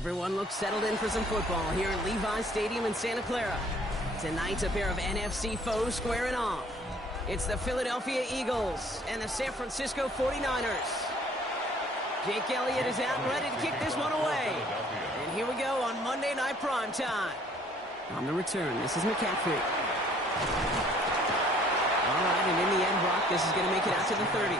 Everyone looks settled in for some football here at Levi's Stadium in Santa Clara. Tonight's a pair of NFC foes squaring off. It's the Philadelphia Eagles and the San Francisco 49ers. Jake Elliott is out and ready to kick this one away. And here we go on Monday Night Primetime. On the return, this is McCaffrey. All right, and in the end, Brock, this is going to make it out to the 30.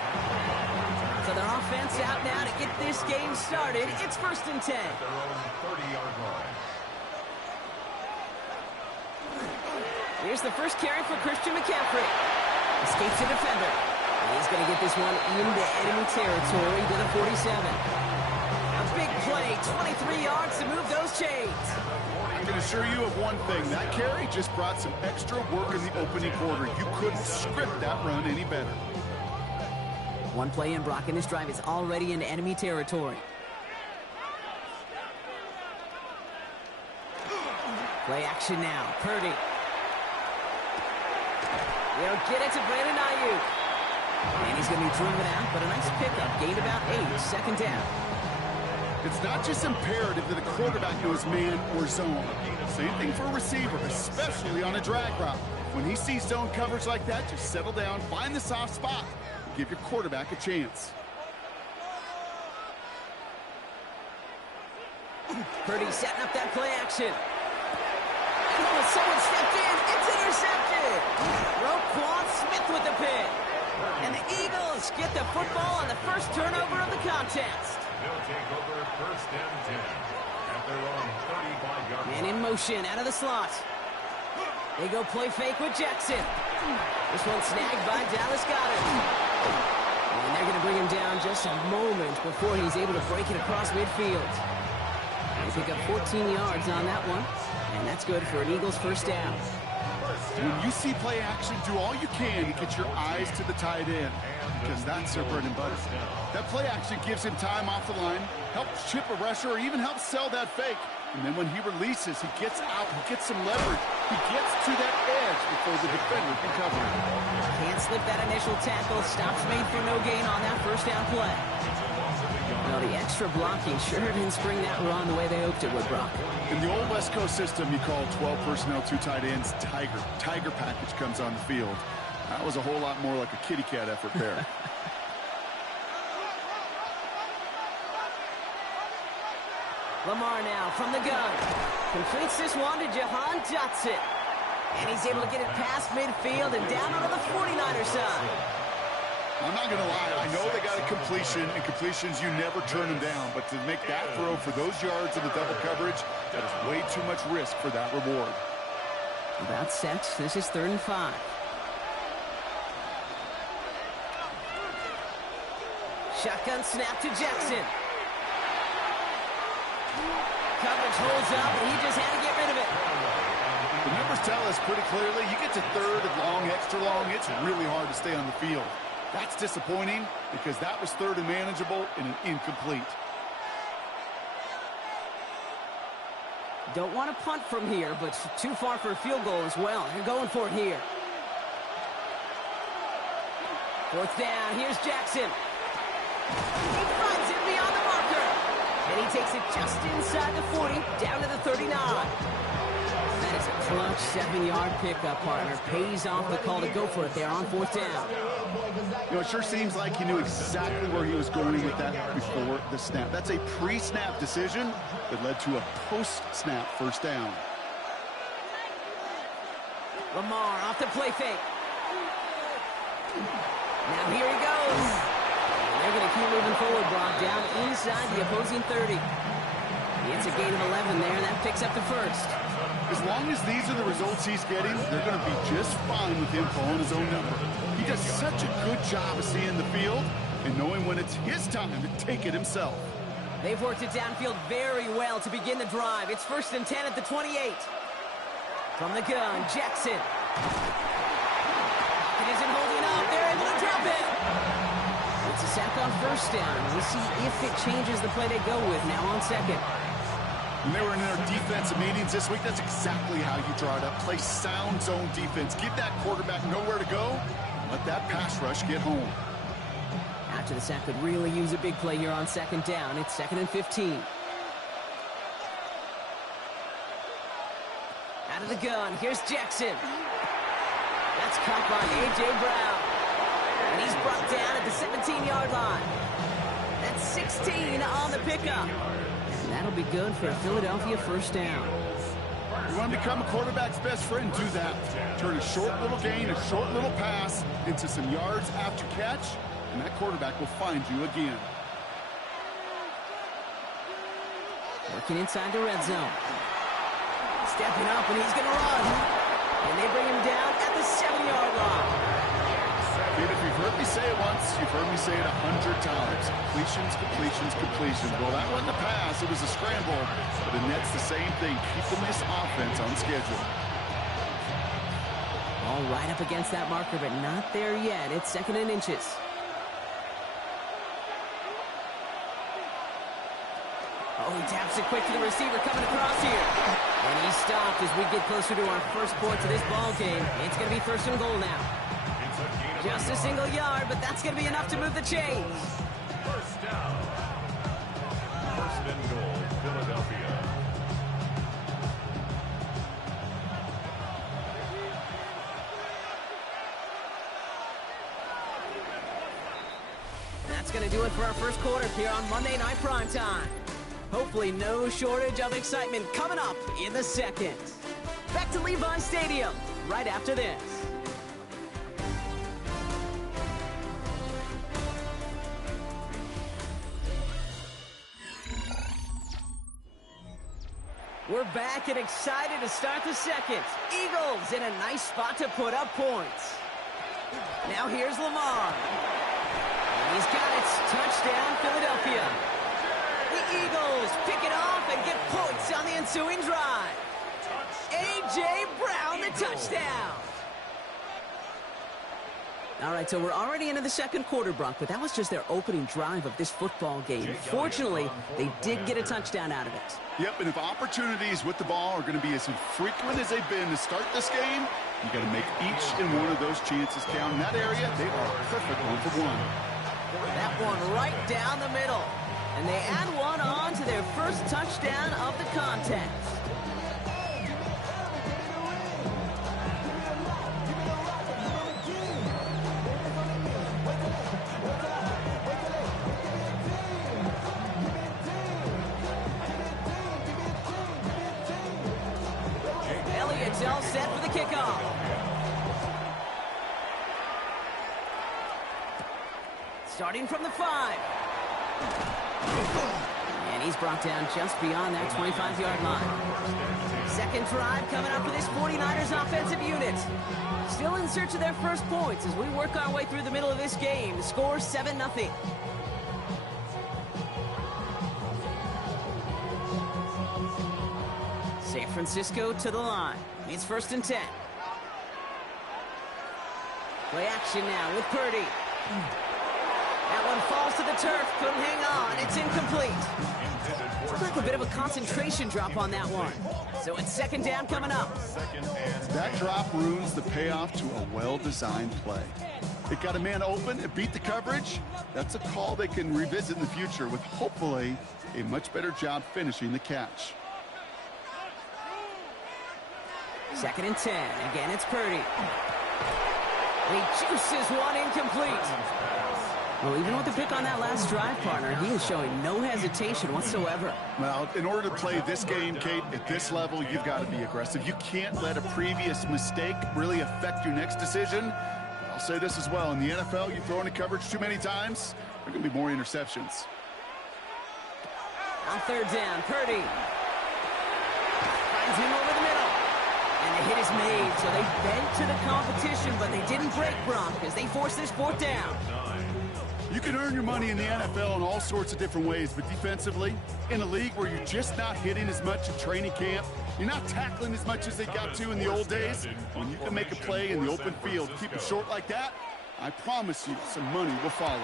So their offense out now to get this game started. It's 1st and 10. At their own 30-yard line. Here's the first carry for Christian McCaffrey. Escapes the defender. He's going to get this one into enemy territory to the 47. A big play, 23 yards to move those chains. I can assure you of one thing. That carry just brought some extra work in the opening quarter. You couldn't script that run any better. One play in, Brock, and this drive is already into enemy territory. Play action now. Purdy. They'll get it to Brandon Ayuk. And he's going to be driven out, but a nice pickup. Gained about 8. Second down. It's not just imperative that a quarterback knows man or zone. Same thing for a receiver, especially on a drag route. When he sees zone coverage like that, just settle down, find the soft spot, and give your quarterback a chance. Purdy setting up that play action. Oh, someone stepped in. It's intercepted. Roquan Smith with the pick. And the Eagles get the football on the first turnover of the contest. They'll take over 1st and 10 at their own 35-yard line. And in motion out of the slot. They go play fake with Jackson. This one snagged by Dallas Goedert. And they're going to bring him down just a moment before he's able to break it across midfield. They pick up 14 yards on that one. And that's good for an Eagles first down. When you see play action, do all you can to get your eyes to the tight end, because that's their bread and butter. That play action gives him time off the line, helps chip a rusher, or even helps sell that fake. And then when he releases, he gets out, he gets some leverage. He gets to that edge before the defender can cover him. Can't slip that initial tackle. Stops made for no gain on that first down play. Well, the extra blocking sure didn't spring that run the way they hoped it would, Brock. In the old West Coast system, you call 12 personnel, 2 tight ends, Tiger. Tiger package comes on the field. That was a whole lot more like a kitty cat effort there. Lamar now from the gun. Completes this one to Jahan Dotson. And he's able to get it past midfield and down onto the 49er side. I'm not going to lie. I know they got a completion, and completions, you never turn them down. But to make that throw for those yards in the double coverage, that is way too much risk for that reward. About set. This is 3rd and 5. Shotgun snap to Jackson. Coverage holds up, and he just had to get rid of it. The numbers tell us pretty clearly, you get to 3rd and long, extra long, it's really hard to stay on the field. That's disappointing because that was 3rd and manageable and an incomplete. Don't want to punt from here, but too far for a field goal as well. They're going for it here. 4th down. Here's Jackson. He finds him beyond the marker. And he takes it just inside the 40, down to the 39. That is a clutch 7-yard pickup, partner. Pays off the call to go for it there on 4th down. You know, it sure seems like he knew exactly where he was going with that before the snap. That's a pre-snap decision that led to a post-snap first down. Lamar off the play fake. Now here he goes. And they're going to keep moving forward, Brock, down inside the opposing 30. It's a gain of 11 there, and that picks up the first. As long as these are the results he's getting, they're going to be just fine with him calling his own number. He does such a good job of seeing the field and knowing when it's his time to take it himself. They've worked it downfield very well to begin the drive. It's 1st and 10 at the 28. From the gun, Jackson. It isn't holding up. They're able to drop it. It's a sack on first down. We'll see if it changes the play they go with now on 2nd. When they were in their defensive meetings this week, that's exactly how you draw it up. Play sound zone defense. Give that quarterback nowhere to go. Let that pass rush get home. After the sack could really use a big play here on 2nd down. It's 2nd and 15. Out of the gun, here's Jackson. That's caught by A.J. Brown. And he's brought down at the 17-yard line. That's 16 on the pickup. And that'll be good for a Philadelphia first down. You want to become a quarterback's best friend, do that. Turn a short little gain, a short little pass into some yards after catch, and that quarterback will find you again. Working inside the red zone. Stepping up, and he's going to run. And they bring him down at the 7-yard line. Kid, if you've heard me say it once, you've heard me say it 100 times. Completions, completions, completions. Well, that wasn't a pass. It was a scramble. But the Nets, the same thing, keeping this offense on schedule. All right up against that marker, but not there yet. It's 2nd and inches. Oh, he taps it quick to the receiver coming across here. And he's stopped as we get closer to our first point to this ball game. It's going to be 1st and goal now. Just a single yard, but that's going to be enough to move the chains. First down. 1st and goal, Philadelphia. That's going to do it for our first quarter here on Monday Night Primetime. Hopefully no shortage of excitement coming up in the second. Back to Levi Stadium right after this. We're back and excited to start the second. Eagles in a nice spot to put up points. Now here's Lamar. And he's got it. Touchdown, Philadelphia. The Eagles pick it off and get points on the ensuing drive. A.J. Brown, the touchdown. All right, so we're already into the second quarter, Brock, but that was just their opening drive of this football game. Fortunately, they did get a touchdown out of it. Yep, and if opportunities with the ball are going to be as infrequent as they've been to start this game, you got to make each and one of those chances count. In that area, they are perfect 1-for-1. That one right down the middle. And they add one on to their first touchdown of the contest. Elliott's all set for the kickoff. Starting from the 5. And he's brought down just beyond that 25-yard line. Second drive coming up for this 49ers offensive unit. Still in search of their first points as we work our way through the middle of this game. The score 7-0. San Francisco to the line. It's 1st and 10. Play action now with Purdy. That one falls to the turf. Couldn't hang on. It's incomplete. Looks like a bit of a concentration drop on that one. So it's 2nd down coming up. That drop ruins the payoff to a well-designed play. It got a man open. It beat the coverage. That's a call they can revisit in the future with hopefully a much better job finishing the catch. 2nd and 10. Again, it's Purdy. He juices one incomplete. Well, even with the pick on that last drive, partner, he is showing no hesitation whatsoever. Well, in order to play this game, Kate, at this level, you've got to be aggressive. You can't let a previous mistake really affect your next decision. I'll say this as well. In the NFL, you throw into coverage too many times, there are going to be more interceptions. On 3rd down, Purdy finds him over the middle. And the hit is made, so they bent to the competition, but they didn't break, Brock, as they force this 4th down. You can earn your money in the NFL in all sorts of different ways, but defensively, in a league where you're just not hitting as much in training camp, you're not tackling as much as they got to in the old days, when you can make a play in the open field, keep it short like that, I promise you some money will follow.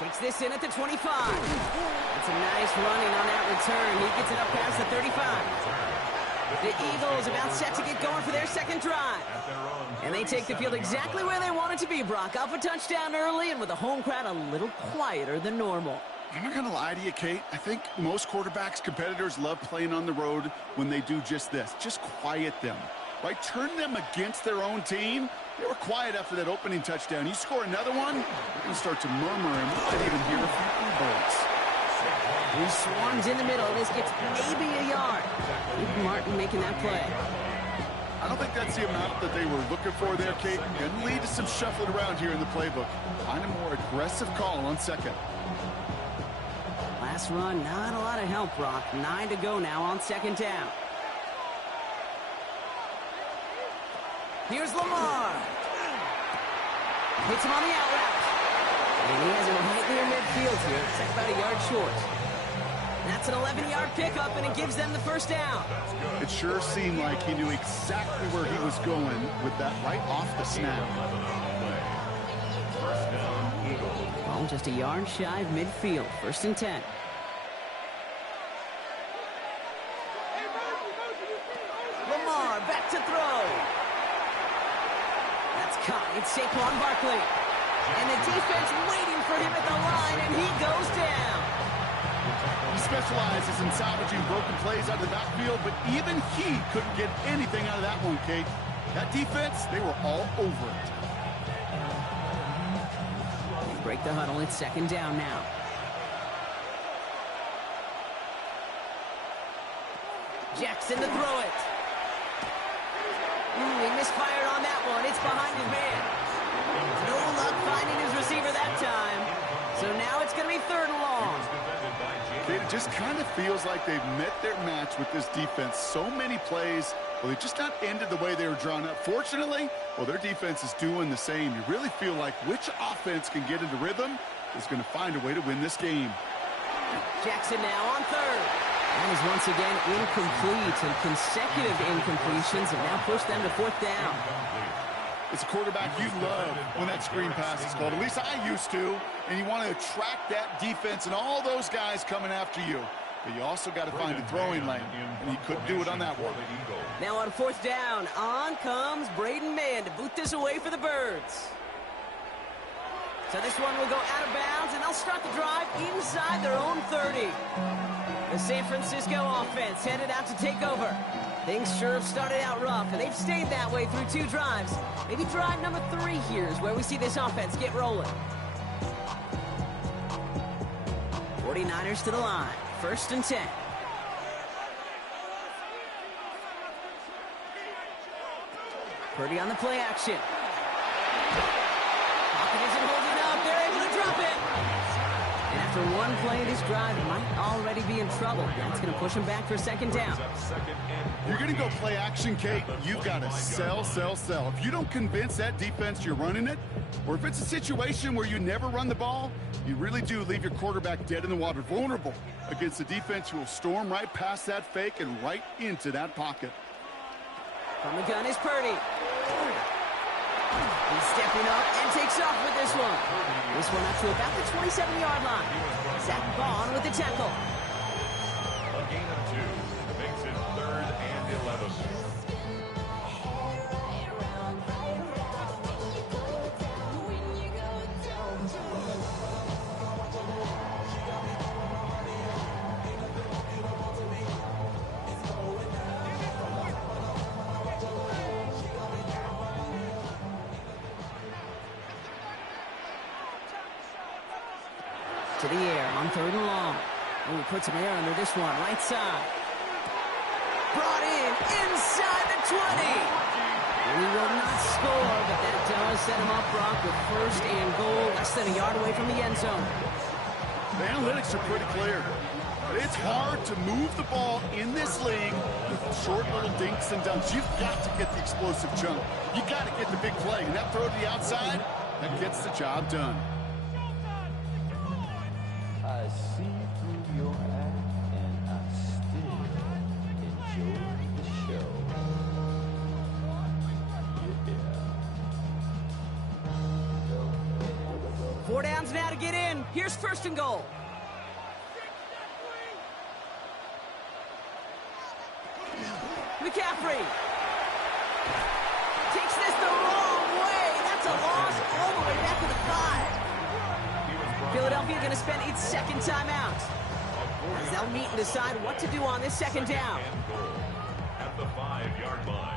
Takes this in at the 25. That's a nice running on that return. He gets it up past the 35. The Eagles about set to get going for their second drive. And they take the field exactly where they want it to be, Brock. Off a touchdown early and with the home crowd a little quieter than normal. I'm not going to lie to you, Kate. I think most quarterbacks, competitors love playing on the road when they do just this. Just quiet them. Right? Turn them against their own team. They were quiet after that opening touchdown. You score another one, they're going to start to murmur, and we might even hear a few bluebirds. He swarms in the middle. This gets maybe a yard. Luke Martin making that play. I don't think that's the amount that they were looking for there, Kate. Going to lead to some shuffling around here in the playbook. Find a more aggressive call on second. Last run, not a lot of help, Brock. 9 to go now on second down. Here's Lamar. Hits him on the out route. And he has it right near midfield here. It's about a yard short. That's an 11-yard pickup, and it gives them the first down. It sure seemed like he knew exactly where he was going with that right off the snap. Well, just a yard shy of midfield. 1st and 10. Lamar back to throw. That's caught. It's Saquon Barkley. And the defense waiting for him at the line, and he goes down. He specializes in salvaging broken plays out of the backfield, but even he couldn't get anything out of that one, Kate. That defense, they were all over it. They break the huddle. It's 2nd down now. Jackson to throw it. He misfired on that one. It's behind his man. No luck finding his receiver that time. So now it's going to be 3rd and long. It just kind of feels like they've met their match with this defense. So many plays, well, they just not ended the way they were drawn up. Fortunately, well, their defense is doing the same. You really feel like which offense can get into rhythm is going to find a way to win this game. Jackson now on 3rd. That is once again incomplete, and consecutive incompletions have now pushed them to 4th down. As a quarterback, you love when that screen pass is called. At least I used to. And you want to attract that defense and all those guys coming after you. But you also got to find a throwing lane. And he couldn't do it on that one. Now on 4th down, on comes Braden Mann to boot this away for the Birds. So this one will go out of bounds, and they'll start the drive inside their own 30. The San Francisco offense headed out to take over. Things sure have started out rough, and they've stayed that way through 2 drives. Maybe drive number 3 here is where we see this offense get rolling. 49ers to the line. 1st and 10. Purdy on the play action. Pocket isn't holding up. They're able to drop it. And after one play, this drive might already be in trouble. That's going to push him back for 2nd down. You're going to go play action, Kate. You've got to sell, sell, sell. If you don't convince that defense you're running it, or if it's a situation where you never run the ball, you really do leave your quarterback dead in the water, vulnerable against a defense who will storm right past that fake and right into that pocket. From the gun is Purdy. He's stepping up and takes off with this one. This one up to about the 27-yard line. Zach Bond with the tackle. A gain of 2 makes it 3rd and 11. To the air on 3rd and long. Ooh, puts some air under this one. Right side. Brought in inside the 20. And he will not score, but that does set him up, Brock, with 1st and goal, less than a yard away from the end zone. The analytics are pretty clear. But it's hard to move the ball in this league with short little dinks and dunks. You've got to get the explosive jump. You've got to get the big play. And that throw to the outside, that gets the job done. I see through your act, and I still enjoy the show. Yeah. 4 downs now to get in. Here's 1st and goal. McCaffrey takes this the wrong way. That's a loss all the way back to the 5. Philadelphia going to spend its second timeout, as they'll meet and decide what to do on this second down. And goal at the 5-yard line.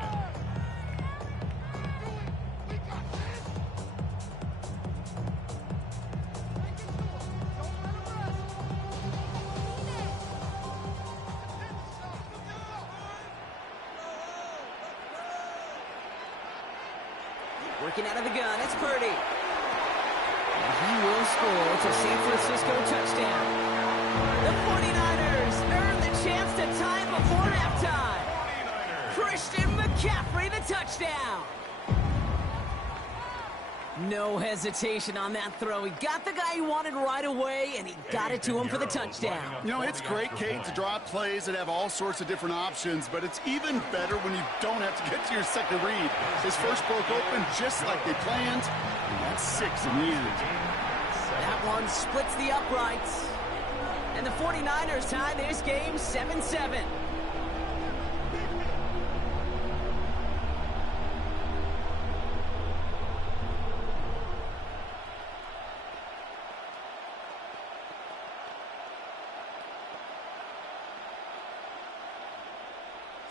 Working out of the gun, it's Purdy. And he will score. It's a San Francisco touchdown. The 49ers earn the chance to tie it before halftime. Christian McCaffrey, the touchdown. No hesitation on that throw. He got the guy he wanted right away, and he got it to him for the touchdown. You know, it's great, Kate, to draw up plays that have all sorts of different options, but it's even better when you don't have to get to your second read. His first broke open just like they planned, and that's 6 in the end. That one splits the uprights. And the 49ers tie this game 7-7.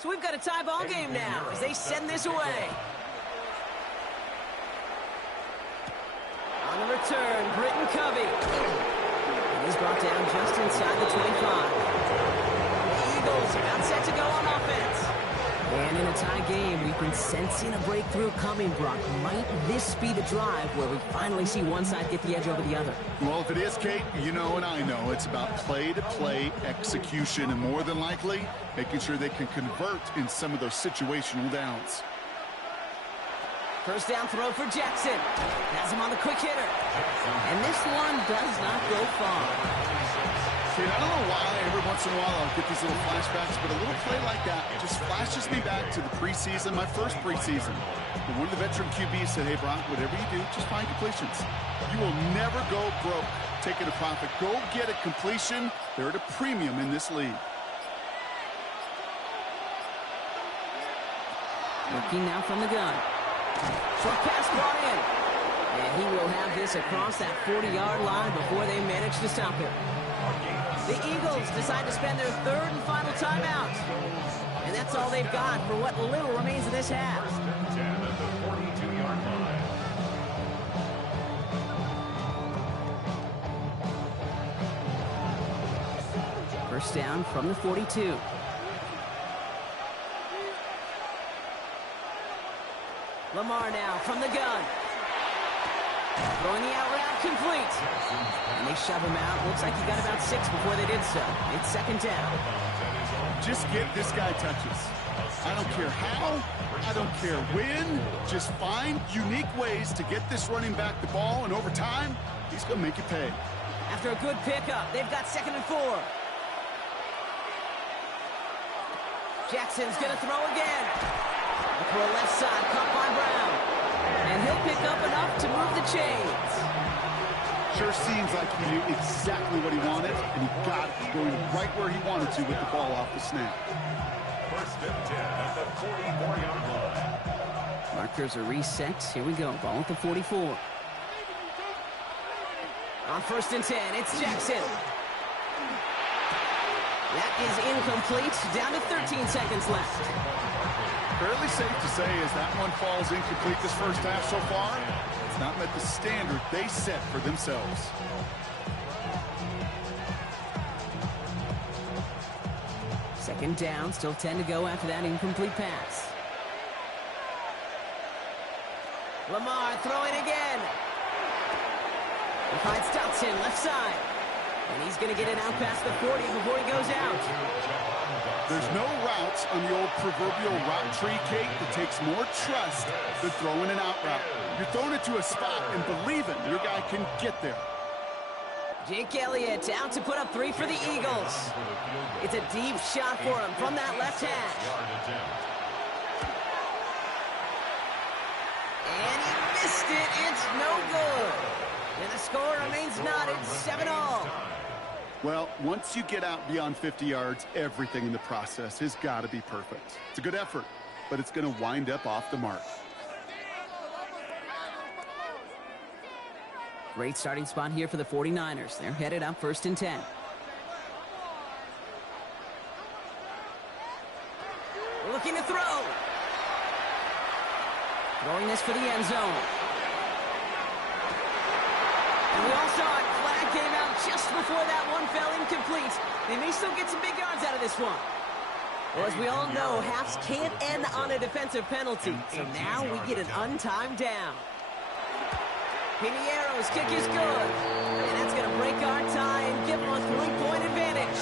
So we've got a tie ball game now as they send this away. On the return, Britton Covey. And he's brought down just inside the 25. The Eagles about set to go on offense. And in a tie game, we've been sensing a breakthrough coming, Brock. Might this be the drive where we finally see one side get the edge over the other? Well, if it is, Kate, you know and I know it's about play-to-play execution, and more than likely, making sure they can convert in some of those situational downs. First down throw for Jackson. Has him on the quick hitter. And this one does not go far. See, I don't know why every once in a while I'll get these little flashbacks, but a little play like that just flashes me back to the preseason, my first preseason. And one of the veteran QBs said, hey, Brock, whatever you do, just find completions. You will never go broke taking a profit. Go get a completion. They're at a premium in this league. Looking now from the gun. Short pass brought in. And he will have this across that 40-yard line before they manage to stop him. The Eagles decide to spend their third and final timeout. And that's all they've got for what little remains of this half. First and 10 at the 42-yard line. First down from the 42. Lamar now from the gun. Throwing the out route complete. And they shove him out. Looks like he got about 6 before they did so. It's second down. Just get this guy touches. I don't care how, I don't care when. Just find unique ways to get this running back the ball, and over time, he's going to make you pay. After a good pickup, they've got 2nd and 4. Jackson's going to throw again. The throw left side, caught by Brown. And he'll pick up enough to move the chains. Sure seems like he knew exactly what he wanted, and he got it going right where he wanted to with the ball off the snap. First and 10 at the 44-yard line. Markers are reset. Here we go. Ball at the 44. On first and 10, it's Jackson. That is incomplete. Down to 13 seconds left. Fairly safe to say as that one falls incomplete this first half so far, it's not met the standard they set for themselves. Second down, still 10 to go after that incomplete pass. Lamar throwing again. He finds Dotson left side. And he's going to get it out past the 40 before he goes out. There's no routes on the old proverbial route tree, Kate, that takes more trust than throwing an out route. You're throwing it to a spot and believing your guy can get there. Jake Elliott out to put up 3 for the Eagles. It's a deep shot for him from that left hash. And he missed it. It's no good. And the score remains knotted 7-all. Well, once you get out beyond 50 yards, everything in the process has got to be perfect. It's a good effort, but it's going to wind up off the mark. Great starting spot here for the 49ers. They're headed up 1st and 10. Looking to throw. Throwing this for the end zone. And we all saw it. Flag came out just before that one fell incomplete. They may still get some big yards out of this one. Well, as we all know, halves can't end on a defensive penalty. So now we get an untimed down. Piniero's kick is good. And that's going to break our tie and give them a 3-point advantage.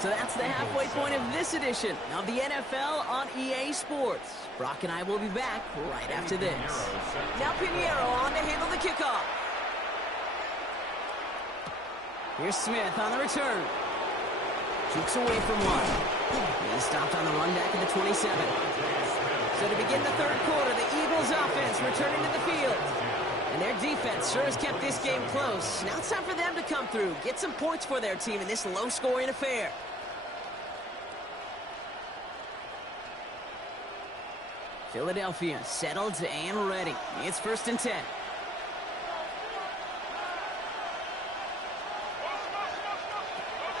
So that's the halfway point of this edition of the NFL on EA Sports. Brock and I will be back right after this. Now Piniero on to handle the kickoff. Here's Smith on the return. Jukes away from one. He's stopped on the run back at the 27. So to begin the third quarter, the Eagles offense returning to the field. And their defense sure has kept this game close. Now it's time for them to come through, get some points for their team in this low-scoring affair. Philadelphia settled and ready. It's 1st and 10.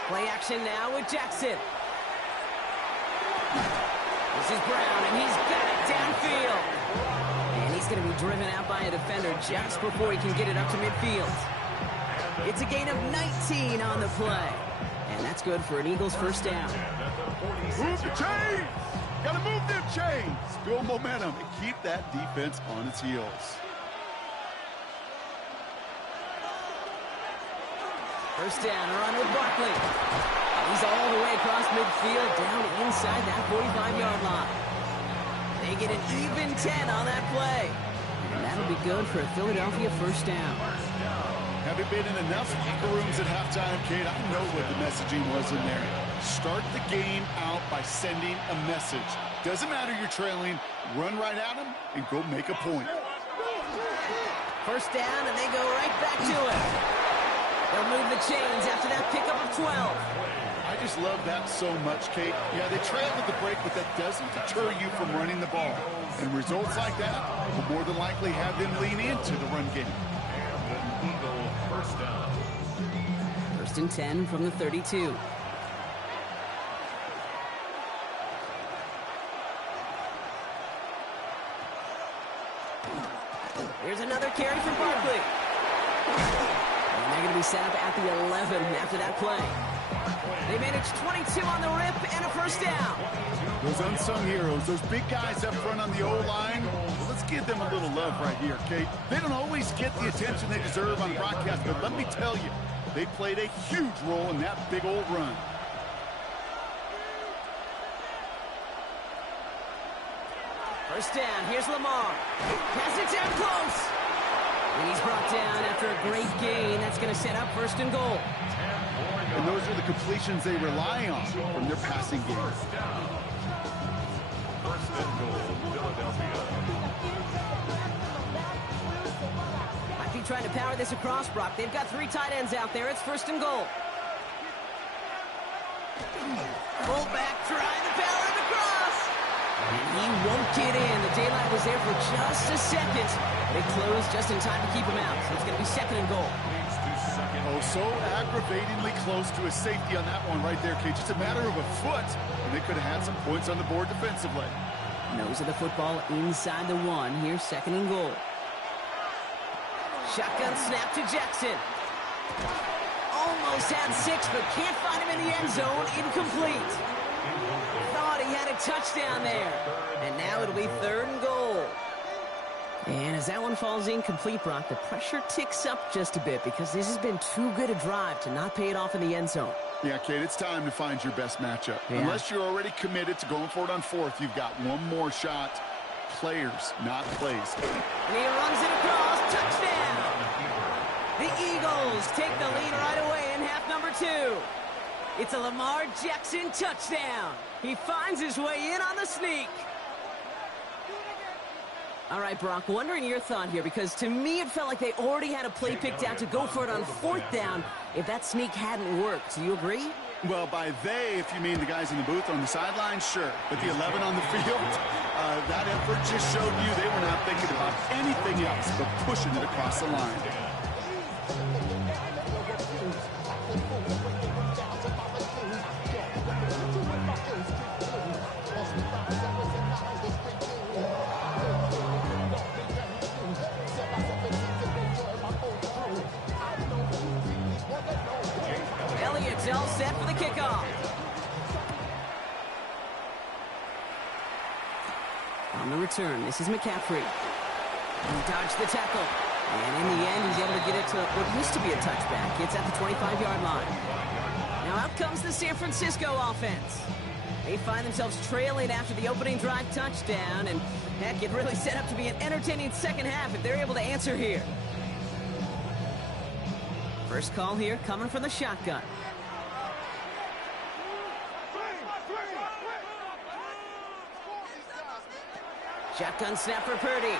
Play action now with Jackson. This is Brown, and he's got it downfield. And he's going to be driven out by a defender just before he can get it up to midfield. It's a gain of 19 on the play. And that's good for an Eagles first down. Move the chains! Gotta move them chains! Build momentum and keep that defense on its heels. First down, a run with Barkley. He's all the way across midfield, down inside that 45-yard line. They get an even 10 on that play. And that'll be good for a Philadelphia first down. Having been in enough locker rooms at halftime, Kate, I know what the messaging was in there. Start the game out by sending a message. Doesn't matter you're trailing, run right at them and go make a point. First down, and they go right back to it. They'll move the chains after that pickup of 12. I just love that so much, Kate. Yeah, they trailed at the break, but that doesn't deter you from running the ball. And results like that will more than likely have them lean into the run game. And an Eagle first down. 1st and 10 from the 32. Here's another carry from Barkley. And they're going to be set up at the 11 after that play. They managed 22 on the rip and a first down. Those unsung heroes, those big guys up front on the O-line, well, let's give them a little love right here, Kate. They don't always get the attention they deserve on broadcast, but let me tell you, they played a huge role in that big old run. First down, here's Lamar. Has it down close. And he's brought down after a great gain. That's going to set up 1st and goal. And those are the completions they rely on from their passing game. First and goal, Philadelphia. Might be trying to power this across, Brock. They've got 3 tight ends out there. It's 1st and goal. Fullback trying to power it across. And he won't get in. The daylight was there for just a second. They closed just in time to keep him out. So it's going to be 2nd and goal. Oh, so aggravatingly close to a safety on that one right there, Kate. Just a matter of a foot, and they could have had some points on the board defensively. Nose of the football inside the 1. Here's 2nd and goal. Shotgun snap to Jackson. Almost had 6, but can't find him in the end zone. Incomplete. Thought he had a touchdown there. And now it'll be 3rd and goal. And as that one falls incomplete, Brock, the pressure ticks up just a bit because this has been too good a drive to not pay it off in the end zone. Yeah, Kate, it's time to find your best matchup. Yeah. Unless you're already committed to going for it on 4th, you've got one more shot. Players, not plays. And he runs it across. Touchdown! The Eagles take the lead right away in half number 2. It's a Lamar Jackson touchdown. He finds his way in on the sneak. All right, Brock, wondering your thought here, because to me it felt like they already had a play picked out to go for it on 4th down if that sneak hadn't worked. Do you agree? Well, by they, if you mean the guys in the booth on the sideline, sure. But the 11 on the field, that effort just showed you they were not thinking about anything else but pushing it across the line. Elliott's all set for the kickoff. On the return, this is McCaffrey. He dodged the tackle. And in the end, he's able to get it to what used to be a touchback. It's at the 25-yard line. Now out comes the San Francisco offense. They find themselves trailing after the opening drive touchdown. And heck, it really set up to be an entertaining second half if they're able to answer here. First call here coming from the shotgun. Shotgun snap for Purdy.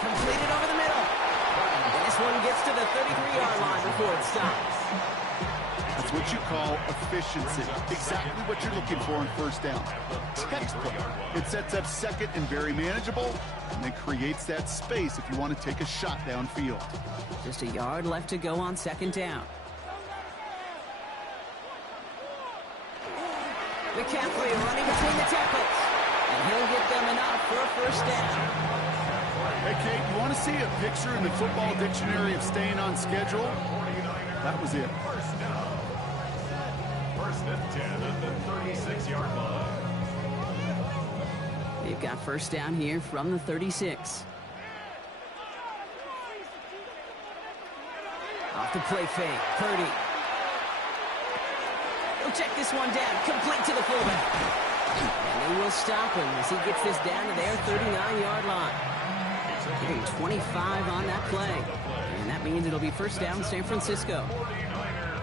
Completed over the middle. And this one gets to the 33-yard line before it stops. That's what you call efficiency. Exactly what you're looking for on first down. Textbook. It sets up second and very manageable, and then creates that space if you want to take a shot downfield. Just a yard left to go on second down. McCaffrey running between the tackles. And he'll get them enough for a first down. Hey, Kate, you want to see a picture in the football dictionary of staying on schedule? That was it. First down. First and 10 at the 36-yard line. They've got first down here from the 36. Off the play fake, Purdy. He'll check this one down, complete to the fullback. And they will stop him as he gets this down to their 39-yard line. Getting 25 on that play. And that means it'll be first down San Francisco.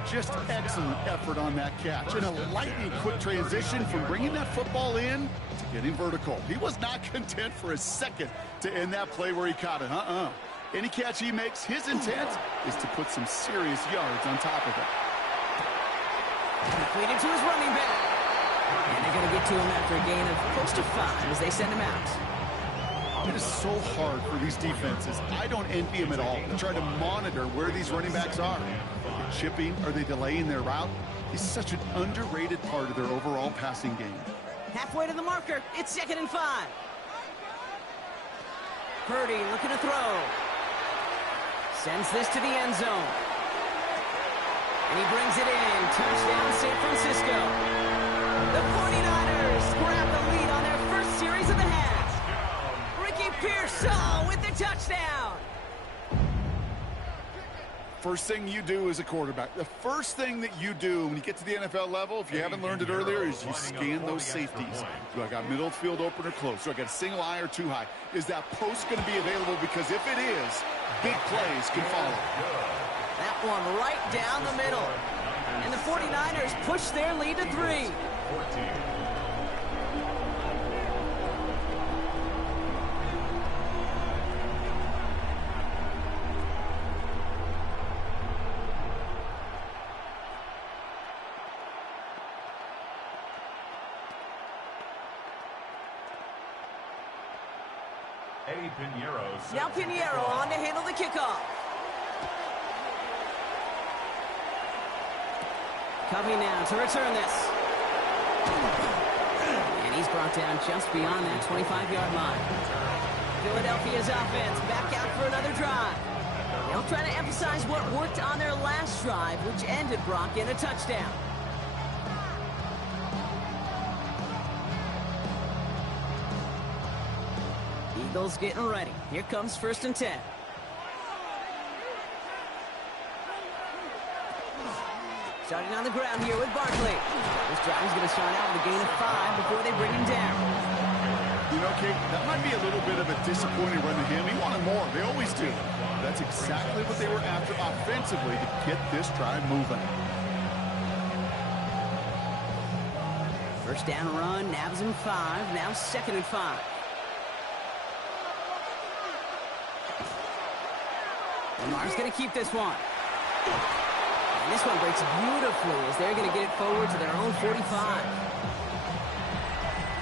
Just excellent effort on that catch. And a lightning quick transition from bringing that football in to getting vertical. He was not content for a second to end that play where he caught it. Any catch he makes, his intent is to put some serious yards on top of it. Completed to his running back. And they're going to get to him after a gain of close to 5 as they send him out. It is so hard for these defenses. I don't envy them at all to try to monitor where these running backs are. Are they chipping? Are they delaying their route? He's such an underrated part of their overall passing game. Halfway to the marker. It's 2nd and 5. Purdy looking to throw. Sends this to the end zone. And he brings it in. Touchdown, San Francisco. The 49ers grab the lead on their first series of the half. Ricky Pearsall with the touchdown. First thing you do as a quarterback, the first thing that you do when you get to the NFL level, if you haven't learned it earlier, is you scan those safeties. Do I got middle field open or close? Do I got a single high or two high? Is that post going to be available? Because if it is, big plays can follow. That one right down the middle. And the 49ers push their lead to 3. 14. Now Pinheiro on to handle the kickoff. Coming now to return this. And he's brought down just beyond that 25-yard line. Philadelphia's offense back out for another drive. They'll try to emphasize what worked on their last drive, which ended Brock in a touchdown. Eagles getting ready. Here comes 1st and 10. Starting on the ground here with Barkley. This drive is going to start out with a gain of 5 before they bring him down. You know, Kate, that might be a little bit of a disappointing run to him. He wanted more. They always do. That's exactly what they were after offensively to get this drive moving. First down run, nabs him 5. Now 2nd and 5. Lamar's going to keep this one. And this one breaks beautifully as they're going to get it forward to their own 45.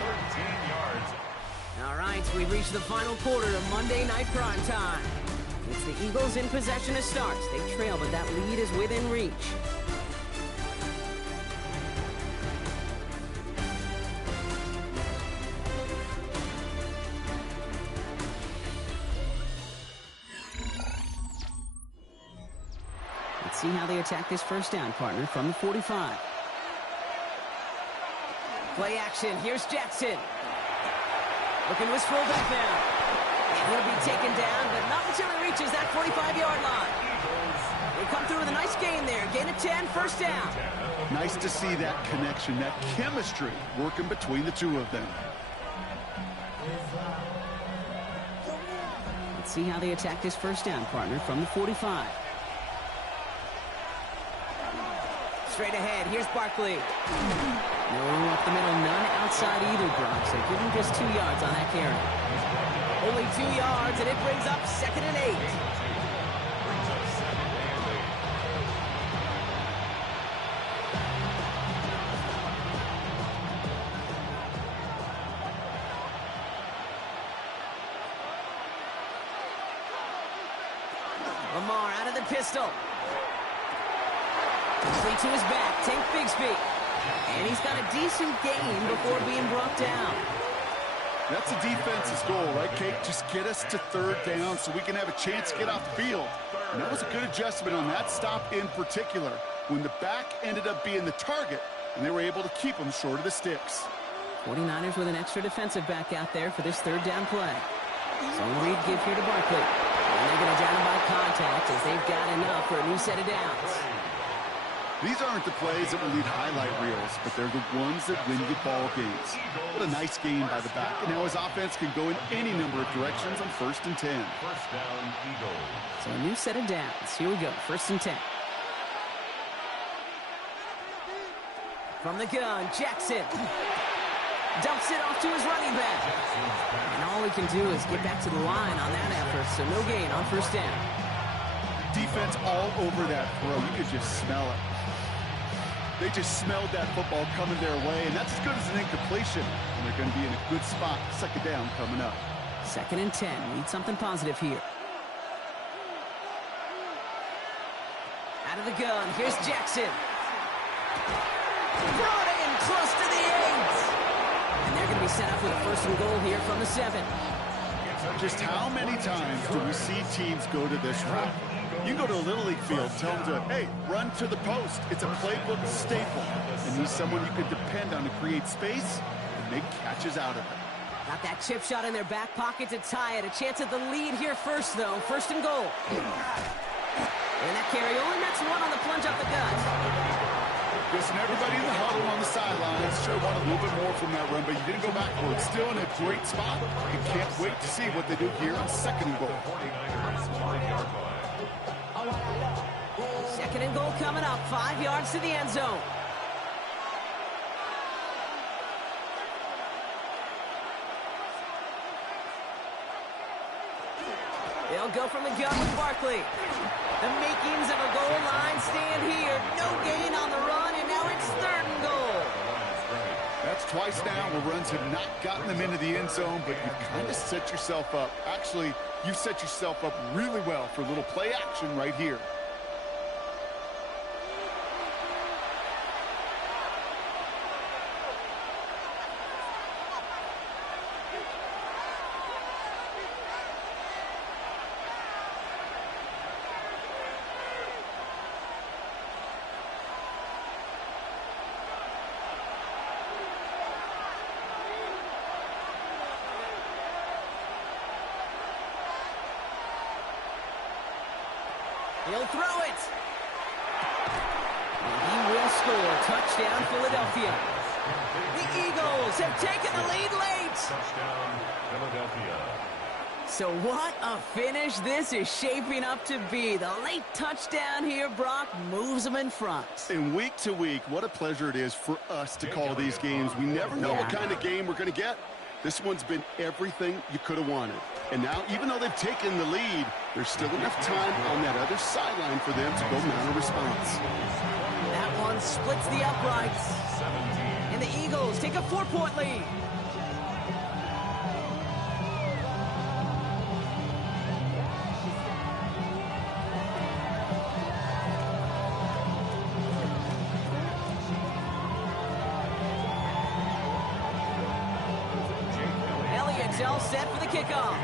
13 yards. All right, we've reached the final quarter of Monday Night Prime Time. It's the Eagles in possession as starts. They trail, but that lead is within reach. Let's see how they attack this first down, partner, from the 45. Play action. Here's Jackson. Looking to his fullback now. And he'll be taken down, but not until he reaches that 45-yard line. They come through with a nice gain there. Gain of 10, first down. Nice to see that connection, that chemistry working between the two of them. Let's see how they attack this first down, partner, from the 45. Straight ahead, here's Barkley. No up the middle, none outside either, Brock. So give him just 2 yards on that carry. Only 2 yards, and it brings up 2nd and 8. Lamar out of the pistol. Complete to his back, Tank Bigsby. And he's got a decent gain before being brought down. That's the defense's goal, right, Kate? Just get us to 3rd down so we can have a chance to get off the field. And that was a good adjustment on that stop in particular, when the back ended up being the target, and they were able to keep him short of the sticks. 49ers with an extra defensive back out there for this 3rd down play. So read give here to Barkley. And they're going to down him by contact as they've got enough for a new set of downs. These aren't the plays that will lead highlight reels, but they're the ones that win you ball games. What a nice game by the back. And now his offense can go in any number of directions on 1st and 10. First down, Eagles. So a new set of downs. Here we go, 1st and 10. From the gun, Jackson. Dumps it off to his running back. And all he can do is get back to the line on that effort, so no gain on 1st down. Defense all over that throw. You could just smell it. They just smelled that football coming their way, and that's as good as an incompletion. And they're going to be in a good spot. 2nd down coming up. 2nd and 10. Need something positive here. Out of the gun. Here's Jackson. Brought in close to the 8. And they're going to be set up with a 1st and goal here from the 7. Just how many times do we see teams go to this route? You go to a Little League field, tell them to, hey, run to the post. It's a playbook staple. And he's someone you can depend on to create space and make catches out of it. Got that chip shot in their back pocket to tie it. A chance at the lead here first, though. 1st and goal. And that carry only nets 1 on the plunge up the gut. Listen, everybody in the huddle on the sidelines sure want a little bit more from that run, but you didn't go backwards. Still in a great spot. You can't wait to see what they do here on 2nd and goal. 2nd and goal coming up. 5 yards to the end zone. They'll go from the gun with Barkley. The makings of a goal line stand here. No gain on the run, and now it's 3rd and goal. That's twice now where runs have not gotten them into the end zone, but you kind of set yourself up. Actually, you set yourself up really well for a little play action right here. He'll throw it. And he will score. Touchdown, Philadelphia. The Eagles have taken the lead late. Touchdown, Philadelphia. So what a finish this is shaping up to be. The late touchdown here, Brock, moves them in front. And week to week, what a pleasure it is for us to call these games. We never know what kind of game we're going to get. This one's been everything you could have wanted. And now, even though they've taken the lead, there's still enough time on that other sideline for them to go mount a response. That one splits the uprights. And the Eagles take a 4-point lead. all set for the kickoff.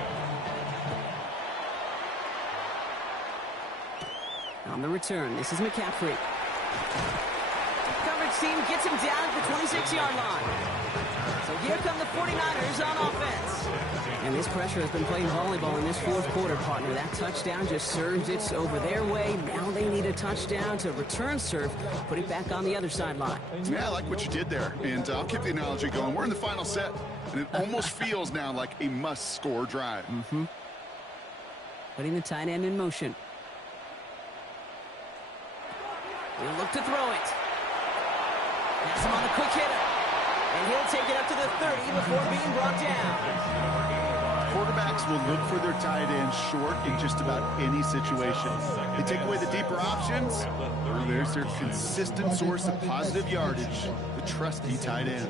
On the return, this is McCaffrey. Coverage team gets him down at the 26-yard line. So here come the 49ers on offense. And this pressure has been playing volleyball in this fourth quarter, partner. That touchdown just served it over their way. Now they need a touchdown to return serve, put it back on the other sideline. Yeah, I like what you did there. And I'll keep the analogy going. We're in the final set, and it almost feels now like a must-score drive. Putting the tight end in motion. He'll look to throw it. Pass him on the quick hitter. And he'll take it up to the 30 before being brought down. Quarterbacks will look for their tight end short in just about any situation. They take away the deeper options, or there's their consistent source of positive yardage, the trusty tight end.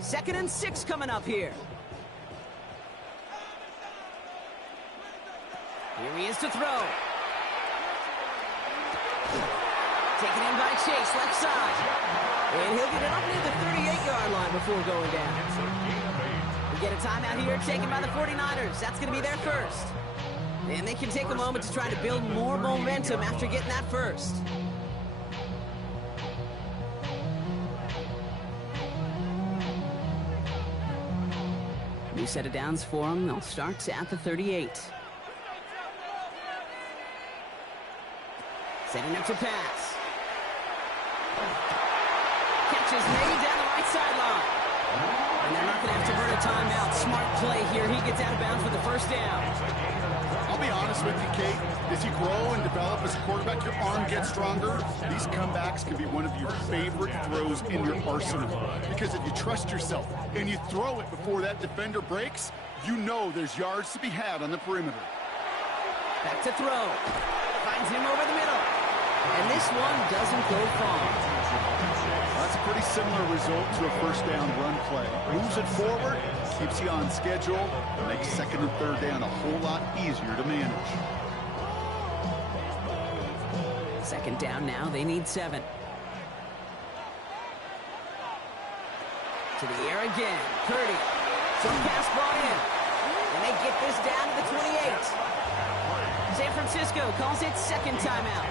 2nd and 6 coming up here. Here he is to throw. Taken in by Chase, left side. And he'll get it up near the 38-yard line before going down. We get a timeout here taken by the 49ers. That's going to be their first. And they can take a moment to try to build more momentum after getting that first. New set of downs for them. They'll start at the 38. Setting up to pass. Catch is made down the right sideline. And they're not going to have to burn a timeout. Smart play here. He gets out of bounds for the first down. I'll be honest with you, Kate. As you grow and develop as a quarterback, your arm gets stronger. These comebacks can be one of your favorite throws in your arsenal. Because if you trust yourself and you throw it before that defender breaks, you know there's yards to be had on the perimeter. Back to throw. Finds him over the middle. And this one doesn't go far. That's a pretty similar result to a first down run play. Moves it forward, keeps you on schedule, makes 2nd and 3rd down a whole lot easier to manage. 2nd down now, they need 7. To the air again, Purdy. Some pass brought in. And they get this down to the 28. San Francisco calls it 2nd timeout.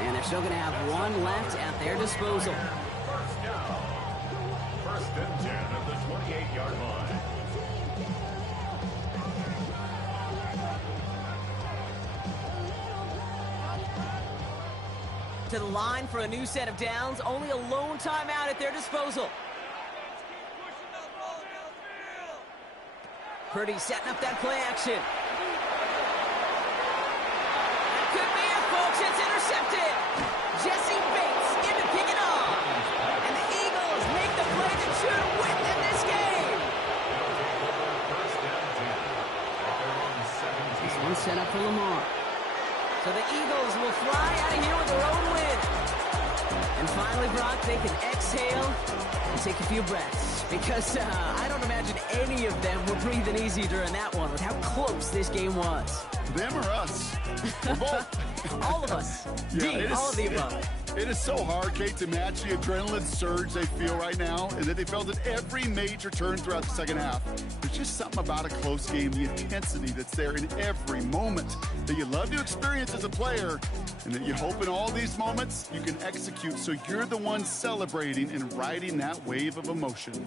And they're still going to have one left at their disposal. First down. 1st and 10 at the 28-yard line. To the line for a new set of downs. Only a lone timeout at their disposal. Purdy setting up that play action. That could be it, folks. It's intercepted. Jesse Bates in to pick it off. And the Eagles make the play to shoot with in this game. First down 10. They're on 17. This one set up for Lamar. So the Eagles will fly out of here with their own win. And finally, Brock, they can exhale and take a few breaths. Because I don't imagine any of them were breathing easy during that one with how close this game was. Them or us? We're both. All of us. Yeah, all of the above. It is so hard, Kate, to match the adrenaline surge they feel right now, and that they felt at every major turn throughout the second half. There's just something about a close game, the intensity that's there in every moment that you love to experience as a player, and that you hope in all these moments you can execute so you're the one celebrating and riding that wave of emotion.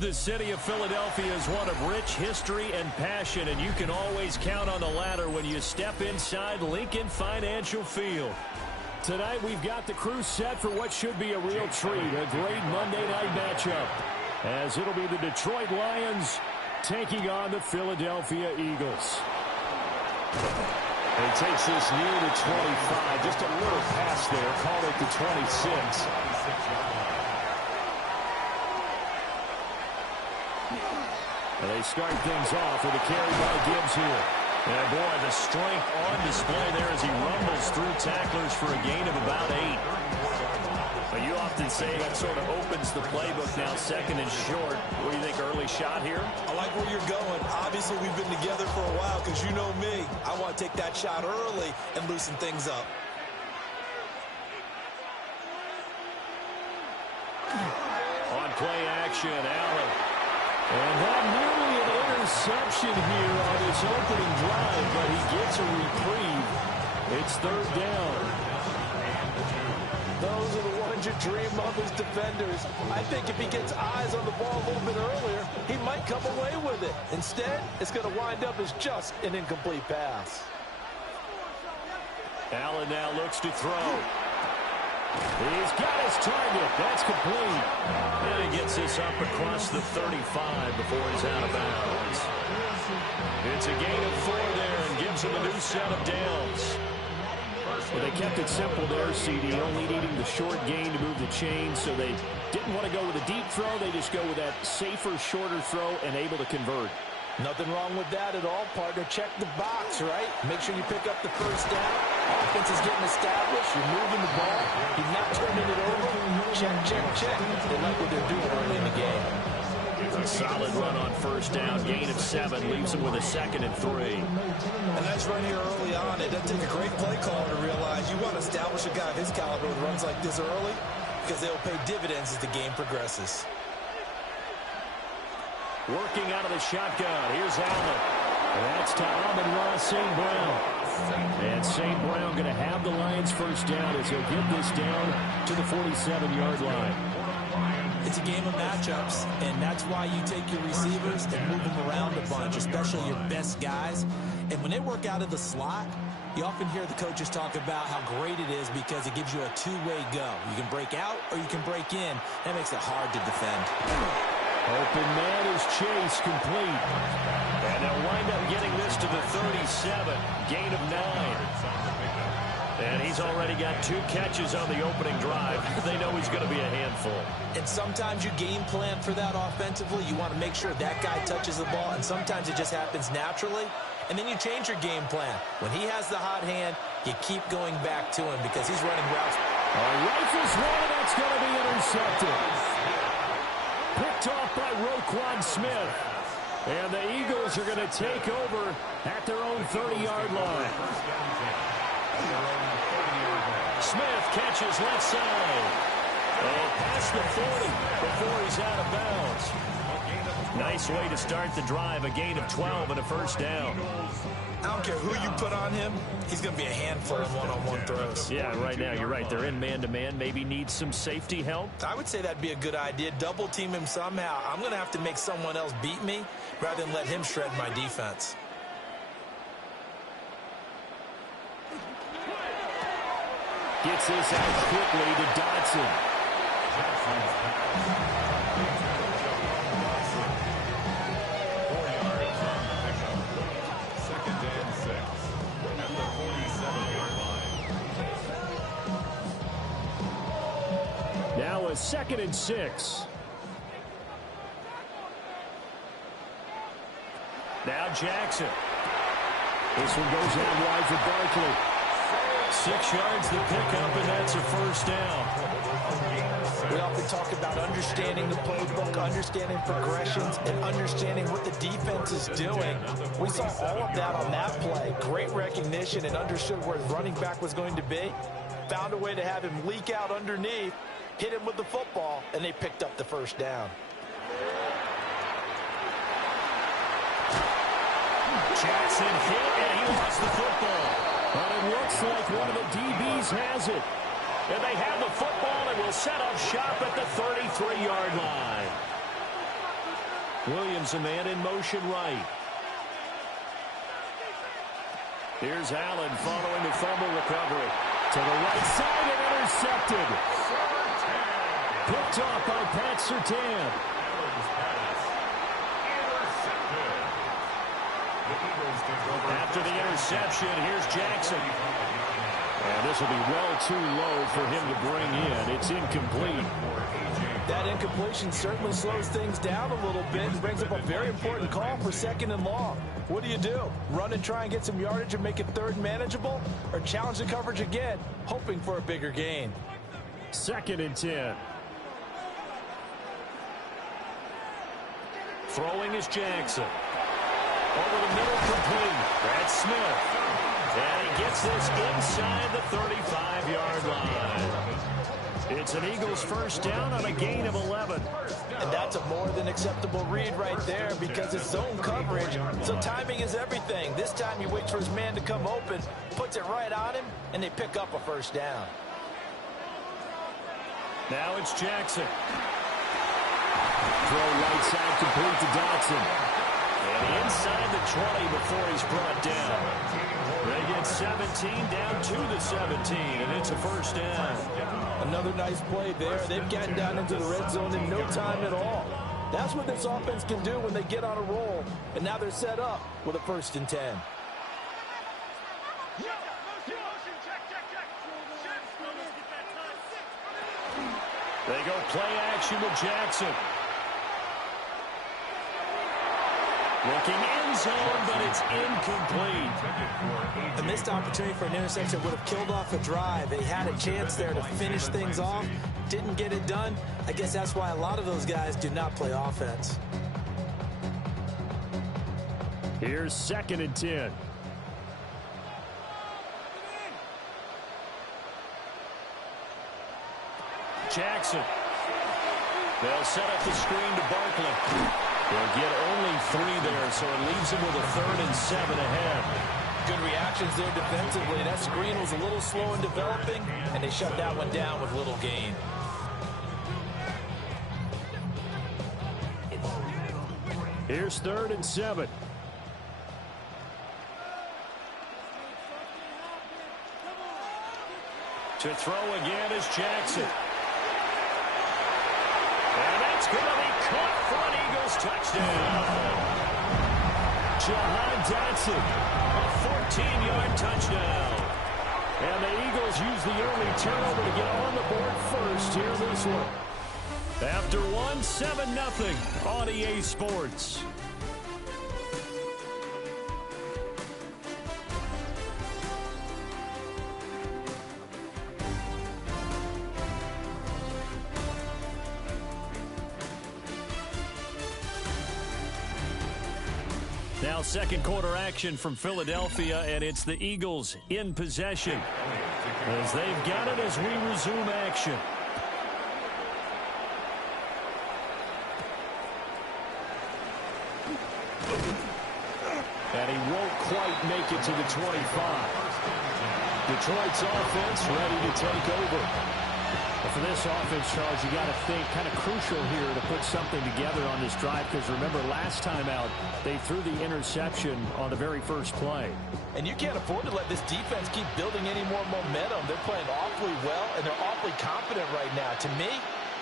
The city of Philadelphia is one of rich history and passion, and you can always count on the latter when you step inside Lincoln Financial Field. Tonight, we've got the crew set for what should be a real treat, a great Monday night matchup, as it'll be the Detroit Lions taking on the Philadelphia Eagles. He takes this near the 25. Just a little pass there. Called it the 26. And they start things off with a carry by Gibbs here. And boy, the strength on display there as he rumbles through tacklers for a gain of about 8. But you often say that sort of opens the playbook now, second and short. What do you think, early shot here? I like where you're going. Obviously, we've been together for a while because you know me. I want to take that shot early and loosen things up. On play action, Allen. And that nearly an interception here on his opening drive, but he gets a reprieve. It's third down. Those are the ones you dream of as defenders. I think if he gets eyes on the ball a little bit earlier, he might come away with it. Instead, it's going to wind up as just an incomplete pass. Allen now looks to throw. He's got his target. That's complete. And he gets this up across the 35 before he's out of bounds. It's a gain of 4 there and gives him a new set of downs. Well, they kept it simple there, CD, only needing the short gain to move the chain, so they didn't want to go with a deep throw. They just go with that safer, shorter throw and able to convert. Nothing wrong with that at all, partner. Check the box, right? Make sure you pick up the first down. Offense is getting established. You're moving the ball. You're not turning it over. Check, check, check. They like what they're doing early in the game. A solid run on first down. Gain of 7 leaves him with a 2nd and 3. A nice run here early on. It doesn't take a great play caller to realize you want to establish a guy of his caliber with runs like this early because they'll pay dividends as the game progresses. Working out of the shotgun. Here's Allen. That's to Amon-Ra St. Brown. And St. Brown going to have the Lions first down as he'll get this down to the 47-yard line. It's a game of matchups, and that's why you take your receivers and move them around a bunch, especially your best guys. And when they work out of the slot, you often hear the coaches talk about how great it is because it gives you a two-way go. You can break out or you can break in. That makes it hard to defend. Open man is Chase, complete. And they'll wind up getting this to the 37. Gain of 9. And he's already got 2 catches on the opening drive. They know he's going to be a handful. And sometimes you game plan for that offensively. You want to make sure that guy touches the ball, and sometimes it just happens naturally. And then you change your game plan. When he has the hot hand, you keep going back to him because he's running routes. Rifles one, that's going to be intercepted. Picked off by Roquan Smith. And the Eagles are going to take over at their own 30-yard line. Smith catches left side. And past the 40 before he's out of bounds. Nice way to start the drive. A gain of 12 and a first down. I don't care who you put on him. He's going to be a handful in one-on-one throws. Yeah, right now, you're right. They're in man-to-man. Maybe needs some safety help. I would say that'd be a good idea. Double team him somehow. I'm going to have to make someone else beat me rather than let him shred my defense. Gets this out quickly to Dotson. Now a 2nd and 6. Now Jackson. This one goes out wide for Barkley. 6 yards the pickup, and that's a first down. We often talk about understanding the playbook, understanding progressions, and understanding what the defense is doing. We saw all of that on that play. Great recognition and understood where his running back was going to be. Found a way to have him leak out underneath, hit him with the football, and they picked up the first down. Jackson hit, and he lost the football. But it looks like one of the DBs has it. And they have the football and will set up shop at the 33-yard line. Williams, a man in motion right. Here's Allen following the fumble recovery. To the right side and intercepted. Picked off by Pat Surtain. After the interception, here's Jackson. And this will be well too low for him to bring in. It's incomplete. That incompletion certainly slows things down a little bit and brings up a very important call for 2nd and long. What do? Run and try and get some yardage and make it 3rd and manageable? Or challenge the coverage again, hoping for a bigger gain? 2nd and 10. Throwing is Jackson. Over the middle, complete. That's Smith. And he gets this inside the 35-yard line. It's an Eagles first down on a gain of 11. And that's a more than acceptable read right there because it's zone coverage, so timing is everything. This time he waits for his man to come open, puts it right on him, and they pick up a first down. Now it's Jackson. Throw right side complete to Dotson. And inside the 20 before he's brought down. They get 17 down to the 17, and it's a first down. Another nice play there. They've gotten down into the red zone in no time at all. That's what this offense can do when they get on a roll. And now they're set up with a 1st and 10. They go play action with Jackson. Looking end zone, but it's incomplete. A missed opportunity for an interception would have killed off a drive. They had a chance there to finish things off. Didn't get it done. I guess that's why a lot of those guys do not play offense. Here's 2nd and 10. Jackson. They'll set up the screen to Barkley. They'll get only 3 there, so it leaves him with a 3rd and 7 ahead. Good reactions there defensively. That screen was a little slow in developing, and they shut that one down with little gain. Here's 3rd and 7. To throw again is Jackson. And that's going to be caught for an Eagles touchdown. Jahan Dotson, a 14-yard touchdown. And the Eagles use the early turnover to get on the board first here this one. After 7-0 on EA Sports. Now 2nd quarter action from Philadelphia, and it's the Eagles in possession as they've got it as we resume action. And he won't quite make it to the 25. Detroit's offense ready to take over. For this offense, Charles, you got to think kind of crucial here to put something together on this drive because remember last time out they threw the interception on the very first play. And you can't afford to let this defense keep building any more momentum. They're playing awfully well and they're awfully confident right now. To me,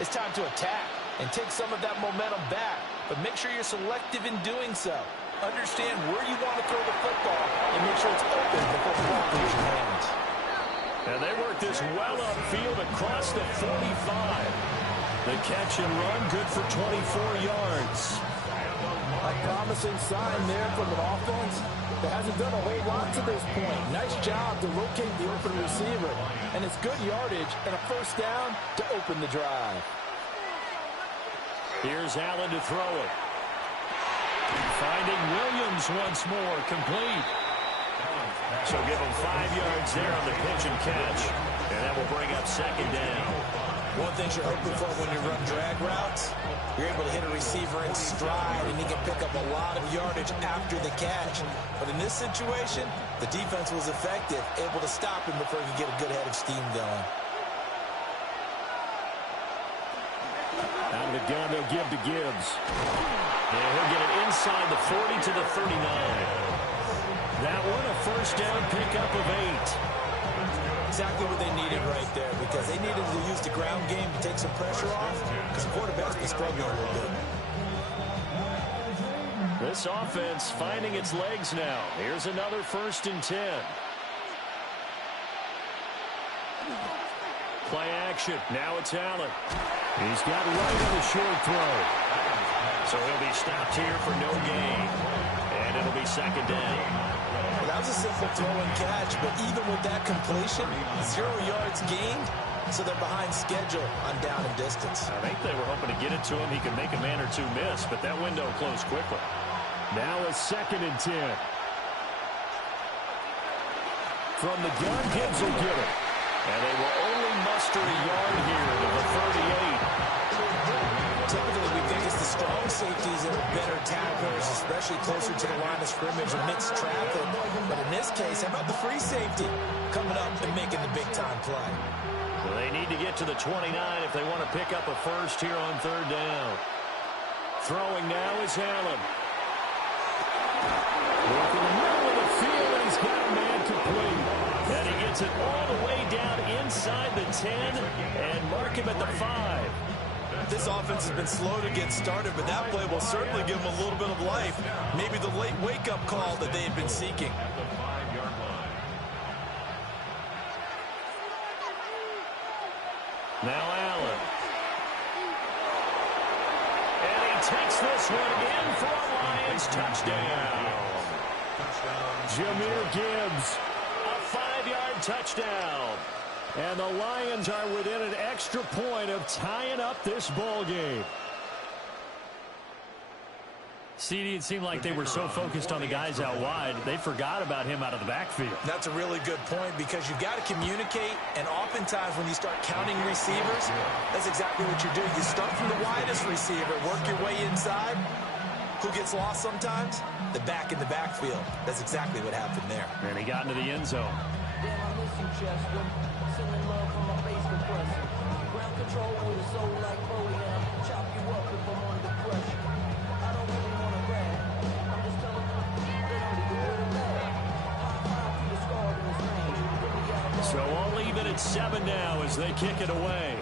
it's time to attack and take some of that momentum back, but make sure you're selective in doing so. Understand where you want to throw the football and make sure it's open before the ball leaves your hands. And they work this well upfield across the 45. The catch and run good for 24 yards. A promising sign there from an offense that hasn't done a whole lot to this point. Nice job to locate the open receiver. And it's good yardage and a first down to open the drive. Here's Allen to throw it. Finding Williams once more, complete. So give him 5 yards there on the pitch and catch. And that will bring up 2nd down. One thing you're hoping for when you run drag routes, you're able to hit a receiver in stride and he can pick up a lot of yardage after the catch. But in this situation, the defense was effective, able to stop him before he could get a good head of steam going. Out of the gun, they'll give to Gibbs. And he'll get it inside the 40 to the 39. That one, a first down pickup of 8. Exactly what they needed right there because they needed to use the ground game to take some pressure off because the quarterback's been struggling a little bit. This This offense finding its legs now. Here's another 1st and 10. Play action. Now it's Allen. He's got right on the short throw. So he'll be stopped here for no gain. And it'll be 2nd down. Well, that was a simple throw and catch, but even with that completion, 0 yards gained, so they're behind schedule on down and distance. I think they were hoping to get it to him. He could make a man or two miss, but that window closed quickly. Now a 2nd and 10. From the gun, Gibbs will get it. And they will only muster a yard here to the 38. Typically, we think it's the strong safeties that are better tacklers, especially closer to the line of scrimmage amidst traffic. But in this case, how about the free safety coming up and making the big-time play? Well, they need to get to the 29 if they want to pick up a first here on 3rd down. Throwing now is Allen. Look in the middle of the field, and he's got a man complete. And he gets it all the way down inside the 10 and mark him at the 5. This offense has been slow to get started, but that play will certainly give them a little bit of life. Maybe the late wake-up call that they had been seeking. Now Allen. And he takes this one in for a Lions touchdown. Jahmyr Gibbs. A 5-yard touchdown. And the Lions are within an extra point of tying up this ball game. CD, it seemed like they were so focused on the guys out wide, they forgot about him out of the backfield. That's a really good point because you've got to communicate, and oftentimes when you start counting receivers, that's exactly what you're doing. You start from the widest receiver, work your way inside. Who gets lost sometimes? The back in the backfield. That's exactly what happened there. And he got into the end zone. Damn, I miss you, Chester. Sending love from my bass compressor. Ground control with a soul like Pro-Am. Chop you up if I'm under pressure. I don't really want to rap. I'm just telling them they don't even really laugh. High five to the scar in his range. So all even at 7 now as they kick it away.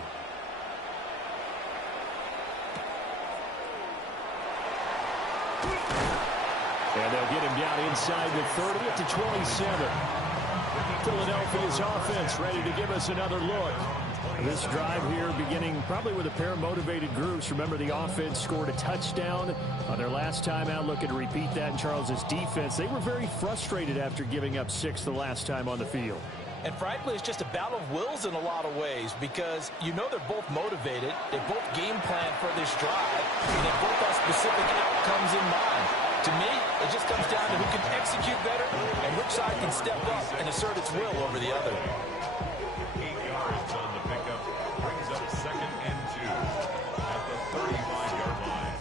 And they'll get him down inside the 30 at the 27. Philadelphia's offense ready to give us another look. This drive here beginning probably with a pair of motivated groups. Remember, the offense scored a touchdown on their last time out. Looking to repeat that in Charles's defense. They were very frustrated after giving up 6 the last time on the field. And frankly, it's just a battle of wills in a lot of ways because you know they're both motivated, they both game plan for this drive, and they both have specific outcomes in mind. To me, it just comes down to who can execute better and which side can step up and assert its will over the other. 8 yards on the pickup, brings up 2nd and 2 at the 35-yard line.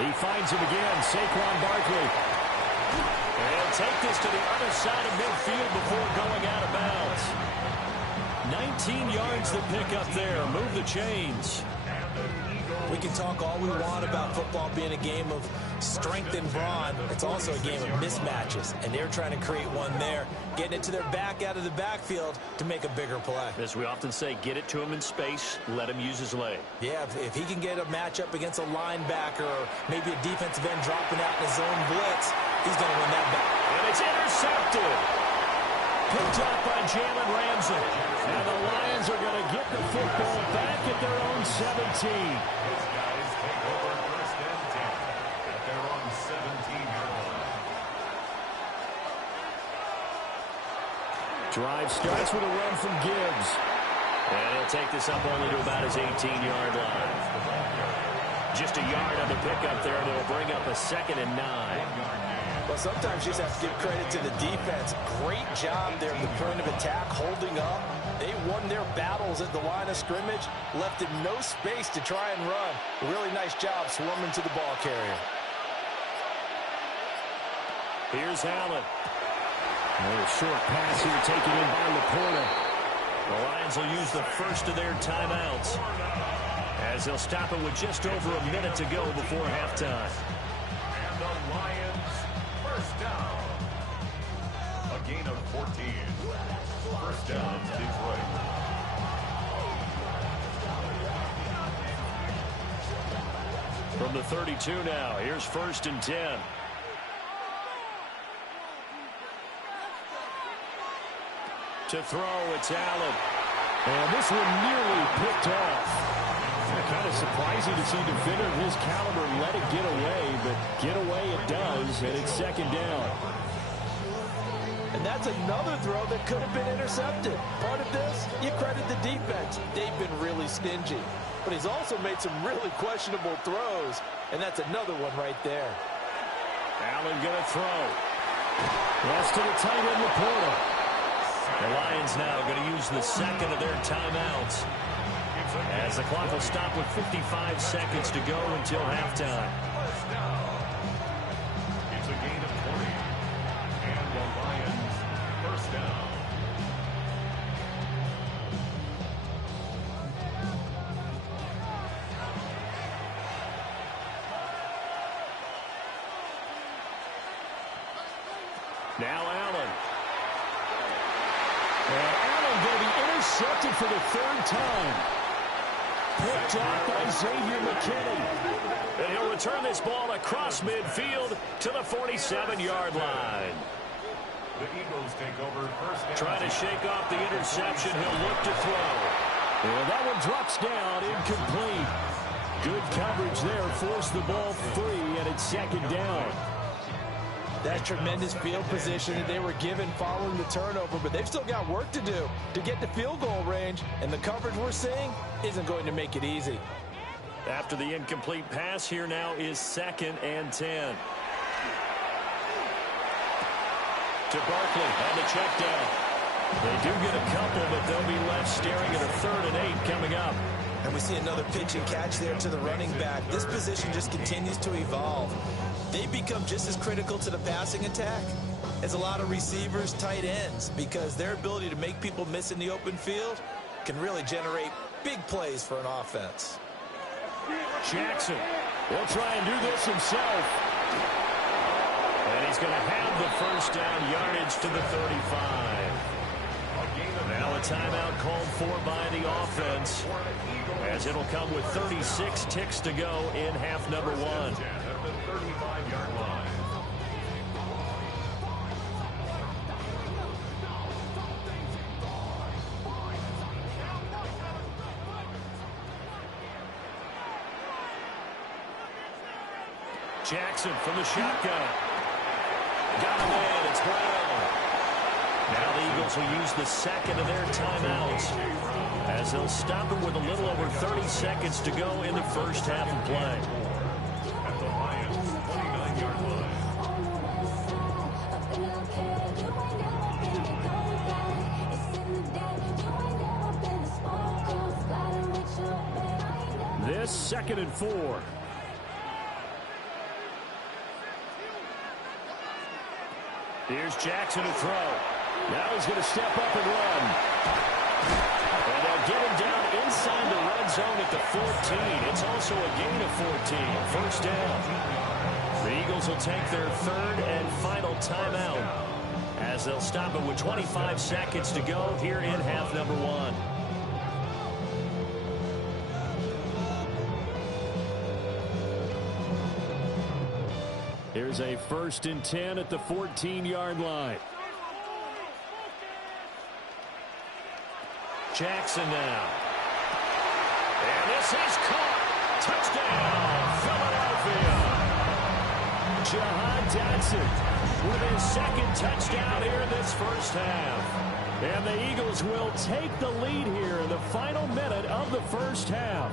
He finds him again, Saquon Barkley. And he'll take this to the other side of midfield before going out of bounds. 19 yards to pick up there. Move the chains. We can talk all we want about football being a game of strength and brawn. It's also a game of mismatches, and they're trying to create one there, getting it to their back out of the backfield to make a bigger play. As we often say, get it to him in space, let him use his leg. Yeah, if he can get a matchup against a linebacker or maybe a defensive end dropping out in a zone blitz, he's going to win that battle. And it's intercepted. Picked up by Jalen Ramsey. And the Lions are going to get the football back at their own 17. Those guys take over 1st and 10 at their own 17-yard line. Drive starts with a run from Gibbs. And he'll take this up only to about his 18-yard line. Just a yard on the pickup there, and it'll bring up a 2nd and 9. Well, sometimes you just have to give credit to the defense. Great job there at the point of attack, holding up. They won their battles at the line of scrimmage, left in no space to try and run. A really nice job swarming to the ball carrier. Here's Allen. A short pass here taken in by Laporta. The Lions will use the first of their timeouts. as they'll stop it with just over a minute to go before halftime. And the Lions, first down. A gain of 14. First down, Detroit. From the 32 now, here's 1st and 10. To throw, it's Allen. And this one nearly picked off. Kind of surprising to see a defender of his caliber let it get away, but get away it does, and it's 2nd down. And that's another throw that could have been intercepted. Part of this, you credit the defense. They've been really stingy. But he's also made some really questionable throws, and that's another one right there. Allen going to throw. Pass to the tight end, Laporta. The Lions now going to use the second of their timeouts, as the clock will stop with 55 seconds to go until halftime. It's a gain of 20. And the Lions, first down. Now Allen. And Allen going to be intercepted for the 3rd time. Picked off by Xavier McKinney. And he'll return this ball across midfield to the 47-yard line. The Eagles take over first down. Trying to shake off the interception. He'll look to throw. Well, that one drops down, incomplete. Good coverage there. Forced the ball free, and it's 2nd down. That tremendous field position that they were given following the turnover, but they've still got work to do to get to field goal range, and the coverage we're seeing isn't going to make it easy. After the incomplete pass, here now is 2nd and 10. To Barkley on the check down. They do get a couple, but they'll be left staring at a 3rd and 8 coming up. And we see another pitch and catch there to the running back. This position just continues to evolve. They become just as critical to the passing attack as a lot of receivers, tight ends, because their ability to make people miss in the open field can really generate big plays for an offense. Jackson will try and do this himself. And he's going to have the first down, yardage to the 35. Now a timeout called for by the offense, as it'll come with 36 ticks to go in half number 1. At the 35-yard line. Jackson from the shotgun. Got him in. It's Brown. Now the Eagles will use the second of their timeouts, as they'll stop it with a little over 30 seconds to go in the first half of play. At the Lions' 29-yard line. This 2nd and 4. Here's Jackson to throw. Now he's going to step up and run. And they'll get him down inside the red zone at the 14. It's also a gain of 14. First down. The Eagles will take their 3rd and final timeout, as they'll stop it with 25 seconds to go here in half number 1. Here's a 1st and 10 at the 14-yard line. Jackson now. And this is caught. Touchdown, Philadelphia. Jahan Dotson with his 2nd touchdown here in this first half. And the Eagles will take the lead here in the final minute of the first half.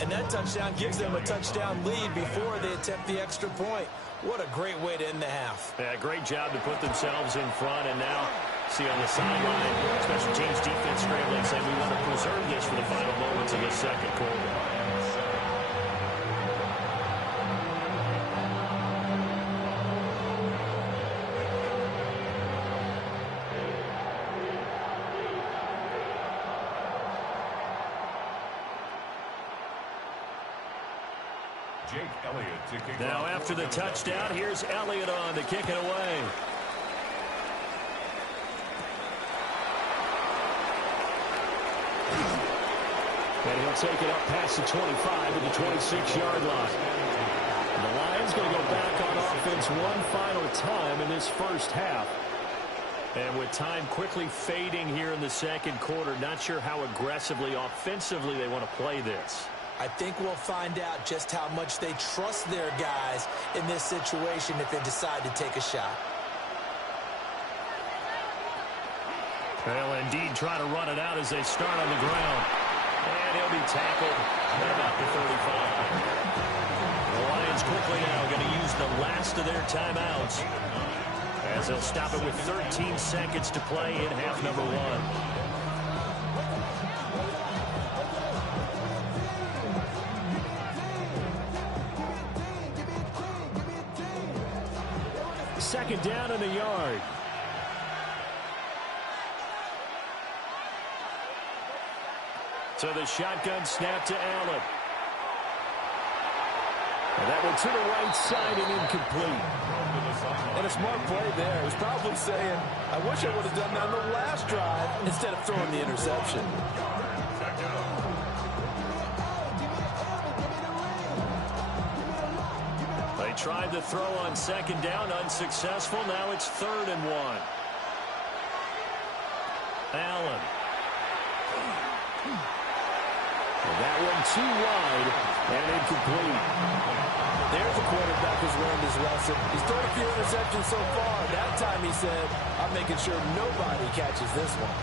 And that touchdown gives them a touchdown lead before they attempt the extra point. What a great way to end the half. Yeah, great job to put themselves in front, and now see on the sideline, special teams defense scrambling, saying we want to preserve this for the final moments of the second quarter. Jake Elliott to kick Now off. after the touchdown, here's Elliott on to kick it away. And he'll take it up past the 25 to the 26-yard line. And the Lions going to go back on offense one final time in this first half. And with time quickly fading here in the second quarter, not sure how aggressively, offensively they want to play this. I think we'll find out just how much they trust their guys in this situation if they decide to take a shot. They'll indeed try to run it out as they start on the ground. And he'll be tackled at about the 35. The Lions quickly now going to use the last of their timeouts as they'll stop it with 13 seconds to play in half number one. Second down in a yard. So the shotgun snap to Allen. And that one to the right side and incomplete. And a smart play there. He was probably saying, I wish I would have done that on the last drive instead of throwing the interception. They tried to throw on second down, unsuccessful. Now it's 3rd and 1. Allen. And that one too wide and incomplete. There's a quarterback who's learned his lesson. He's thrown a few interceptions so far. That time he said, I'm making sure nobody catches this one.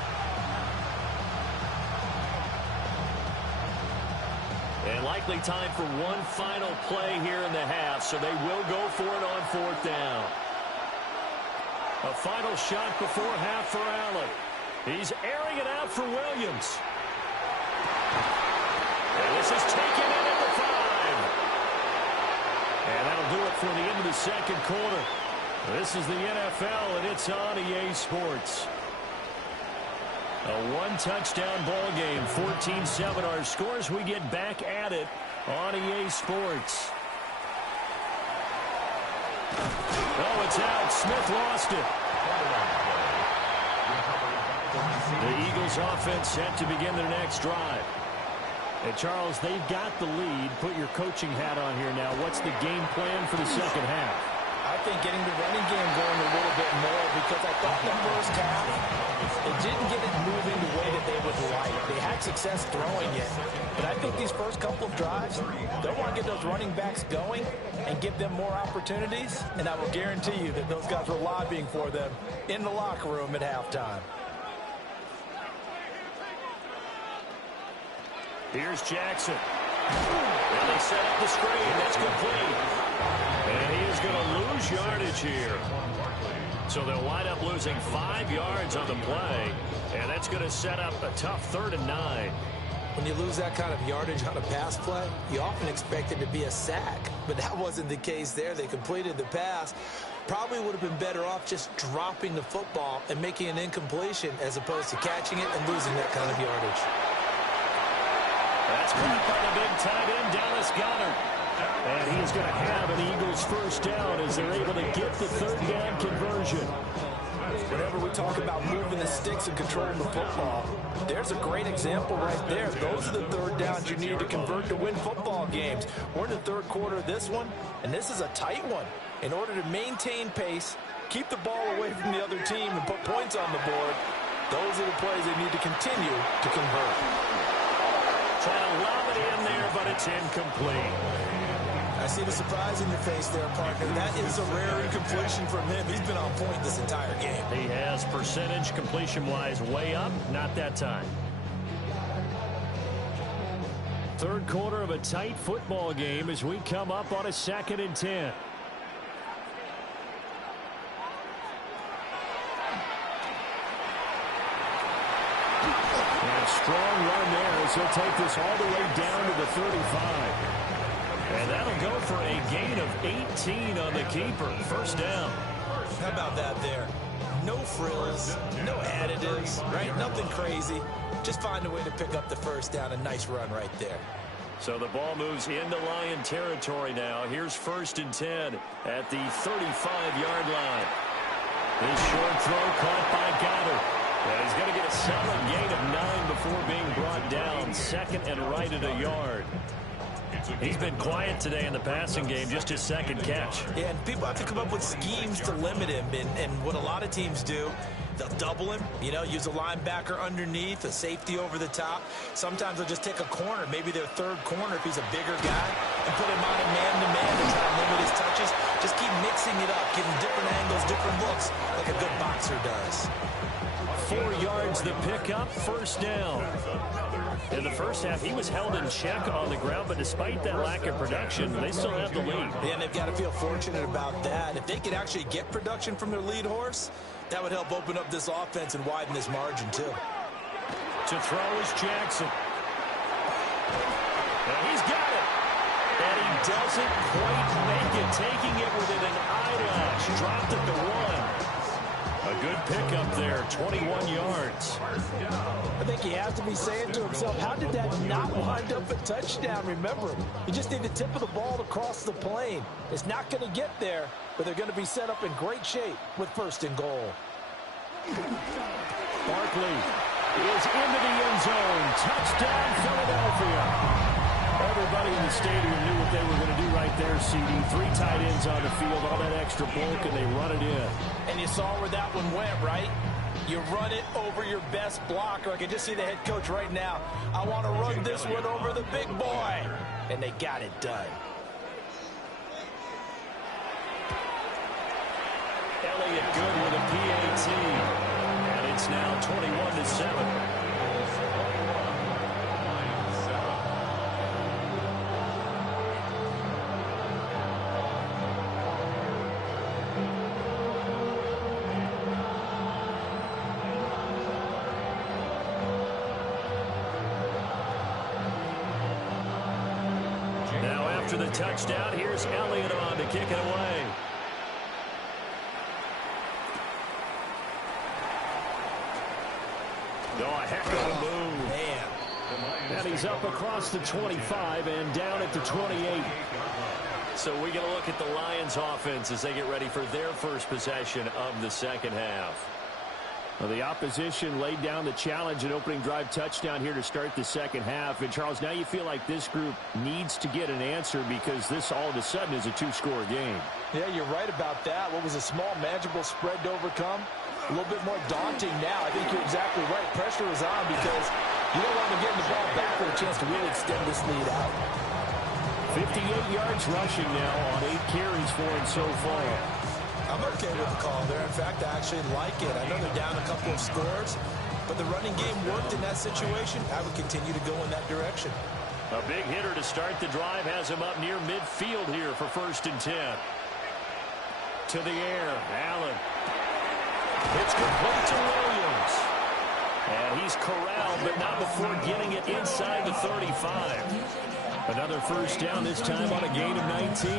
And likely time for one final play here in the half, so they will go for it on 4th down. A final shot before half for Allen. He's airing it out for Williams. And this is taken in at the 5. And that'll do it for the end of the second quarter. This is the NFL, and it's on EA Sports. A one-touchdown ball game, 14-7 our scores. We get back at it on EA Sports. Oh, it's out. Smith lost it. The Eagles offense set to begin their next drive. And Charles, they've got the lead. Put your coaching hat on here now. What's the game plan for the second half? I think getting the running game going a little bit more, because I thought the first half, they didn't get it moving the way that they would like. They had success throwing it. But I think these first couple of drives, they'll want to get those running backs going and give them more opportunities. And I will guarantee you that those guys were lobbying for them in the locker room at halftime. Here's Jackson. And they set up the screen. That's complete. And he is going to lose yardage here. So they'll wind up losing 5 yards on the play. And that's going to set up a tough 3rd and 9. When you lose that kind of yardage on a pass play, you often expect it to be a sack. But that wasn't the case there. They completed the pass. Probably would have been better off just dropping the football and making an incompletion as opposed to catching it and losing that kind of yardage. That's caught by the big tight end, Dallas Goedert. And he is going to have an Eagles first down as they're able to get the 3rd down conversion. Whenever we talk about moving the sticks and controlling the football, there's a great example right there. Those are the 3rd downs you need to convert to win football games. We're in the 3rd quarter of this one, and this is a tight one. In order to maintain pace, keep the ball away from the other team, and put points on the board, those are the plays they need to continue to convert. Trying to lob it in there, but it's incomplete. I see the surprise in your face there, partner. That is a rare incompletion from him. He's been on point this entire game. He has percentage completion-wise way up. Not that time. 3rd quarter of a tight football game as we come up on a 2nd and 10. And a strong run there as he'll take this all the way down to the 35. And that'll go for a gain of 18 on the keeper. First down. How about that there? No frills, no additives, right? Nothing crazy. Just find a way to pick up the first down. A nice run right there. So the ball moves into Lion territory now. Here's 1st and 10 at the 35-yard line. This short throw caught by Goddard. And he's going to get a solid gain of 9 before being brought down. 2nd and right at a yard. He's been quiet today in the passing game, just his 2nd catch. Yeah, and people have to come up with schemes to limit him. And what a lot of teams do, they'll double him, use a linebacker underneath, a safety over the top. Sometimes they'll just take a corner, maybe their 3rd corner if he's a bigger guy, and put him on a man-to-man to try to limit his touches. Just keep mixing it up, giving different angles, different looks, like a good boxer does. 4 yards the pickup, 1st down. In the first half, he was held in check on the ground, but despite that lack of production, they still have the lead. Yeah, and they've got to feel fortunate about that. If they could actually get production from their lead horse, that would help open up this offense and widen this margin, too. To throw is Jackson. And he's got it. And he doesn't quite make it, taking it within an eyelash. Dropped at the 1. A good pickup there, 21 yards. I think he has to be saying to himself, how did that not wind up a touchdown? Remember, you just need the tip of the ball to cross the plane. It's not going to get there, but they're going to be set up in great shape with 1st and goal. Barkley is into the end zone. Touchdown, Philadelphia. Everybody in the stadium knew what they were going to do right there, CD. 3 tight ends on the field, all that extra bulk, and they run it in. And you saw where that one went, right? You run it over your best blocker. I can just see the head coach right now. I want to run this one over the big boy. And they got it done. Elliott good with a PAT. And it's now 21-7. After the touchdown, here's Elliott on to kick it away. Oh, a heck of a move. Man. And he's up across the 25 and down at the 28. So we get a look at the Lions offense as they get ready for their first possession of the 2nd half. Well, the opposition laid down the challenge and opening drive touchdown here to start the 2nd half. And, Charles, now you feel like this group needs to get an answer because this all of a sudden is a 2-score game. Yeah, you're right about that. What was a small, manageable spread to overcome? A little bit more daunting now. I think you're exactly right. Pressure is on because you don't want them getting the ball back with a chance to really extend this lead out. 58 yards rushing now on 8 carries for him so far. I'm okay with the call there. In fact, I actually like it. I know they're down a couple of scores, but the running game worked in that situation. I would continue to go in that direction. A big hitter to start the drive has him up near midfield here for 1st and 10. To the air, Allen. It's complete to Williams. And he's corralled, but not before getting it inside the 35. Another 1st down, this time on a gain of 19.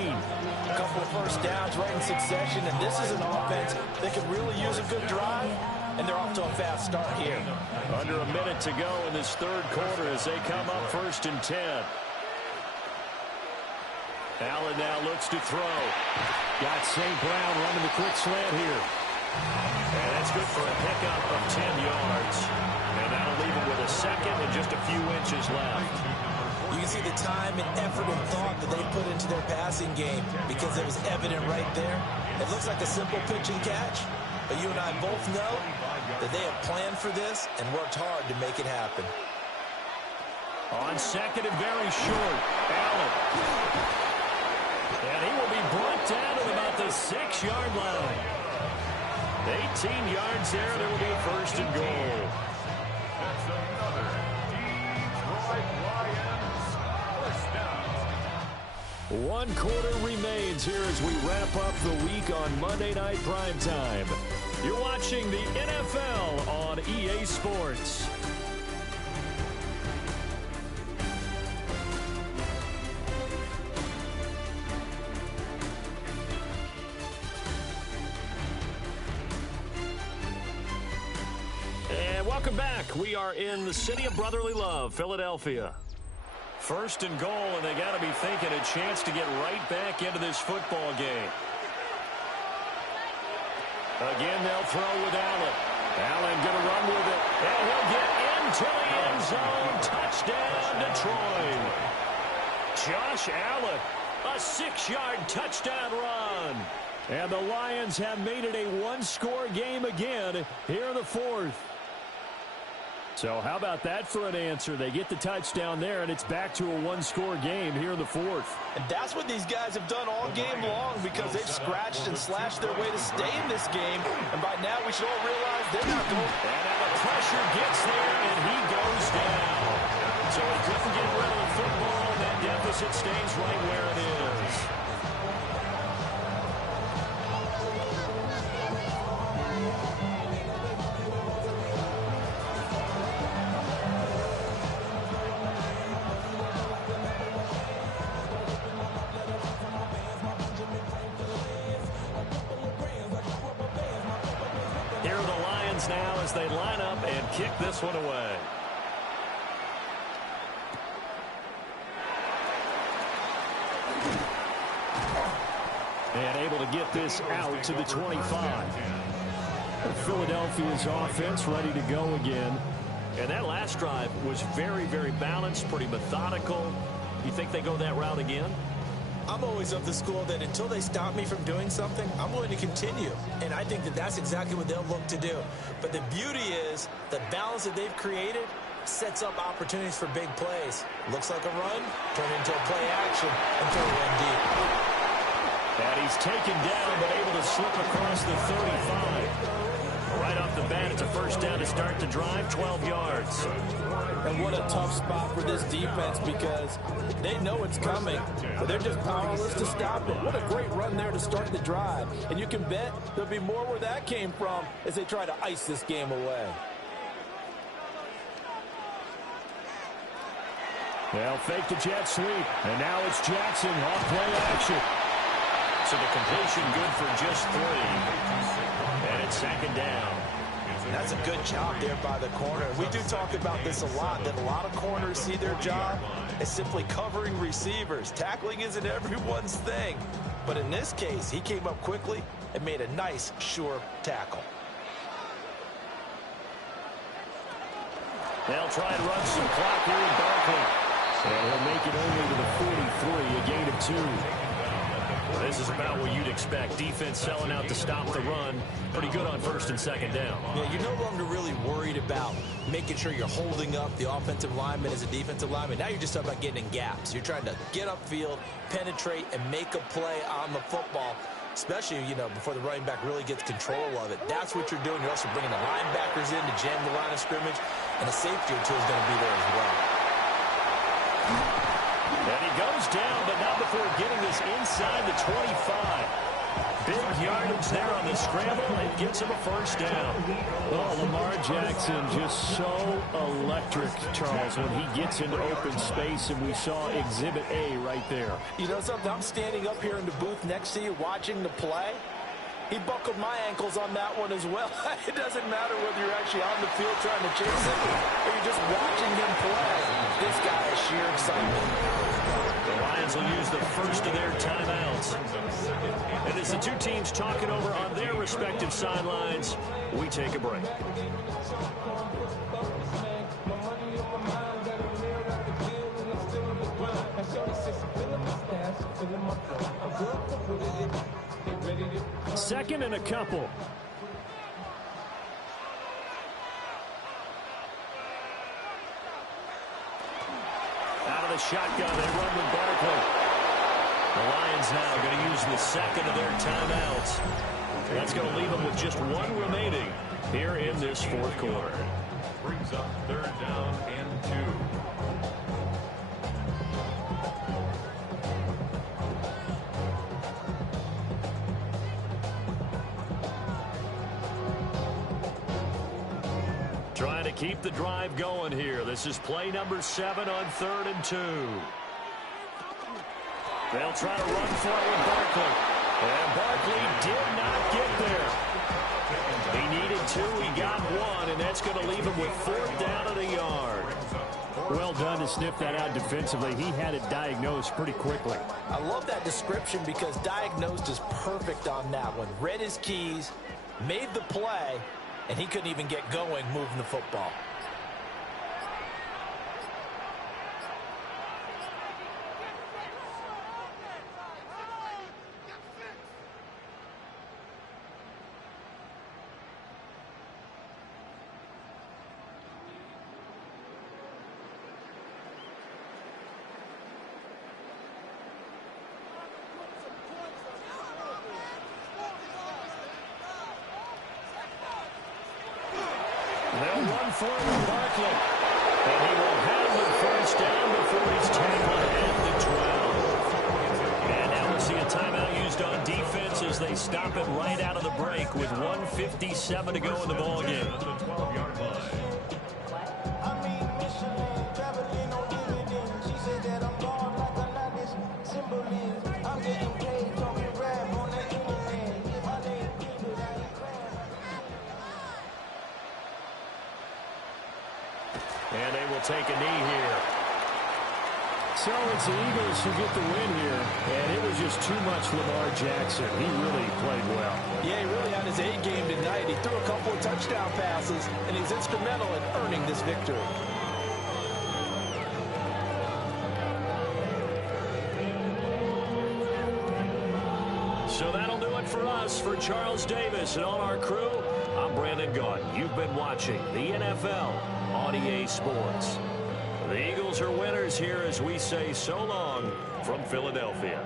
A couple of 1st downs right in succession, and this is an offense that could really use a good drive, and they're off to a fast start here. Under a minute to go in this 3rd quarter as they come up 1st and 10. Allen now looks to throw. Got St. Brown running the quick slant here. And that's good for a pickup of 10 yards. And that'll leave him with a 2nd and just a few inches left. You can see the time and effort and thought that they put into their passing game because it was evident right there. It looks like a simple pitch and catch, but you and I both know that they have planned for this and worked hard to make it happen. On 2nd and very short, Allen. And he will be brought down at about the 6-yard line. 18 yards there, there will be a 1st and goal. That's another Detroit Lions first down. 1 quarter remains here as we wrap up the week on Monday Night Primetime. You're watching the NFL on EA Sports. And welcome back. We are in the city of brotherly love, Philadelphia. First and goal, and they got to be thinking a chance to get right back into this football game. Again, they'll throw with Allen. Allen going to run with it, and he'll get into the end zone. Touchdown, Detroit. Josh Allen, a 6-yard touchdown run. And the Lions have made it a one-score game again here in the fourth. So how about that for an answer? They get the touchdown there, and it's back to a one-score game here in the fourth. And that's what these guys have done all game long because they've scratched and slashed their way to stay in this game. And by now, we should all realize they're not going. And now the pressure gets there, and he goes down. So he couldn't get rid of the football, and that deficit stays right where it is. Here are the Lions now as they line up and kick this one away. And able to get this out to the 25. Philadelphia's offense ready to go again. And that last drive was very, very balanced, pretty methodical. You think they go that route again? I'm always of the school that until they stop me from doing something, I'm willing to continue. And I think that that's exactly what they'll look to do. But the beauty is the balance that they've created sets up opportunities for big plays. Looks like a run, turn into a play action, and throw one deep. And he's taken down, but able to slip across the 35. Right off the bat, it's a first down to start the drive, 12 yards. And what a tough spot for this defense because they know it's coming, but they're just powerless to stop it. What a great run there to start the drive. And you can bet there'll be more where that came from as they try to ice this game away. They'll fake the jet sweep, and now it's Jackson off play action. So the completion good for just 3. And it's second down. That's a good job there by the corner. We do talk about this a lot, that a lot of corners see their job as simply covering receivers. Tackling isn't everyone's thing. But in this case, he came up quickly and made a nice, sure tackle. They'll try and run some clock here in Barkley. And he'll make it only to the 43, a gain of 2. This is about what you'd expect. Defense selling out to stop the run. Pretty good on first and second down. Yeah, you're no longer really worried about making sure you're holding up the offensive lineman as a defensive lineman. Now you're just talking about getting in gaps. You're trying to get upfield, penetrate, and make a play on the football, especially, before the running back really gets control of it. That's what you're doing. You're also bringing the linebackers in to jam the line of scrimmage, and a safety or two is going to be there as well. And he goes down, but not before getting this inside the 25. Big yardage there on the scramble. It gets him a first down. Oh, Lamar Jackson just so electric, Charles, when he gets into open space, and we saw Exhibit A right there. You know something? I'm standing up here in the booth next to you watching the play. He buckled my ankles on that one as well. It doesn't matter whether you're actually on the field trying to chase it or you're just watching him play. This guy is sheer excitement. The Lions will use the first of their timeouts. And as the two teams talking over on their respective sidelines, we take a break. Second and a couple. Out of the shotgun, they run with Barkley. The Lions now going to use the second of their timeouts. That's going to leave them with just one remaining here in this fourth quarter. Brings up third down and 2. Trying to keep the drive going here. This is play number 7 on 3rd and 2. They'll try to run for it with Barkley. And Barkley did not get there. He needed 2. He got 1, and that's going to leave him with 4th down at a yard. Well done to sniff that out defensively. He had it diagnosed pretty quickly. I love that description because diagnosed is perfect on that one. Read his keys, made the play, and he couldn't even get going moving the football. They'll run forward Barkley. And he will have the first down before he's tackled at the 12. And now we'll see a timeout used on defense as they stop it right out of the break with 1:57 to go in the ballgame. And they will take a knee here. So it's the Eagles who get the win here. And it was just too much Lamar Jackson. He really played well. Yeah, he really had his A game tonight. He threw a couple of touchdown passes, and he's instrumental in earning this victory. So that'll do it for us. For Charles Davis and on our crew, I'm Brandon Gaudin. You've been watching the NFL on EA Sports. The Eagles are winners here as we say so long from Philadelphia.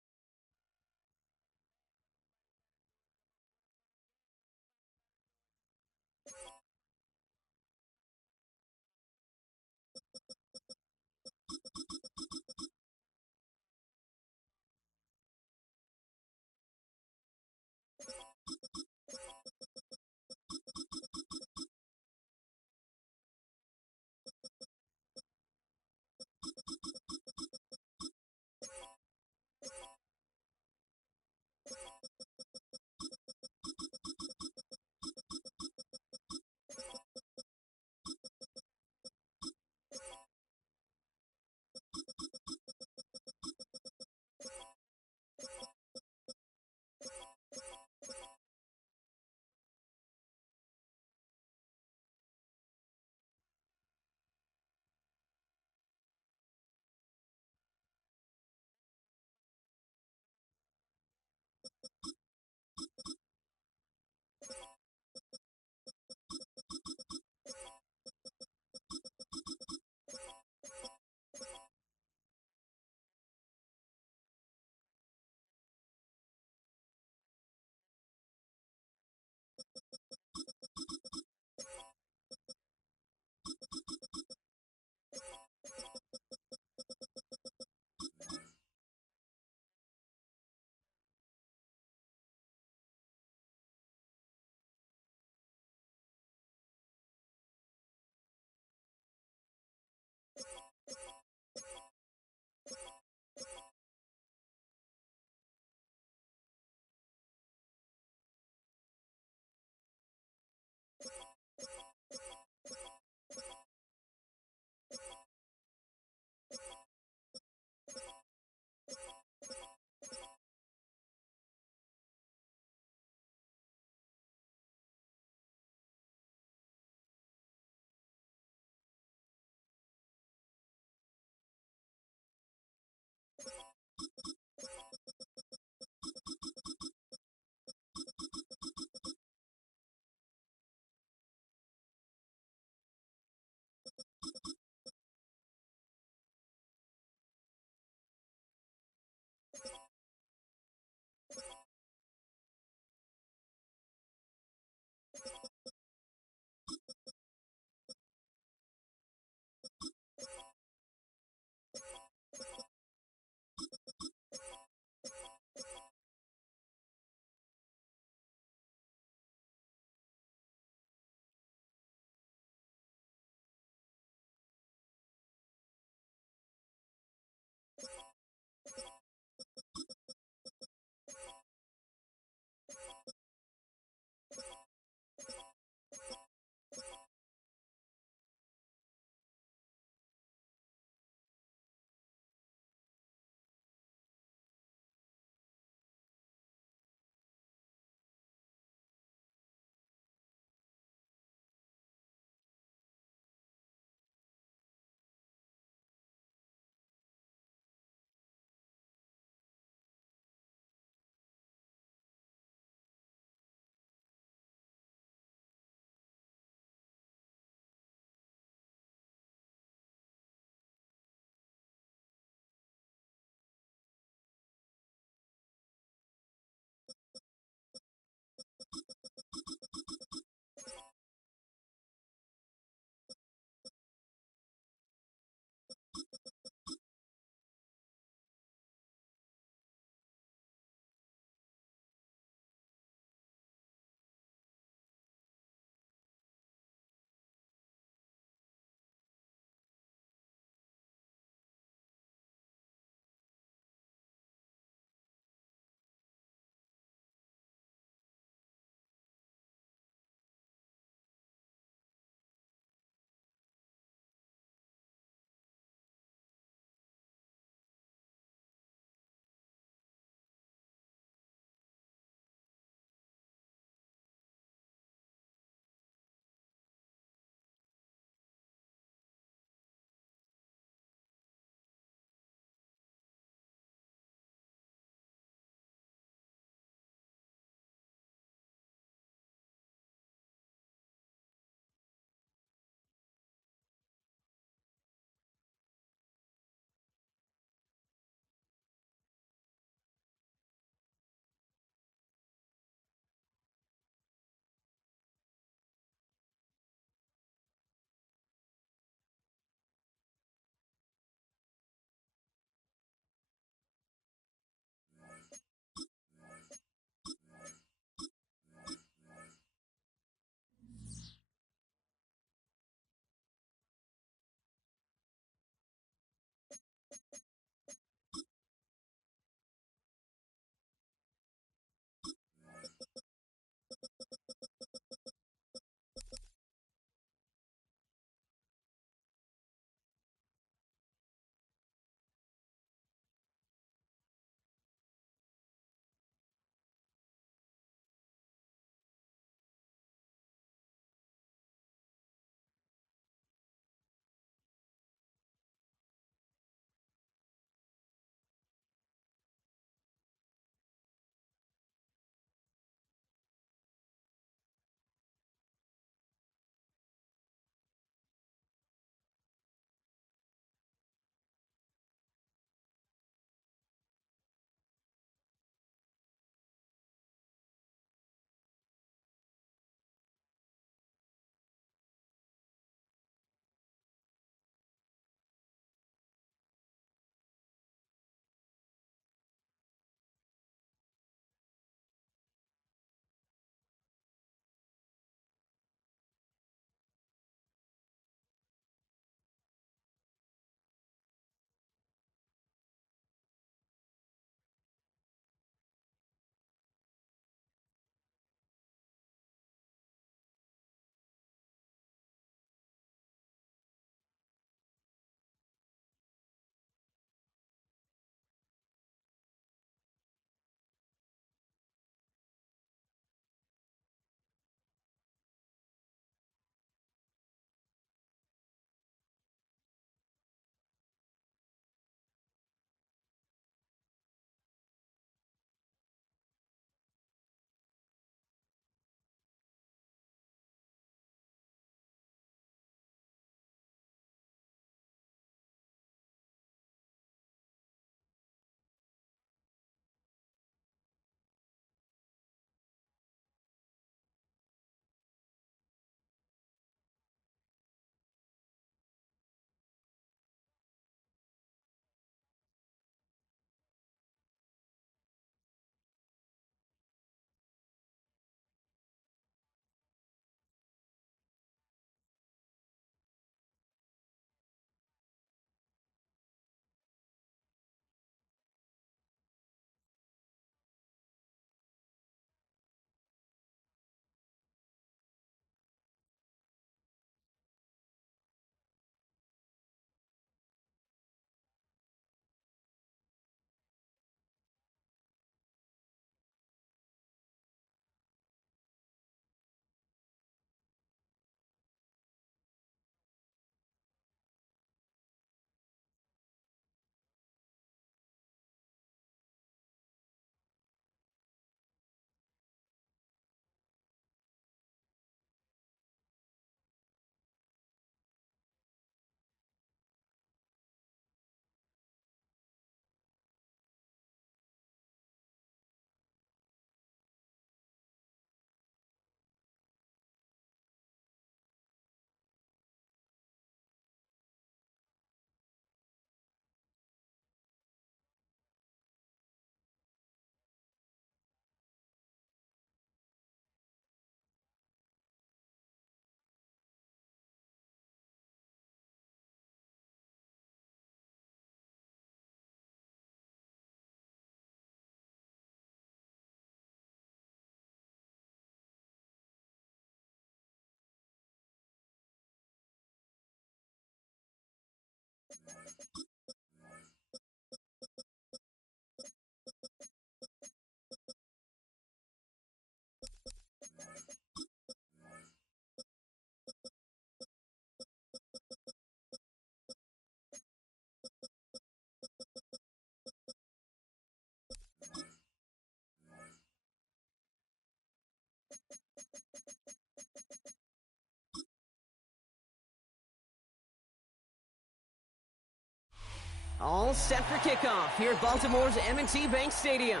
All set for kickoff here at Baltimore's M&T Bank Stadium.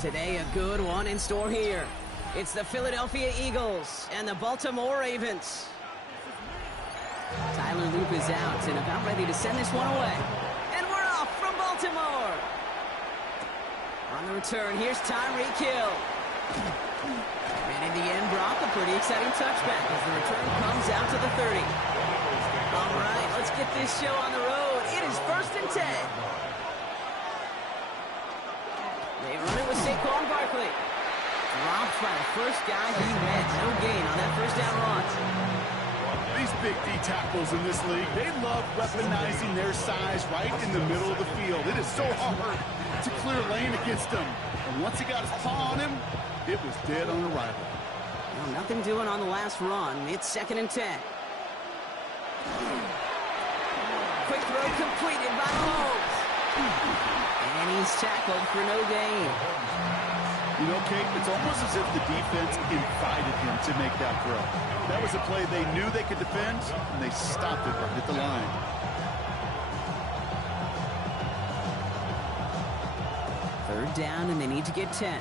Today, a good one in store here. It's the Philadelphia Eagles and the Baltimore Ravens. Tyler Loop is out and about ready to send this one away. And we're off from Baltimore. On the return, here's Tyreek Hill. And in the end, Brock, a pretty exciting touchback as the return comes out to the 30. All right, let's get this show on the road. It is 1st and 10. They run it with Saquon Barkley. Dropped by the first guy he met. No gain on that first down run. These big D tackles in this league, they love weaponizing their size right in the middle of the field. It is so hard to clear lane against them. And once he got his paw on him, it was dead on arrival. Well, nothing doing on the last run. It's 2nd and 10. Quick throw completed by Mahomes. And he's tackled for no gain. You know, Kate, it's almost as if the defense invited him to make that throw. That was a play they knew they could defend, and they stopped it right at the line. Third down, and they need to get 10.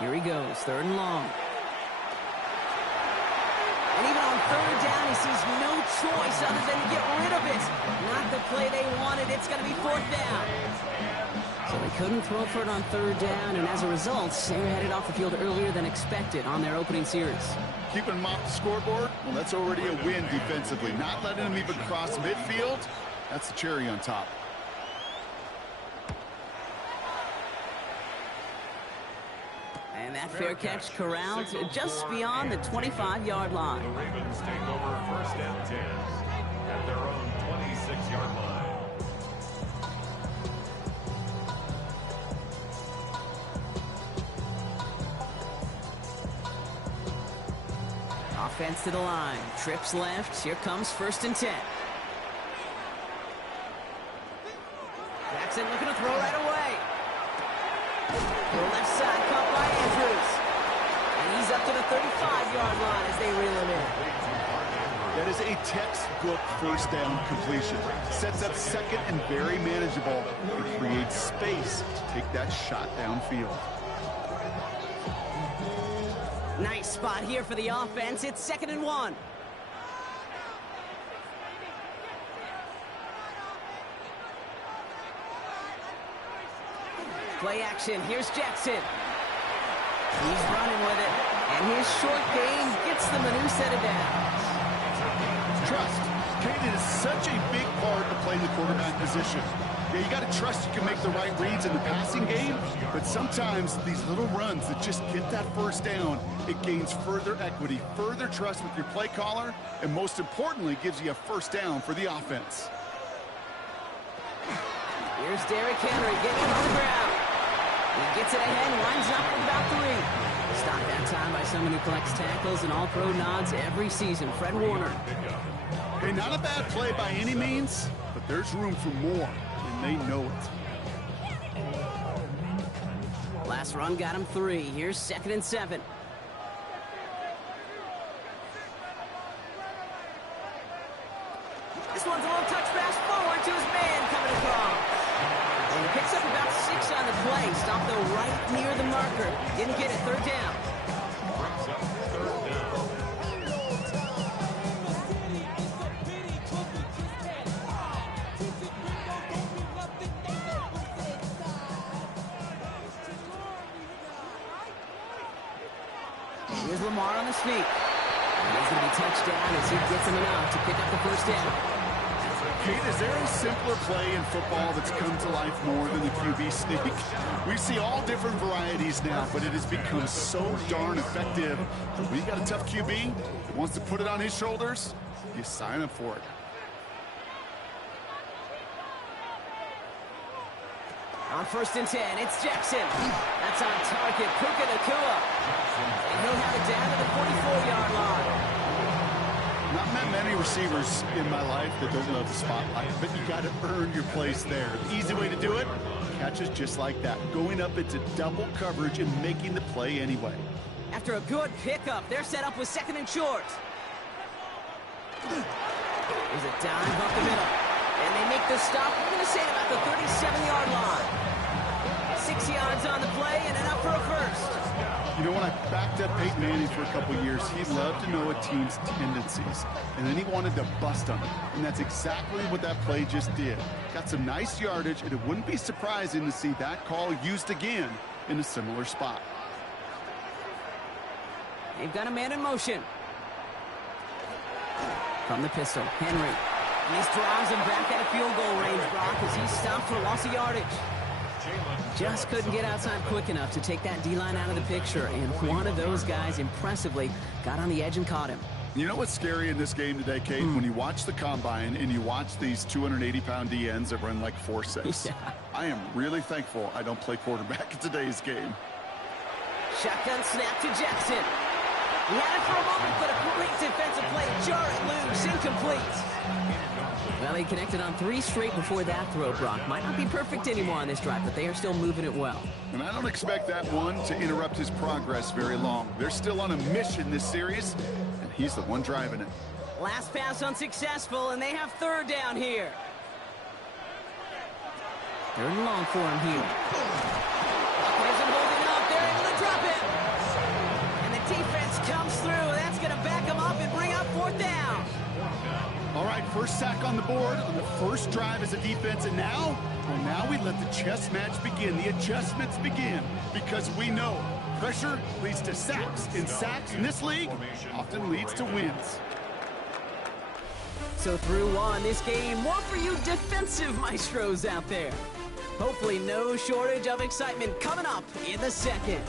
Here he goes, 3rd and long. And even on 3rd down, he sees no choice other than to get rid of it. Not the play they wanted. It's going to be 4th down. So they couldn't throw for it on 3rd down, and as a result, they were headed off the field earlier than expected on their opening series. Keeping them off the scoreboard, well, that's already a win defensively. Not letting them even cross midfield, that's the cherry on top. And that fair catch corralled just beyond the 25-yard line. The Ravens take over 1st and 10 at their own 26-yard line. Offense to the line. Trips left. Here comes 1st and 10. Jackson looking to throw right away. The left side caught by Andrews. And he's up to the 35-yard line as they reel him in. That is a textbook 1st down completion. Sets up 2nd and very manageable. It creates space to take that shot downfield. Nice spot here for the offense. It's 2nd and 1. Play action. Here's Jackson. He's running with it. And his short gain gets them a new set of downs. Trust. Kate, it is such a big part of playing the quarterback position. Yeah, you got to trust you can make the right reads in the passing game, but sometimes these little runs that just get that 1st down, it gains further equity, further trust with your play caller, and most importantly, gives you a 1st down for the offense. Here's Derrick Henry getting it on the ground. He gets it ahead, winds up with about 3. Stopped that time by someone who collects tackles and all-pro nods every season, Fred Warner. Okay, not a bad play by any means, but there's room for more, and they know it. Last run got him 3. Here's 2nd and 7. This one's a little touch pass forward to his man coming across. And he picks up about 6 on the play. Stopped though right near the marker. Didn't get it. 3rd down. Brings up 3rd down. Here's Lamar on the sneak. And he's going to be touched down as he gets him enough to pick up the 1st down. Kate, is there a simpler play in football that's come to life more than the QB sneak? We see all different varieties now, but it has become so darn effective. But when you got a tough QB that wants to put it on his shoulders, you sign up for it. On 1st and 10, it's Jackson. That's on target. Puka Nacua. And he'll have it down to the 44-yard line. Not met many receivers in my life that don't love the spotlight, but you got to earn your place there. The easy way to do it, catches just like that, going up into double coverage and making the play anyway. After a good pickup, they're set up with 2nd and short. There's a dive up the middle. And they make the stop, we're going to say about the 37-yard line. 6 yards on the play and enough for a first. You know, when I backed up Peyton Manning for a couple years, he loved to know a team's tendencies, and then he wanted to bust them. And that's exactly what that play just did. Got some nice yardage, and it wouldn't be surprising to see that call used again in a similar spot. They've got a man in motion. From the pistol, Henry. And this drives him back at a field goal range, Brock, as he's stopped for loss of yardage. Just couldn't get outside quick enough to take that D-line out of the picture, and one of those guys impressively got on the edge and caught him. You know what's scary in this game today, Kate? When you watch the combine and you watch these 280-pound DNs that run like 4.6. Yeah. I am really thankful I don't play quarterback in today's game. Shotgun snap to Jackson. He had it for a moment, but a great defensive play. Jar it loose, incomplete. Well, he connected on 3 straight before that throw, Brock. Might not be perfect anymore on this drive, but they are still moving it well. And I don't expect that one to interrupt his progress very long. They're still on a mission this series, and he's the one driving it. Last pass unsuccessful, and they have 3rd down here. 3rd and long for him here. Brock isn't holding up. They're able to drop it. And the defense comes through. That's going to back them up and bring up 4th down. All right, first sack on the board on the first drive as a defense, and now we let the chess match begin. The adjustments begin, because we know pressure leads to sacks, and sacks in this league often leads to wins. So through one, this game, more for you defensive maestros out there. Hopefully no shortage of excitement coming up in the second.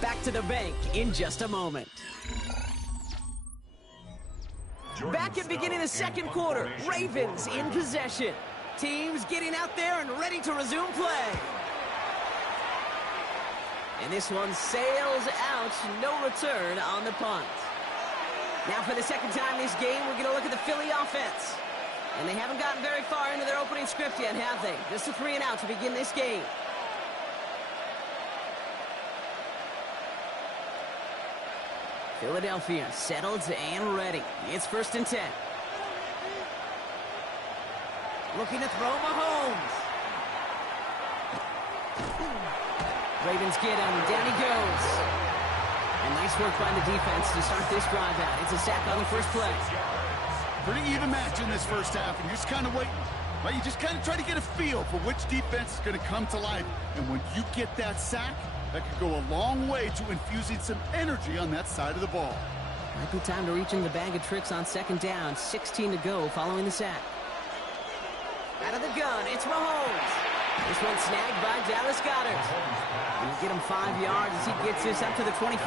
Back to the bank in just a moment. Back at beginning of the second quarter, Ravens in possession. Teams getting out there and ready to resume play. And this one sails out, no return on the punt. Now for the second time this game, we're going to look at the Philly offense. And they haven't gotten very far into their opening script yet, have they? Just a 3 and out to begin this game. Philadelphia settled and ready. It's 1st and 10. Looking to throw Mahomes. Ravens get him. Down he goes. And nice work by the defense to start this drive out. It's a sack on the first play. Pretty even match in this first half, and you're just kind of waiting. Right? You just kind of try to get a feel for which defense is going to come to life. And when you get that sack, that could go a long way to infusing some energy on that side of the ball. Might be time to reach in the bag of tricks on 2nd down. 16 to go following the sack. Out of the gun, it's Mahomes. This one snagged by Dallas Goedert. He'll get him 5 yards as he gets this up to the 25.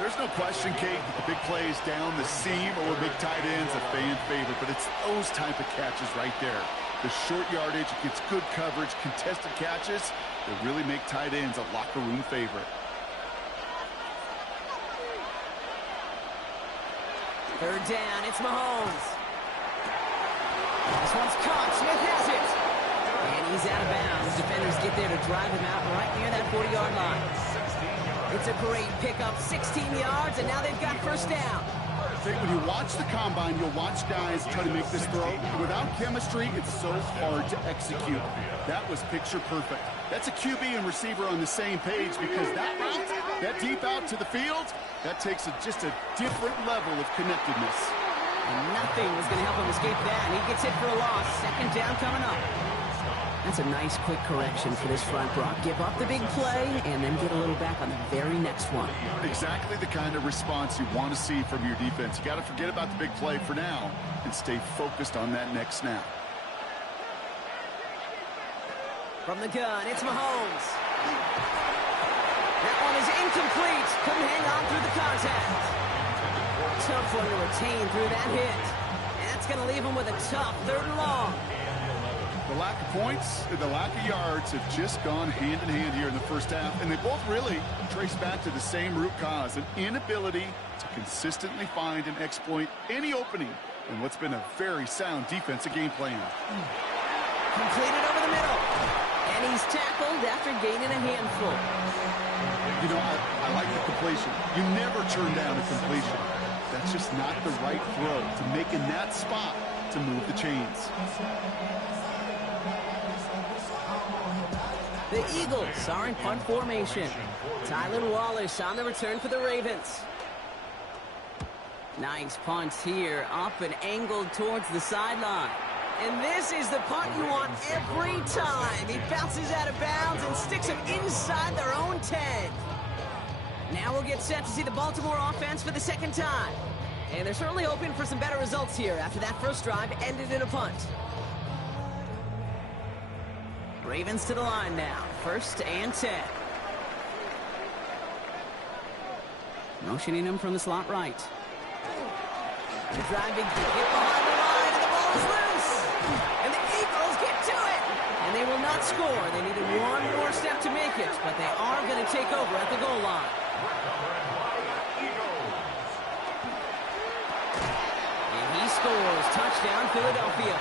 There's no question, Kate, the big plays down the seam or big tight ends a fan favorite, but it's those type of catches right there. The short yardage, gets good coverage, contested catches that really make tight ends a locker room favorite. 3rd down, it's Mahomes. This one's caught. Smith has it. And he's out of bounds. Defenders get there to drive him out right near that 40-yard line. It's a great pickup, 16 yards, and now they've got 1st down. When you watch the combine, you'll watch guys try to make this throw. Without chemistry, it's so hard to execute. That was picture perfect. That's a QB and receiver on the same page, because that route, that deep out to the field, that takes just a different level of connectedness. And nothing was going to help him escape that. And he gets hit for a loss. 2nd down coming up. That's a nice quick correction for this front, Brock. Give up the big play and then get a little back on the very next one. Exactly the kind of response you want to see from your defense. You got to forget about the big play for now and stay focused on that next snap. From the gun, it's Mahomes. That one is incomplete. Couldn't hang on through the contact. Tough one to retain through that hit. And that's going to leave him with a tough 3rd and long. The lack of points and the lack of yards have just gone hand in hand here in the first half, and they both really trace back to the same root cause, an inability to consistently find and exploit any opening in what's been a very sound defensive game plan. Completed over the middle, and he's tackled after gaining a handful. You know, I like the completion. You never turn down a completion. That's just not the right throw to make in that spot to move the chains. The Eagles are in punt formation. Tylan Wallace on the return for the Ravens. Nice punt here, up and angled towards the sideline. And this is the punt you want every time. He bounces out of bounds and sticks him inside their own 10. Now we'll get set to see the Baltimore offense for the second time. And they're certainly hoping for some better results here after that first drive ended in a punt. Ravens to the line now. 1st and 10. Motioning him from the slot right. The drive begins. Get behind the line, and the ball is loose. And the Eagles get to it. And they will not score. They needed one more step to make it, but they are going to take over at the goal line. And he scores. Touchdown, Philadelphia.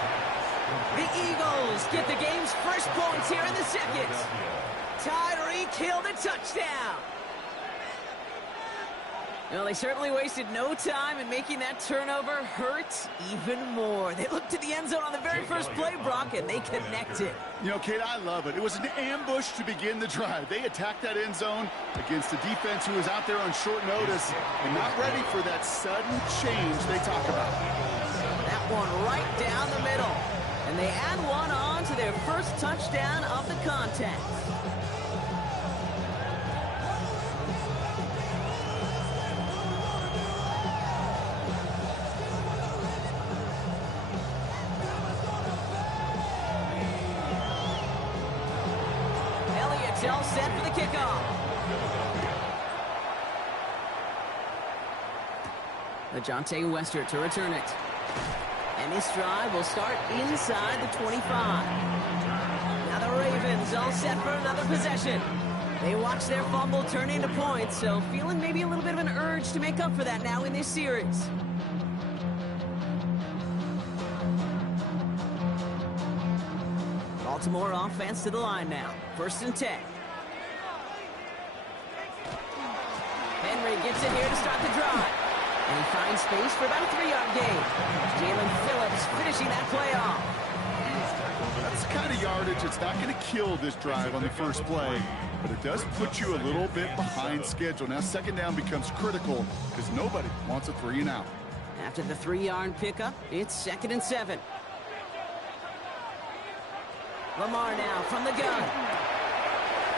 The Eagles get the game's first points here in the second. Tyreek Hill the touchdown. Well, they certainly wasted no time in making that turnover hurt even more. They looked to the end zone on the very first play, Brock, and they connected. You know, Kate, I love it. It was an ambush to begin the drive. They attacked that end zone against a defense who was out there on short notice and not ready for that sudden change they talk about. That one right down the middle. And they add one on to their first touchdown of the contest. Elliott's all set for the kickoff. LaJohntay Westert to return it. And this drive will start inside the 25. Now the Ravens all set for another possession. They watch their fumble turn into points, so feeling maybe a little bit of an urge to make up for that now in this series. Baltimore offense to the line now. 1st and 10. Henry gets it here to start the drive. And he finds space for about a 3-yard gain. Jalen Phillips finishing that play off. That's the kind of yardage that's not going to kill this drive on the first play, but it does put you a little bit behind schedule. Now second down becomes critical because nobody wants a 3-and-out. After the 3-yard pickup, it's 2nd and 7. Lamar now from the gun.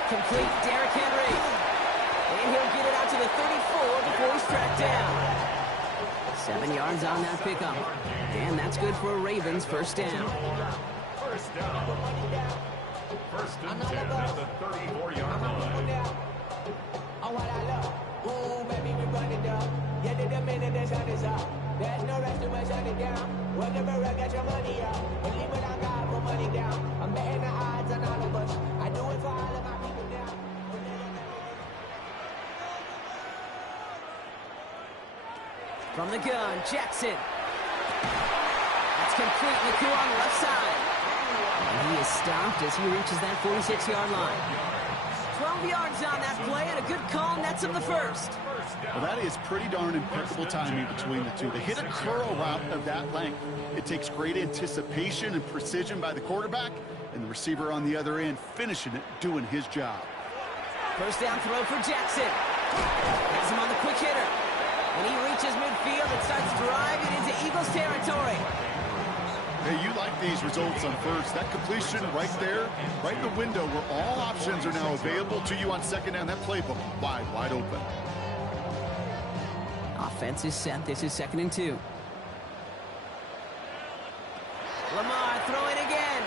Complete Derrick Henry. And he'll get it out to the 34 before he's tracked down. 7 yards on that pickup. And that's good for a Ravens first down. First down. 1st and 10 at the 34-yard line. Oh, what I love. Ooh, baby, we run it down. Yeah, the minute the sun is up. There's no rest to shut it down. Whatever I get your money up. Believe it, I got my money down. I'm betting the odds on all of us. I do it for all of my people now. From the gun, Jackson. That's complete. McCool on the left side. And he is stopped as he reaches that 46-yard line. 12 yards on that play, and a good call nets him the first. Well, that is pretty darn impeccable timing between the two. To hit a curl route of that length, it takes great anticipation and precision by the quarterback, and the receiver on the other end finishing it, doing his job. First down throw for Jackson. Has him on the quick hitter. And he reaches midfield and starts driving into Eagles territory. Hey, you like these results on first. That completion right there, right in the window where all options are now available to you on second down. That playbook wide open. Offense is set. This is 2nd and 2. Lamar throwing again.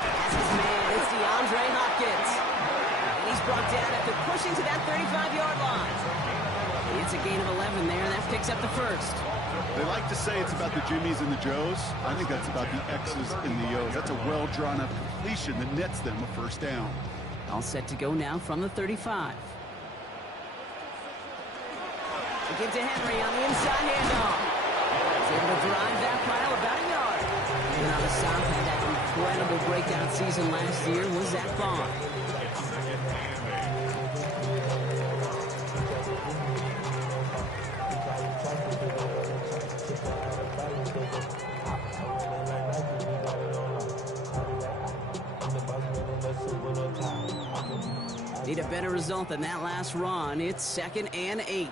That's his man. It's DeAndre Hopkins. And he's brought down after pushing to that 35-yard line. It's a gain of 11 there, and that picks up the first. They like to say it's about the Jimmies and the Joes. I think that's about the X's and the O's. That's a well-drawn-up completion that nets them a first down. All set to go now from the 35. They give to Henry on the inside handoff. He's able to drive that pile about a yard. And on the south had that incredible breakout season last year was Zach Bond. Need a better result than that last run. It's 2nd and 8.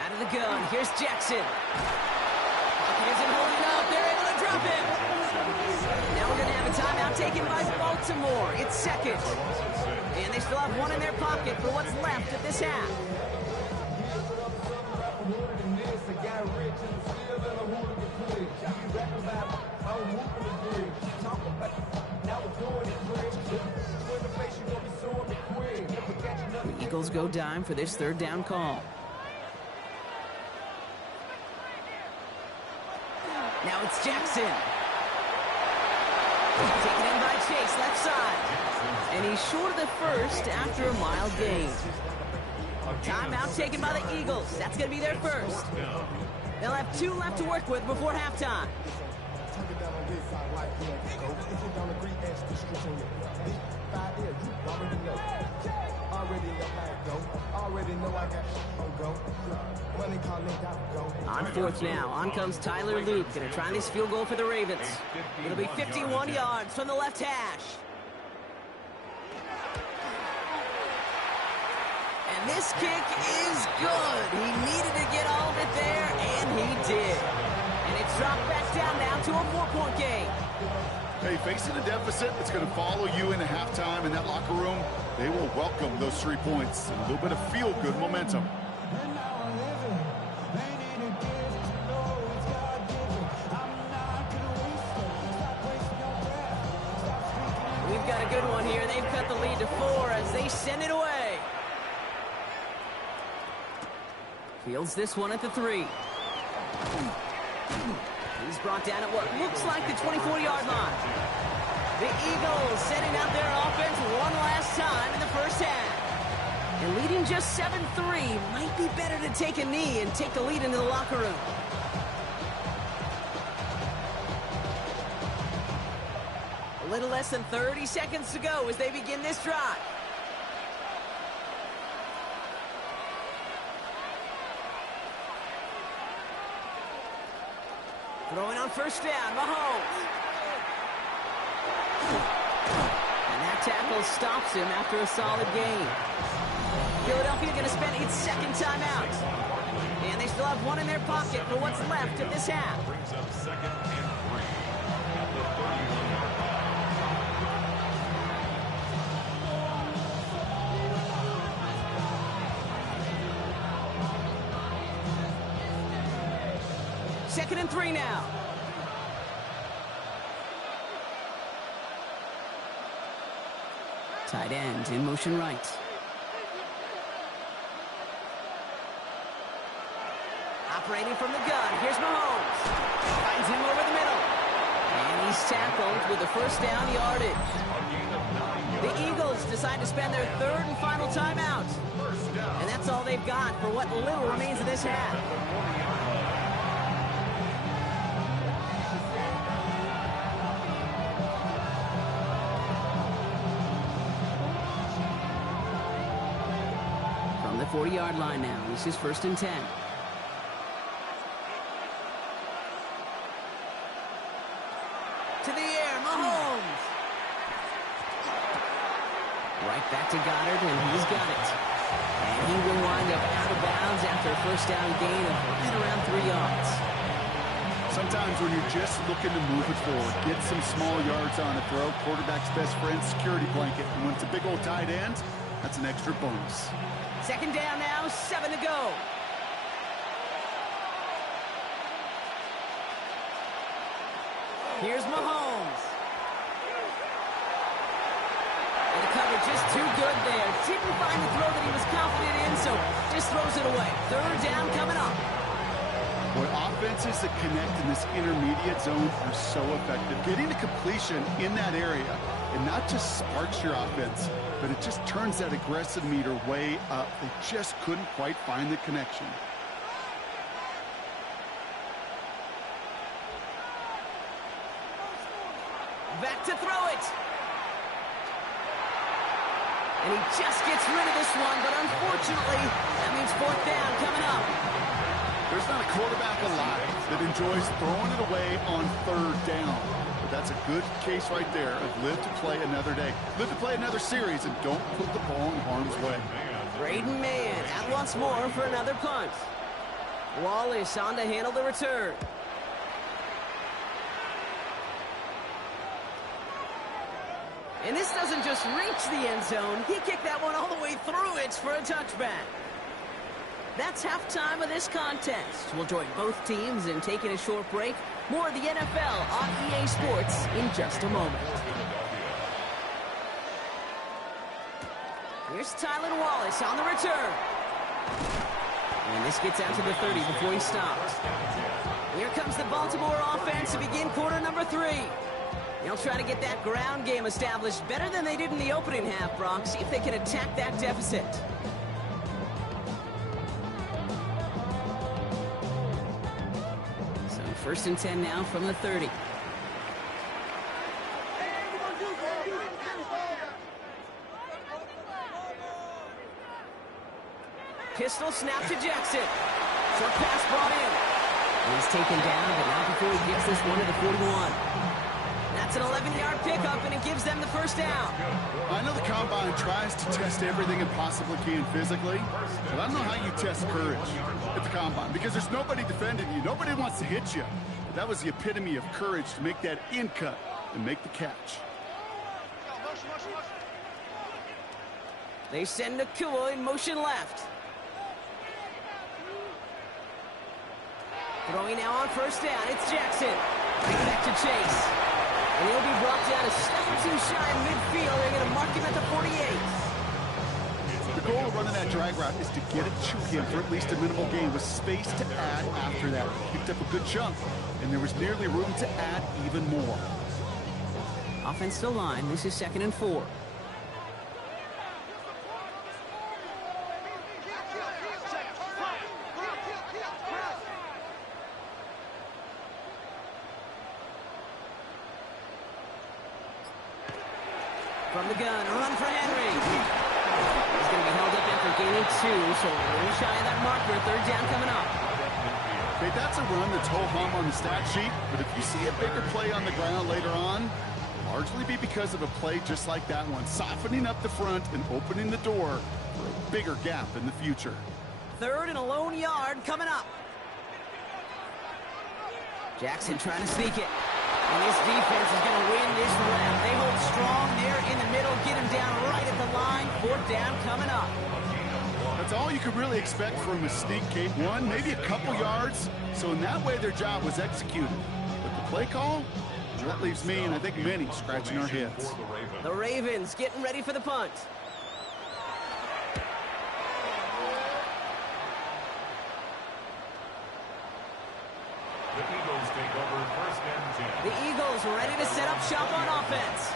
Out of the gun, here's Jackson. Pocket isn't holding up. They're able to drop him. Now we're going to have a timeout taken by Baltimore. It's 2nd. And they still have one in their pocket for what's left of this half. The Eagles go dime for this 3rd down call. Now it's Jackson. Taken in by Chase, left side. And he's short of the first after a mild gain. Timeout taken by the Eagles. That's going to be their first. They'll have 2 left to work with before halftime. On 4th now, on comes Tyler Luke. Gonna try this field goal for the Ravens. It'll be 51 yards from the left hash. And this kick is good. He needed to get all of it there, and he did. And it's dropped back down now to a 4-point game. Hey, facing a deficit that's going to follow you into halftime in that locker room, they will welcome those 3 points and a little bit of feel-good momentum. We've got a good one here. They've cut the lead to 4 as they send it away. Fields this one at the 3. He's brought down at what looks like the 24-yard line. The Eagles setting out their offense one last time in the first half. And leading just 7-3, might be better to take a knee and take the lead into the locker room. A little less than 30 seconds to go as they begin this drive. Throwing on 1st down, Mahomes. And that tackle stops him after a solid gain. Philadelphia going to spend its 2nd timeout. And they still have 1 in their pocket for what's left of this half. Brings up 2nd and 3 at the 31-yard line. 2nd and 3 now. Tight end in motion right. Operating from the gun. Here's Mahomes. Finds him over the middle. And he's tackled with the 1st down yardage. The Eagles decide to spend their 3rd and final timeout. And that's all they've got for what little remains of this half. From the 40-yard line now. This is 1st and 10. To the air, Mahomes. Right back to Goddard, and he's got it. And he will wind up out of bounds after a 1st down gain of right around 3 yards. Sometimes when you're just looking to move it forward, get some small yards on a throw, quarterback's best friend, security blanket. And when it's a big old tight end, that's an extra bonus. 2nd down now, 7 to go. Here's Mahomes. And the coverage just too good there. Didn't find the throw that he was confident in, so just throws it away. 3rd down coming up. Boy, offenses that connect in this intermediate zone are so effective. Getting the completion in that area, it not just sparks your offense, but it just turns that aggressive meter way up. They just couldn't quite find the connection. Back to throw it. And he just gets rid of this one, but unfortunately, that means 4th down coming up. There's not a quarterback alive that enjoys throwing it away on 3rd down. But that's a good case right there of live to play another day. Live to play another series and don't put the ball in harm's way. Braden Mann out once more for another punt. Wallace on to handle the return. And this doesn't just reach the end zone. He kicked that one all the way through it for a touchback. That's halftime of this contest. We'll join both teams in taking a short break. More of the NFL on EA Sports in just a moment. Here's Tylan Wallace on the return. And this gets out to the 30 before he stops. Here comes the Baltimore offense to begin quarter number 3. They'll try to get that ground game established better than they did in the opening half, Brock. See if they can attack that deficit. So first and 10 now from the 30. Pistol snap to Jackson. Short pass brought in. He's taken down, but not before he gets this one to the 41. That's an 11-yard pickup, and it gives them the first down. I know the Combine tries to test everything it possibly can physically, but I don't know how you test courage at the Combine because there's nobody defending you. Nobody wants to hit you. But that was the epitome of courage to make that in cut and make the catch. They send Nakua in motion left. Throwing now on first down, it's Jackson. Right back to Chase. And he'll be brought down a step or two shy in midfield. They're going to mark him at the 48. The goal of running that drag route is to get it to him for at least a minimal gain with space to add after that. Picked up a good chunk, and there was nearly room to add even more. Offense to line. This is 2nd and 4. From the gun, a run for Henry. He's going to be held up after gaining 2, so a little shy of that marker. 3rd down coming up. Okay, that's a run that's ho-hum on the stat sheet, but if you see a bigger play on the ground later on, it'll largely be because of a play just like that one, softening up the front and opening the door for a bigger gap in the future. 3rd and a lone yard coming up. Jackson trying to sneak it. And this defense is going to win this round. They hold strong there in the middle, get him down right at the line. 4th down coming up. That's all you could really expect from a sneak, Kate. 1, maybe a couple yards. So in that way, their job was executed. But the play call, that leaves me and I think many scratching our heads. The Ravens getting ready for the punt. The Eagles take over 1st and 10. The Eagles ready to set up shop on offense.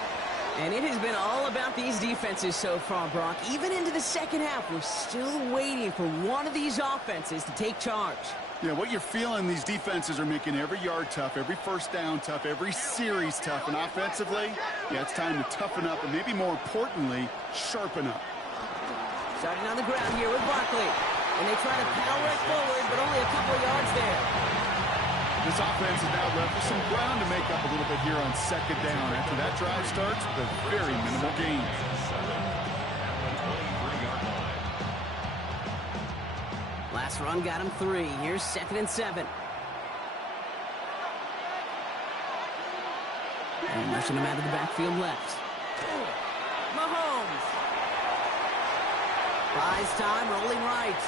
And it has been all about these defenses so far, Brock. Even into the second half, we're still waiting for one of these offenses to take charge. Yeah, what you're feeling, these defenses are making every yard tough, every first down tough, every series tough. And offensively, yeah, it's time to toughen up and maybe more importantly, sharpen up. Starting on the ground here with Barkley. And they try to power it forward, but only a couple yards there. This offense is now left with some ground to make up a little bit here on 2nd down. After that drive starts with a very minimal gain. Last run got him 3. Here's 2nd and 7. And rushing him out of the backfield left. Mahomes. Buys time, rolling right.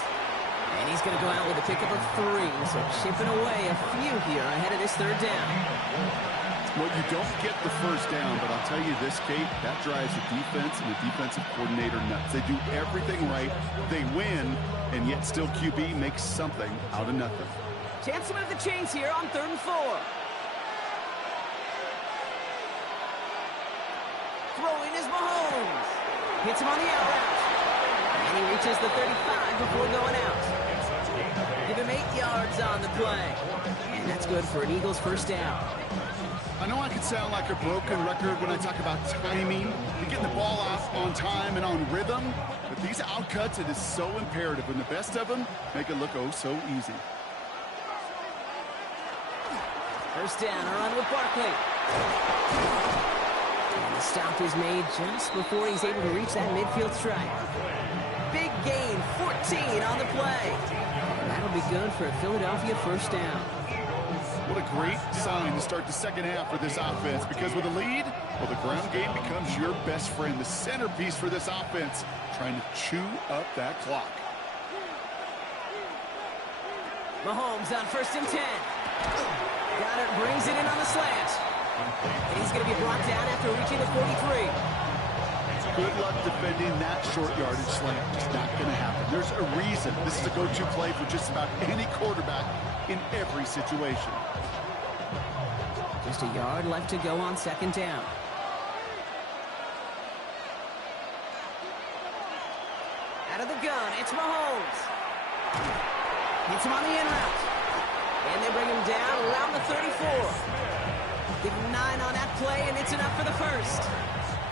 And he's going to go out with a pickup of 3. So chipping away a few here ahead of this 3rd down. Well, you don't get the first down, but I'll tell you this, Kate, that drives the defense and the defensive coordinator nuts. They do everything right. They win, and yet still QB makes something out of nothing. Chance to move the chains here on 3rd and 4. Throwing is Mahomes. Hits him on the out route. And he reaches the 35 before going out. Give him 8 yards on the play. And that's good for an Eagles first down. I know I can sound like a broken record when I talk about timing and getting the ball off on time and on rhythm, but these outcuts, it is so imperative, and the best of them make it look oh so easy. First down, a run with Barkley. And the stop is made just before he's able to reach that midfield strike. Big gain, 14 on the play. And that'll be good for a Philadelphia first down. What a great sign to start the second half for this offense, because with a lead, well, the ground game becomes your best friend, the centerpiece for this offense, trying to chew up that clock. Mahomes on 1st and 10. Goddard brings it in on the slant. And he's going to be brought down after reaching the 43. Good luck defending that short yardage slant. It's not going to happen. There's a reason this is a go-to play for just about any quarterback in every situation. Just a yard left to go on 2nd down. Out of the gun, it's Mahomes. Hits him on the in route. And they bring him down around the 34. Give him 9 on that play, and it's enough for the first.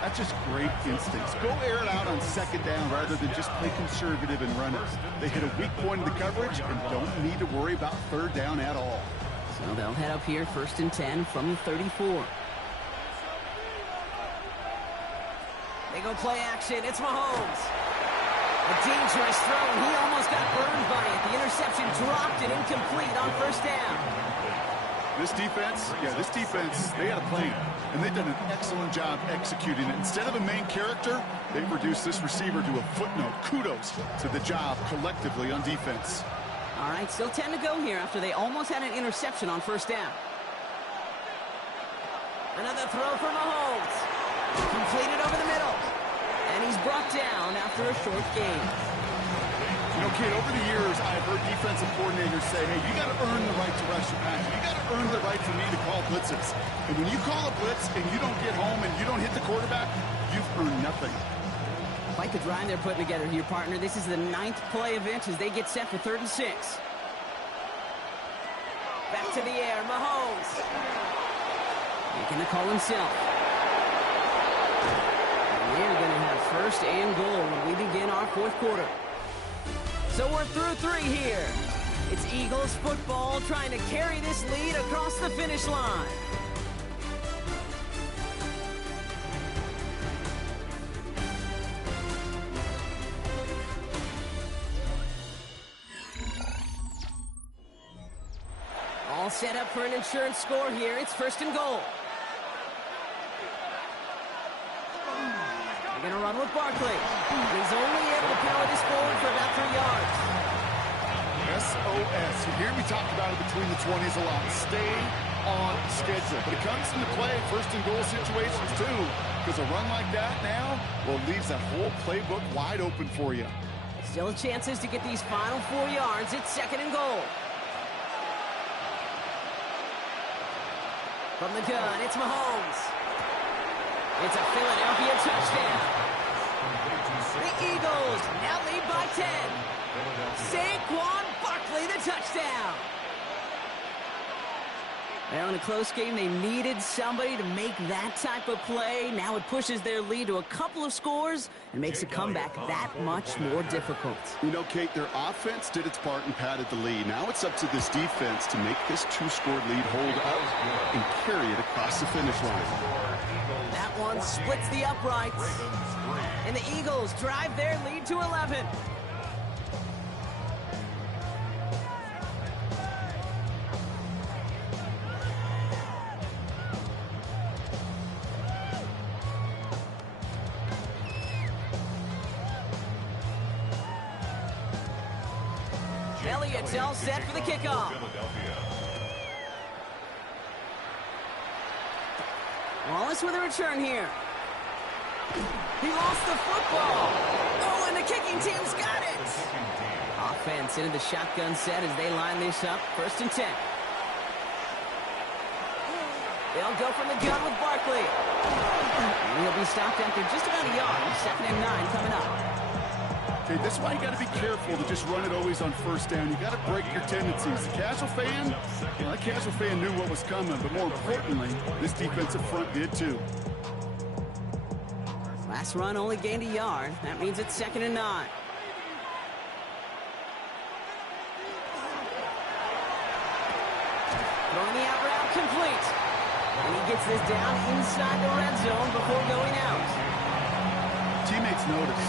That's just great instincts. Go air it out on 2nd down rather than just play conservative and run it. They hit a weak point in the coverage and don't need to worry about 3rd down at all. So they'll head up here 1st and 10 from the 34. They go play action. It's Mahomes. A dangerous throw, and he almost got burned by it. The interception dropped it incomplete on 1st down. This defense, they had a plan, and they've done an excellent job executing it. Instead of a main character, they've reduced this receiver to a footnote. Kudos to the job collectively on defense. All right, still 10 to go here after they almost had an interception on 1st down. Another throw for Mahomes. Completed over the middle. And he's brought down after a short gain. You know, kid, over the years, I've heard defensive coordinators say, hey, you got to earn the right to rush your passer. You got to earn the right for me to call blitzes. And when you call a blitz and you don't get home and you don't hit the quarterback, you've earned nothing. Quite the drive they're putting together here, partner. This is the 9th play of it as they get set for 3rd and 6. Back to the air, Mahomes. Making the call himself. We're going to have 1st and goal when we begin our 4th quarter. So we're through 3 here. It's Eagles football trying to carry this lead across the finish line. All set up for an insurance score here. It's 1st and goal. They're going to run with Barkley. He's only able to power this forward for about 3 yards. SOS. You hear me talk about it between the 20s a lot. Stay on schedule. But it comes into play 1st and goal situations too. Because a run like that now, well, leaves that whole playbook wide open for you. Still chances to get these final 4 yards. It's 2nd and goal. From the gun, it's Mahomes. It's a Philadelphia touchdown. The Eagles now lead by 10. Saquon Barkley, the touchdown. Well, in a close game, they needed somebody to make that type of play. Now it pushes their lead to a couple of scores and makes a comeback that much more difficult. You know, Kate, their offense did its part and padded the lead. Now it's up to this defense to make this 2-score lead hold up and carry it across the finish line. That one splits the uprights. And the Eagles drive their lead to 11. Elliott's all set for the kickoff. Wallace with a return here. He lost the football. Oh, and the kicking team's got it. Offense into the shotgun set as they line this up. 1st and 10. They'll go from the gun with Barkley. And he'll be stopped after just about a yard. 2nd and 9 coming up. Okay, that's why you got to be careful to just run it always on 1st down. You got to break your tendencies. The casual fan, well, that casual fan knew what was coming, but more importantly, this defensive front did too. Last run only gained a yard. That means it's 2nd and 9. Throwing the out route complete. And he gets this down inside the red zone before going out. Teammates notice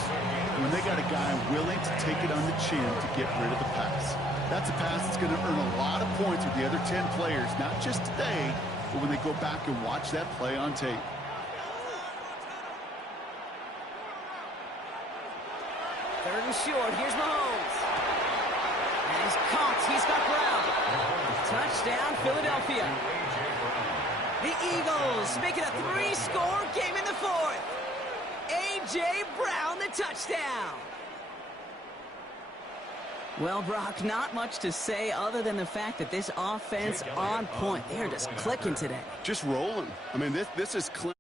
when they got a guy willing to take it on the chin to get rid of the pass. That's a pass that's going to earn a lot of points with the other 10 players, not just today, but when they go back and watch that play on tape. Third and short. Here's Mahomes. And he's caught. He's got Brown. Touchdown, Philadelphia. The Eagles make it a 3-score game in the fourth. A.J. Brown, the touchdown. Well, Brock, not much to say other than the fact that this offense on point. They're just clicking today. Just rolling. I mean, this is clean.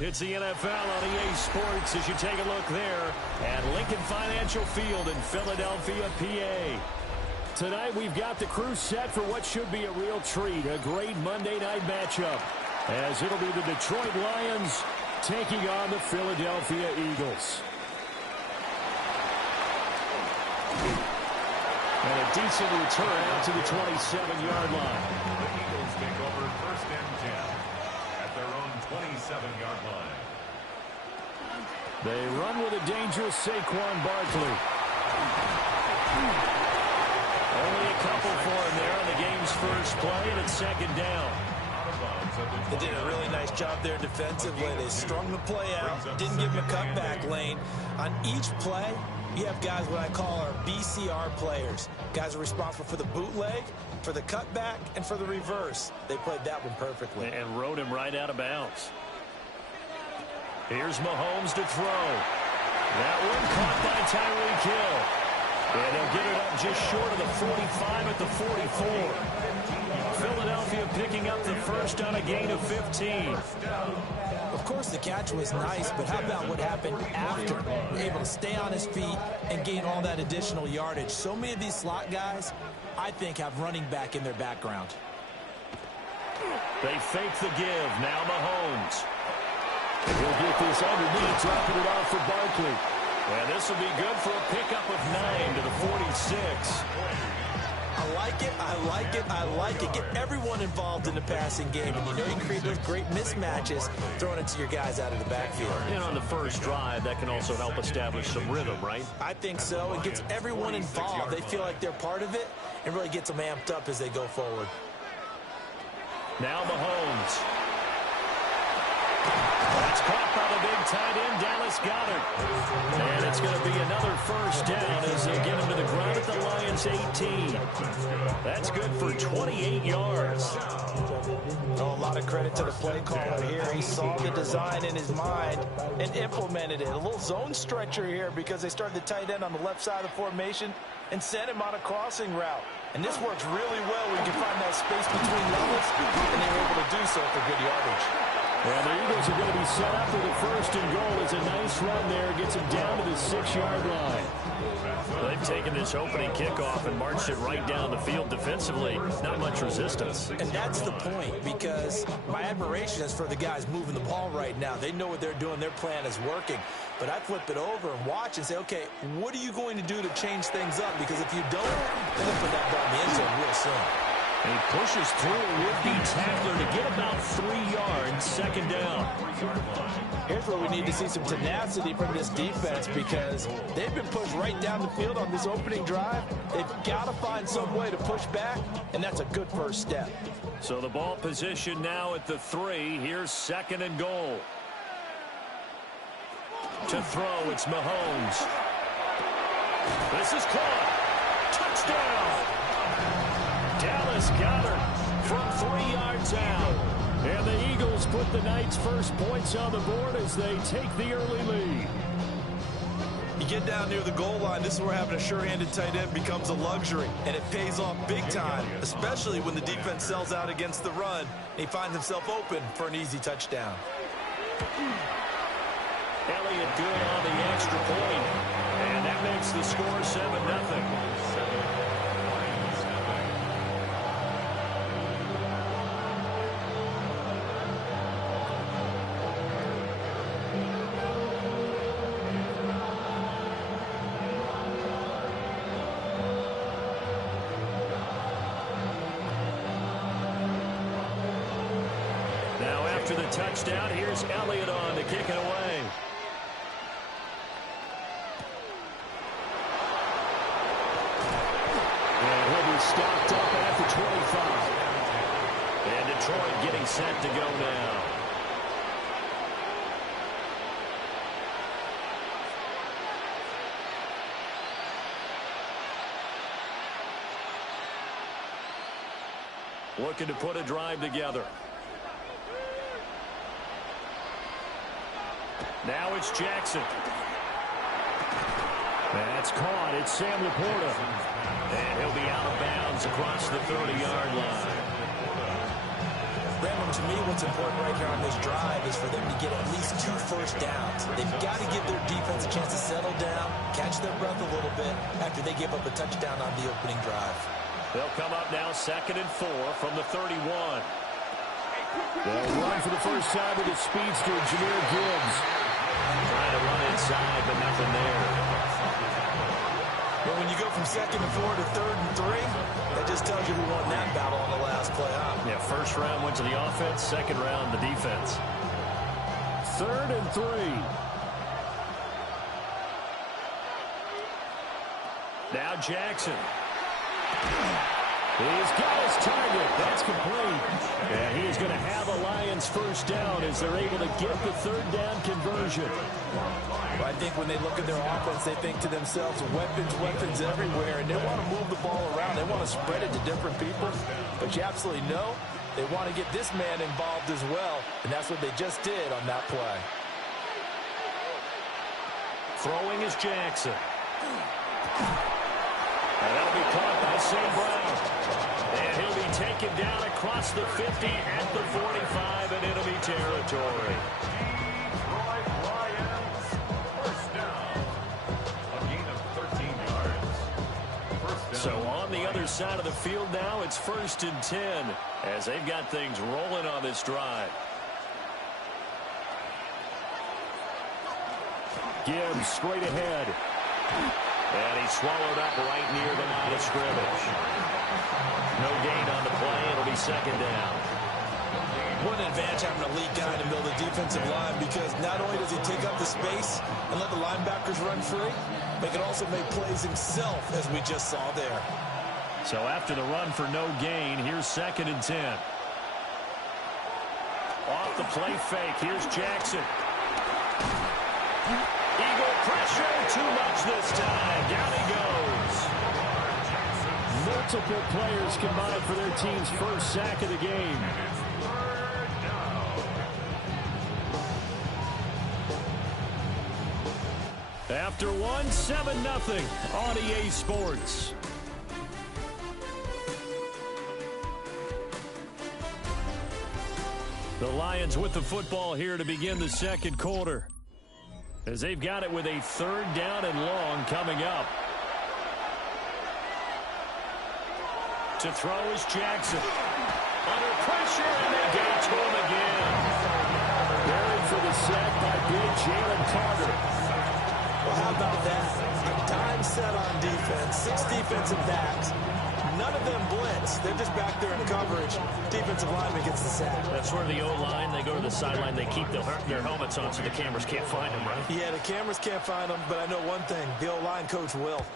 It's the NFL on EA Sports as you take a look there at Lincoln Financial Field in Philadelphia, PA. Tonight we've got the crew set for what should be a real treat, a great Monday night matchup, as it'll be the Detroit Lions taking on the Philadelphia Eagles. And a decent return out to the 27-yard line. The Eagles take over first and 10 at their own 27-yard line. They run with a dangerous Saquon Barkley. Only a couple for him there on the game's first play, and it's second down. They did a really nice job there defensively. They strung the play out, didn't give him a cutback lane. On each play, you have guys what I call our BCR players. Guys are responsible for the bootleg, for the cutback, and for the reverse. They played that one perfectly. And rode him right out of bounds. Here's Mahomes to throw. That one caught by Tyreek Hill. And he'll get it up just short of the 45 at the 44. Philadelphia picking up the first on a gain of 15. Of course, the catch was nice, but how about what happened after? Able to stay on his feet and gain all that additional yardage. So many of these slot guys, I think, have running back in their background. They fake the give. Now Mahomes. He'll get this underneath, dropping it off for Barkley. And this will be good for a pickup of 9 to the 46. I like it, I like it, I like it. Get everyone involved in the passing game, and you know you can create those great mismatches throwing it to your guys out of the backfield. And on the first drive, that can also help establish some rhythm, right? I think so. It gets everyone involved. They feel like they're part of it, and really gets them amped up as they go forward. Now Mahomes. That's caught by the big tight end, Dallas Goedert. And it's going to be another first down as they get him to the ground at the Lions' 18. That's good for 28 yards. Oh, a lot of credit to the play caller here. He saw the design in his mind and implemented it. A little zone stretcher here because they started the tight end on the left side of the formation and sent him on a crossing route. And this works really well where you can find that space between levels, and they were able to do so for good yardage. And the Eagles are going to be set up for the first and goal. It's a nice run there. Gets him down to the 6-yard line. They've taken this opening kickoff and marched it right down the field defensively. Not much resistance. And that's the point, because my admiration is for the guys moving the ball right now. They know what they're doing. Their plan is working. But I flip it over and watch and say, okay, what are you going to do to change things up? Because if you don't, they're going to put that ball in the end zone real soon. And he pushes through a would-be tackler to get about 3 yards, second down. Here's where we need to see some tenacity from this defense, because they've been pushed right down the field on this opening drive. They've got to find some way to push back, and that's a good first step. So the ball position now at the 3. Here's second and goal. To throw, it's Mahomes. This is caught. Touchdown! Dallas Goedert from 3 yards out. And the Eagles put the night's first points on the board as they take the early lead. You get down near the goal line, this is where having a sure-handed tight end becomes a luxury, and it pays off big time, especially when the defense sells out against the run, and he finds himself open for an easy touchdown. Elliott good on the extra point, and that makes the score 7-0. Now after the touchdown, here's Elliott on to kick it away. And he'll be stopped up at the 25. And Detroit getting set to go now. Looking to put a drive together. Now it's Jackson. That's caught. It's Sam Laporta. And he'll be out of bounds across the 30-yard line. Brandon, to me, what's important right here on this drive is for them to get at least 2 first downs. They've got to give their defense a chance to settle down, catch their breath a little bit after they give up a touchdown on the opening drive. They'll come up now 2nd and 4 from the 31. They'll run for the first time with the speedster, Jahmyr Gibbs. Trying to run inside, but nothing there. But when you go from 2nd and 4 to 3rd and 3, that just tells you who won that battle on the last play, huh? Yeah, first round went to the offense, second round the defense. 3rd and 3. Now Jackson. He's got his target. That's complete. And he's going to have a Lions first down as they're able to get the 3rd down conversion. Well, I think when they look at their offense, they think to themselves, weapons everywhere, and they want to move the ball around. They want to spread it to different people. But you absolutely know they want to get this man involved as well, and that's what they just did on that play. Throwing is Jackson. And that'll be caught by St. Brown. And he'll be taken down across the 50 at the 45 and enemy territory. So on the other side of the field now, it's 1st and 10 as they've got things rolling on this drive. Gibbs straight ahead. And he's swallowed up right near the line of scrimmage. No gain on the play. It'll be 2nd down. What an advantage having a lead guy to build a defensive line, because not only does he take up the space and let the linebackers run free, but he can also make plays himself, as we just saw there. So after the run for no gain, here's 2nd and 10. Off the play fake, here's Jackson. Eagle pressure, too much this time. Down he goes. Multiple players combined for their team's first sack of the game. After one, 7-0 on EA Sports. The Lions with the football here to begin the 2nd quarter, as they've got it with a 3rd down and long coming up. To throw is Jackson. Under pressure, and they get it to him again. Buried for the sack by big Jalen Carter. Well, how about that? A dime set on defense, 6 defensive backs. None of them blitz. They're just back there in coverage. Defensive lineman gets the sack. That's where the O-line, they go to the sideline, they keep their helmets on so the cameras can't find them, right? Yeah, the cameras can't find them, but I know one thing. The O-line coach will.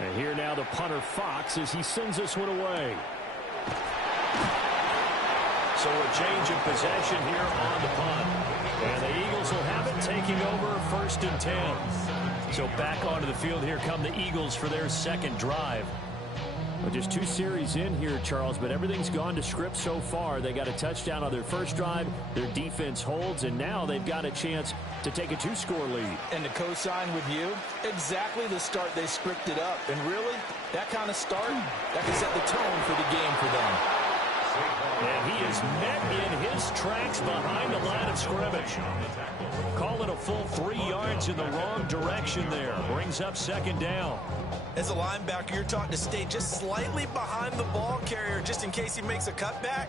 And here now the punter Fox as he sends this one away. So a change of possession here on the punt. And the Eagles will have it, taking over 1st and 10. So back onto the field here come the Eagles for their 2nd drive. Well, just 2 series in here, Charles, but everything's gone to script so far. They got a touchdown on their first drive. Their defense holds, and now they've got a chance to take a 2-score lead. And to co-sign with you, exactly the start they scripted up. And really, that kind of start, that can set the tone for the game for them. And he is met in his tracks behind the line of scrimmage. Call it a full 3 yards in the wrong direction there. Brings up 2nd down. As a linebacker, you're taught to stay just slightly behind the ball carrier just in case he makes a cutback.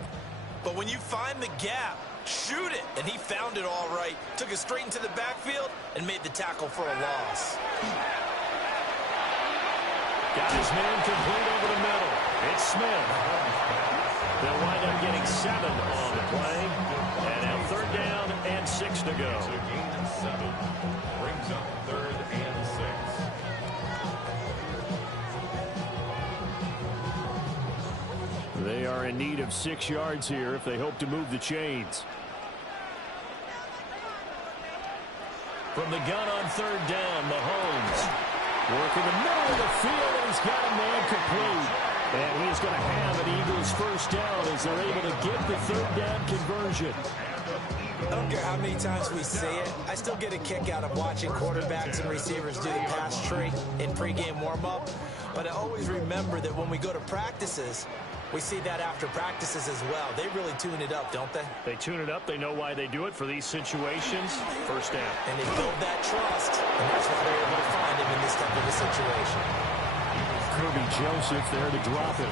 But when you find the gap, shoot it. And he found it all right. Took it straight into the backfield and made the tackle for a loss. Got his man complete over the middle. It's Smith. They'll wind up getting 7 on the play. And now 3rd down and 6 to go. So gain of 7 brings up 3rd and 6. They are in need of 6 yards here if they hope to move the chains. From the gun on 3rd down, Mahomes. Working the middle of the field, and he's got a man complete. And he's going to have an Eagles first down as they're able to get the 3rd down conversion. I don't care how many times we say it, I still get a kick out of watching quarterbacks and receivers do the pass tree in pregame warm-up. But I always remember that when we go to practices, We see that after practices as well. They really tune it up, don't they? They tune it up. They know why they do it for these situations. First down. And they build that trust, and that's why they're able to find him in this type of a situation. Kirby Joseph there to drop it.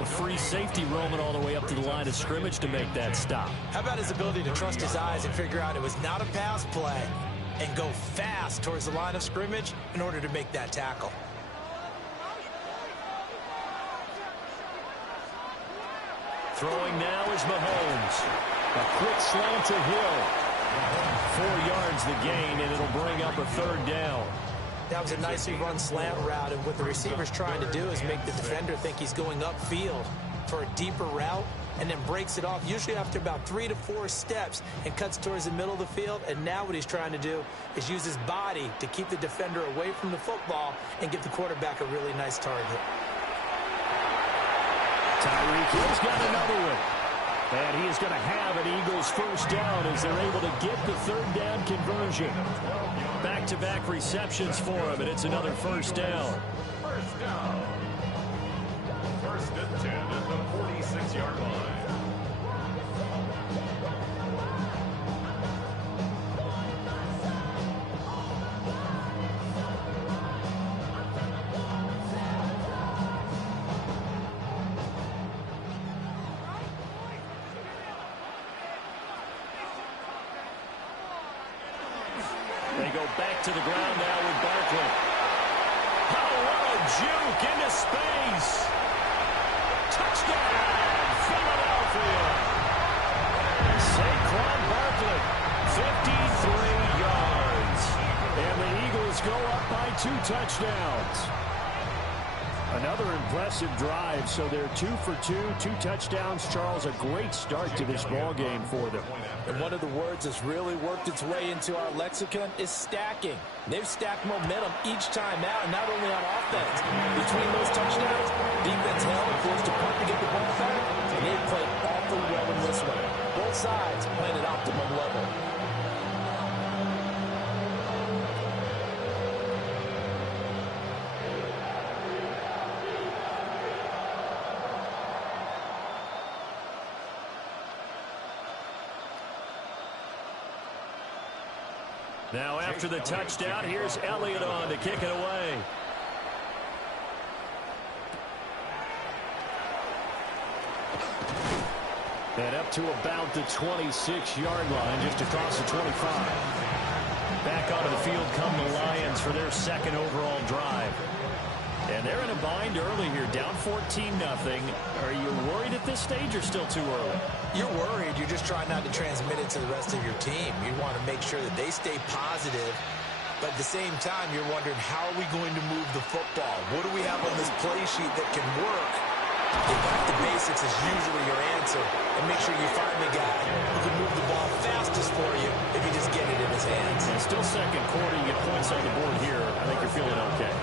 A free safety roaming all the way up to the line of scrimmage to make that stop. How about his ability to trust his eyes and figure out it was not a pass play and go fast towards the line of scrimmage in order to make that tackle? Throwing now is Mahomes. A quick slant to Hill. 4 yards the gain, and it'll bring up a third down. That was a nicely run slant route, and what the receiver's trying to do is make the defender think he's going upfield for a deeper route, and then breaks it off, usually after about 3 to 4 steps, and cuts towards the middle of the field. And now what he's trying to do is use his body to keep the defender away from the football and give the quarterback a really nice target. Tyreek Hill's got another one. And he is going to have an Eagles first down as they're able to get the third down conversion. Back-to-back receptions for him, and it's another first down. First down. First and 10 at the 46-yard line. They go back to the ground now with Barkley. Oh, what a juke into space. Touchdown, Philadelphia. Saquon Barkley, 53 yards. And the Eagles go up by 2 touchdowns. Another impressive drive, so they're 2 for 2, 2 touchdowns. Charles, a great start to this ball game for them. And one of the words that's really worked its way into our lexicon is stacking. They've stacked momentum each time out, and not only on offense. Between those touchdowns, defense held and forced to punt to get the ball back, and they've played awfully well in this one. Both sides playing at optimum level. Now after the touchdown, here's Elliott on to kick it away. And up to about the 26-yard line, just across the 25. Back onto the field come the Lions for their second overall drive. And they're in a bind early here, down 14-0. Are you worried at this stage or still too early? You're worried. You're just trying not to transmit it to the rest of your team. You want to make sure that they stay positive. But at the same time, you're wondering, how are we going to move the football? What do we have on this play sheet that can work? Get back to basics is usually your answer. And make sure you find the guy who can move the ball fastest for you if you just get it in his hands. And still second quarter, you get points on the board here. I think you're feeling okay.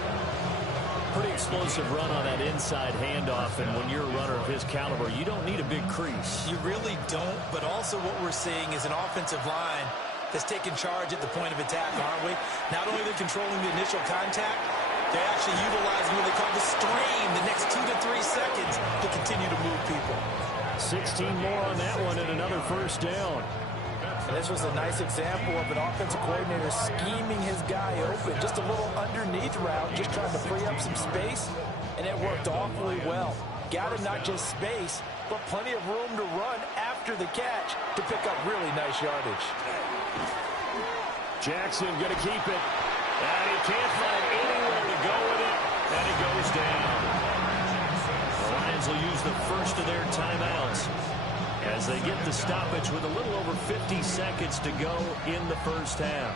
Pretty explosive run on that inside handoff, and when you're a runner of his caliber, you don't need a big crease. You really don't, but also what we're seeing is an offensive line that's taking charge at the point of attack, aren't we? Not only are they controlling the initial contact, they're actually utilizing what they call the strain, the next 2 to 3 seconds to continue to move people. 16 more on that one and another first down. And this was a nice example of an offensive coordinator scheming his guy open. Just a little underneath route, just trying to free up some space, and it worked awfully well. Got him not just space, but plenty of room to run after the catch to pick up really nice yardage. Jackson going to keep it. And he can't find anywhere to go with it, and it goes down. The Lions will use the first of their timeouts as they get the stoppage with a little over 50 seconds to go in the first half.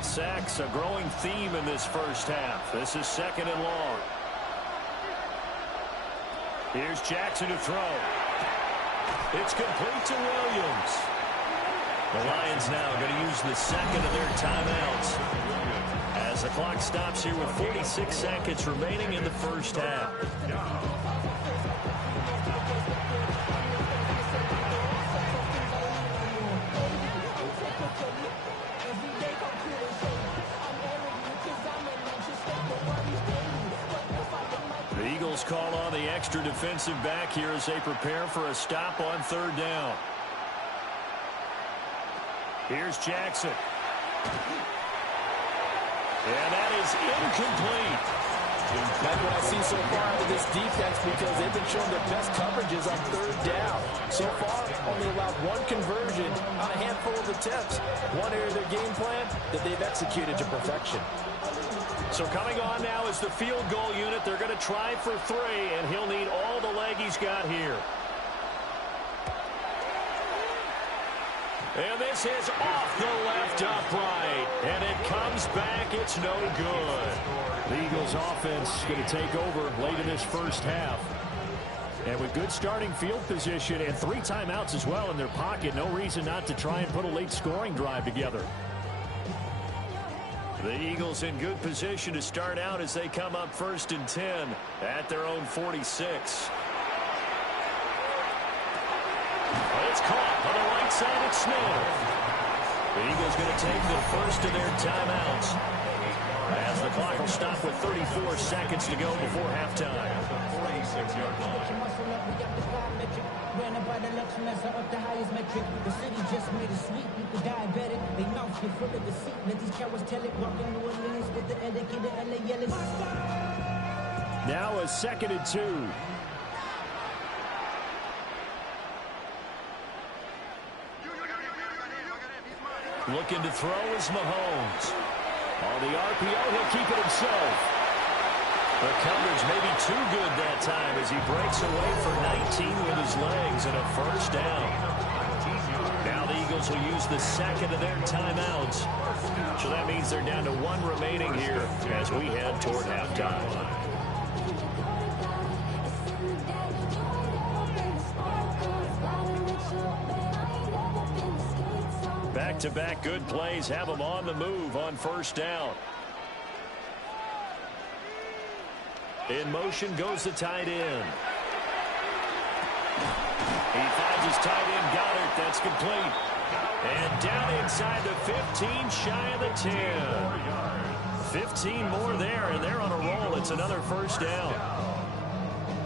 Sacks, a growing theme in this first half. This is second and long. Here's Jackson to throw. It's complete to Williams. The Lions now going to use the second of their timeouts as the clock stops here with 46 seconds remaining in the first half. Eagles call on the extra defensive back here as they prepare for a stop on 3rd down. Here's Jackson. And that is incomplete. That's what I've seen so far out of this defense because they've been showing their best coverages on 3rd down. So far, only allowed 1 conversion on a handful of attempts. One area of their game plan that they've executed to perfection. So coming on now is the field goal unit. They're going to try for 3, and he'll need all the leg he's got here. And this is off the left upright. And it comes back. It's no good. The Eagles offense going to take over late in this first half. And with good starting field position and 3 timeouts as well in their pocket, no reason not to try and put a late scoring drive together. The Eagles in good position to start out as they come up 1st and 10 at their own 46. It's caught on the right side of Smith. The Eagles going to take the first of their timeouts as the clock will stop with 34 seconds to go before halftime. Now a 2nd and 2. Looking to throw is Mahomes. On the RPO, he'll keep it himself. The coverage may be too good that time as he breaks away for 19 with his legs and a 1st down. Now the Eagles will use the 2nd of their timeouts. So that means they're down to 1 remaining here as we head toward halftime. Back-to-back good plays have them on the move on 1st down. In motion goes the tight end. He finds his tight end Goddard. That's complete. And down inside the 15, shy of the 10. 15 more there, and they're on a roll. It's another 1st down.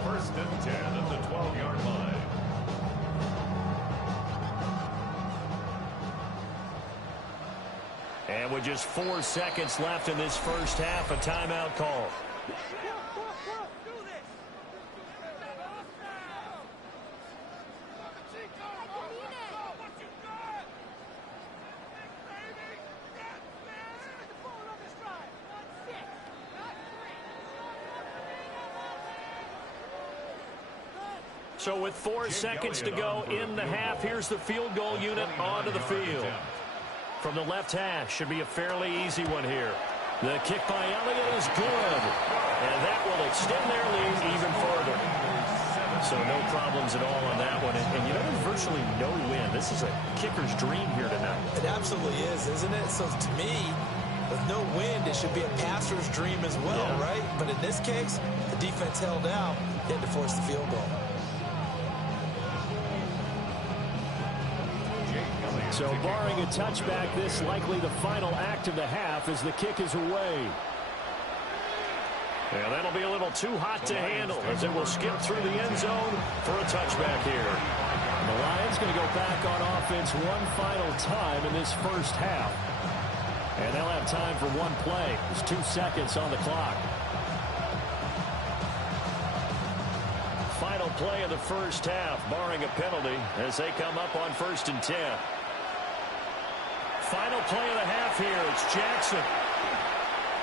1st and 10 at the 12-yard line. And with just 4 seconds left in this first half, a timeout call. So with 4 seconds to go in the half, here's the field goal unit onto the field. From the left hash, should be a fairly easy one here. The kick by Elliott is good. And that will extend their lead even further. So no problems at all on that one. And you know, there's virtually no win. This is a kicker's dream here tonight. It absolutely is, isn't it? So to me, with no wind, it should be a passer's dream as well, right? But in this case, the defense held out. They had to force the field goal. So barring a touchback, this likely the final act of the half as the kick is away. Yeah, that'll be a little too hot to handle as it will skip through the end zone for a touchback here. And the Lions going to go back on offense one final time in this first half. And they'll have time for one play. There's 2 seconds on the clock. Final play of the first half, barring a penalty, as they come up on 1st and 10. Final play of the half here. It's Jackson.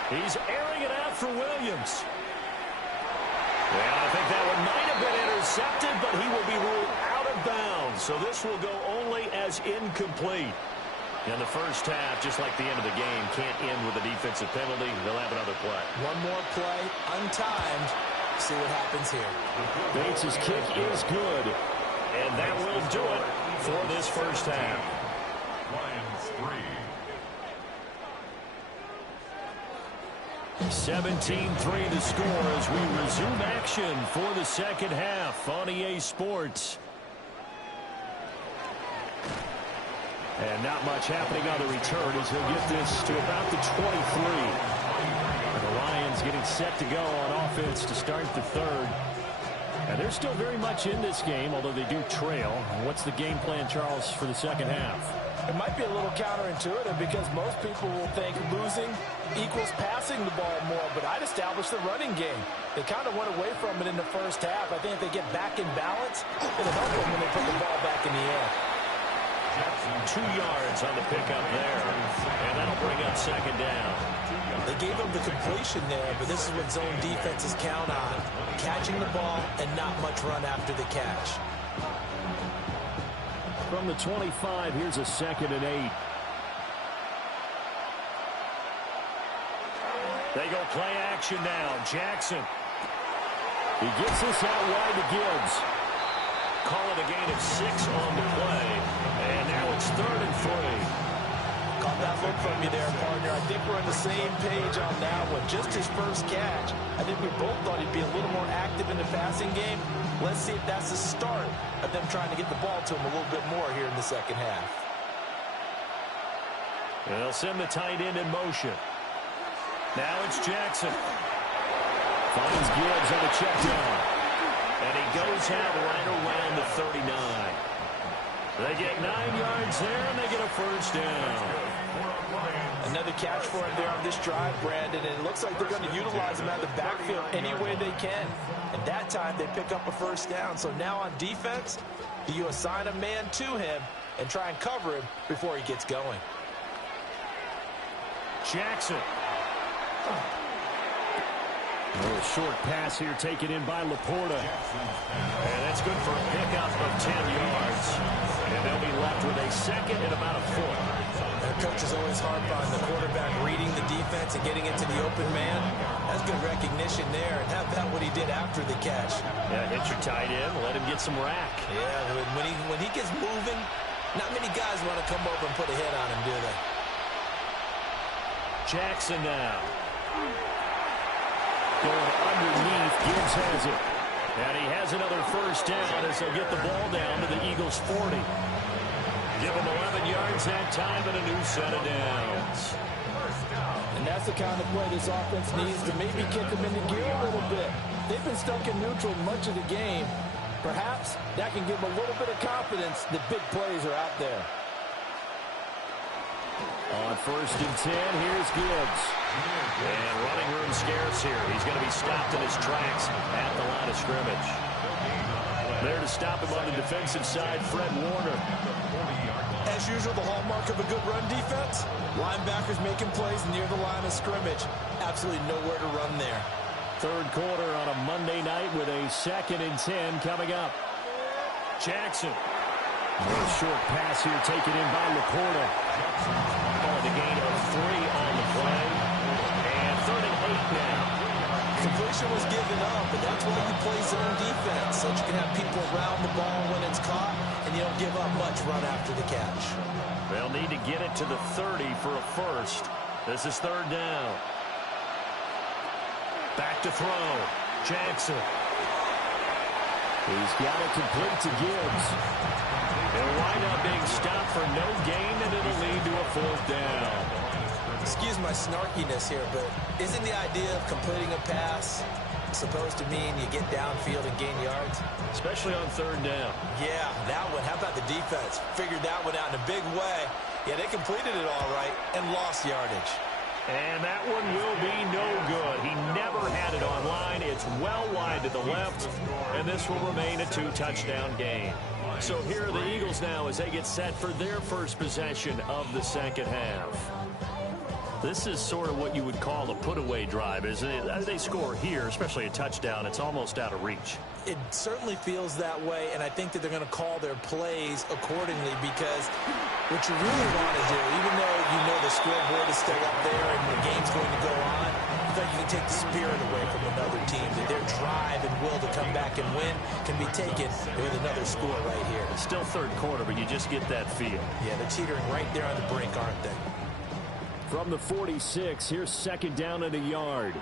He's airing it out for Williams. Well, I think that one might have been intercepted, but he will be ruled out of bounds. So this will go only as incomplete. And the first half, just like the end of the game, can't end with a defensive penalty. They'll have another play. One more play, untimed. See what happens here. Bates' kick is good. And that will do it for this first half. Lions 3. 17-3 the score as we resume action for the second half on EA Sports. And not much happening on the return as he'll get this to about the 23. And the Lions getting set to go on offense to start the third. And they're still very much in this game, although they do trail. What's the game plan, Charles, for the second half? It might be a little counterintuitive because most people will think losing equals passing the ball more, but I'd establish the running game. They kind of went away from it in the first half. I think if they get back in balance, it'll help them when they put the ball back in the air. 2 yards on the pickup there, and that'll bring up second down. They gave up the completion there, but this is what zone defenses count on, catching the ball and not much run after the catch. From the 25, here's a 2nd and 8. They go play action now. Jackson. He gets this out wide to Gibbs. Call it a gain of 6 on the play. And now it's 3rd and 3. Caught that look from you there, partner. I think we're on the same page on that one. Just his first catch. I think we both thought he'd be a little more active in the passing game. Let's see if that's the start of them trying to get the ball to him a little bit more here in the second half. And they'll send the tight end in motion. Now it's Jackson. Finds Gibbs on the check down. And he goes out right around the 39. They get 9 yards there, and they get a first down. Another catch for him there on this drive, Brandon, and it looks like they're going to utilize him out of the backfield any way they can. And that time they pick up a first down. So now on defense, do you assign a man to him and try and cover him before he gets going? Jackson. A little short pass here taken in by Laporta. And that's good for a pickup of 10 yards. And they'll be left with a 2nd and about a 4. Their coach is always hard on the quarterback reading the defense and getting into the open man. That's good recognition there. And how about what he did after the catch? Yeah, hit your tight end, let him get some rack. Yeah, when he gets moving, not many guys want to come over and put a hit on him, do they? Jackson now. Going underneath, Gibbs has it. And he has another first down as they'll get the ball down to the Eagles' 40. Give him 11 yards that time and a new set of downs. And that's the kind of play this offense needs to maybe kick them into gear a little bit. They've been stuck in neutral much of the game. Perhaps that can give them a little bit of confidence that big plays are out there. On 1st and 10, here's Gibbs. And running room scarce here. He's going to be stopped in his tracks at the line of scrimmage. There to stop him on the defensive side, Fred Warner. As usual, the hallmark of a good run defense, linebackers making plays near the line of scrimmage. Absolutely nowhere to run there. 3rd quarter on a Monday night with a 2nd and 10 coming up. Jackson. A short pass here taken in by Laporta. Calling the gain of 3 on the play. And 3rd and 8 now. Completion was given up, but that's why you play zone defense, so you can have people around the ball when it's caught, and you don't give up much run after the catch. They'll need to get it to the 30 for a first. This is 3rd down. Back to throw. Jackson. He's got it complete to Gibbs. He'll wind up being stopped for no gain, and it'll lead to a 4th down. Excuse my snarkiness here, but isn't the idea of completing a pass supposed to mean you get downfield and gain yards? Especially on 3rd down. Yeah, that one. How about the defense? Figured that one out in a big way. Yeah, they completed it all right and lost yardage. And that one will be no good. He never had it online. It's well wide to the left, and this will remain a 2-touchdown game. So here are the Eagles now as they get set for their first possession of the second half. This is sort of what you would call a put-away drive, isn't it? As they score here, especially a touchdown, it's almost out of reach. It certainly feels that way, and I think that they're going to call their plays accordingly because what you really want to do, even though you know the scoreboard is still up there and the game's going to go on, I think you can take the spirit away from another team, that their drive and will to come back and win can be taken with another score right here. It's still 3rd quarter, but you just get that feel. Yeah, they're teetering right there on the brink, aren't they? From the 46, here's 2nd down and a yard.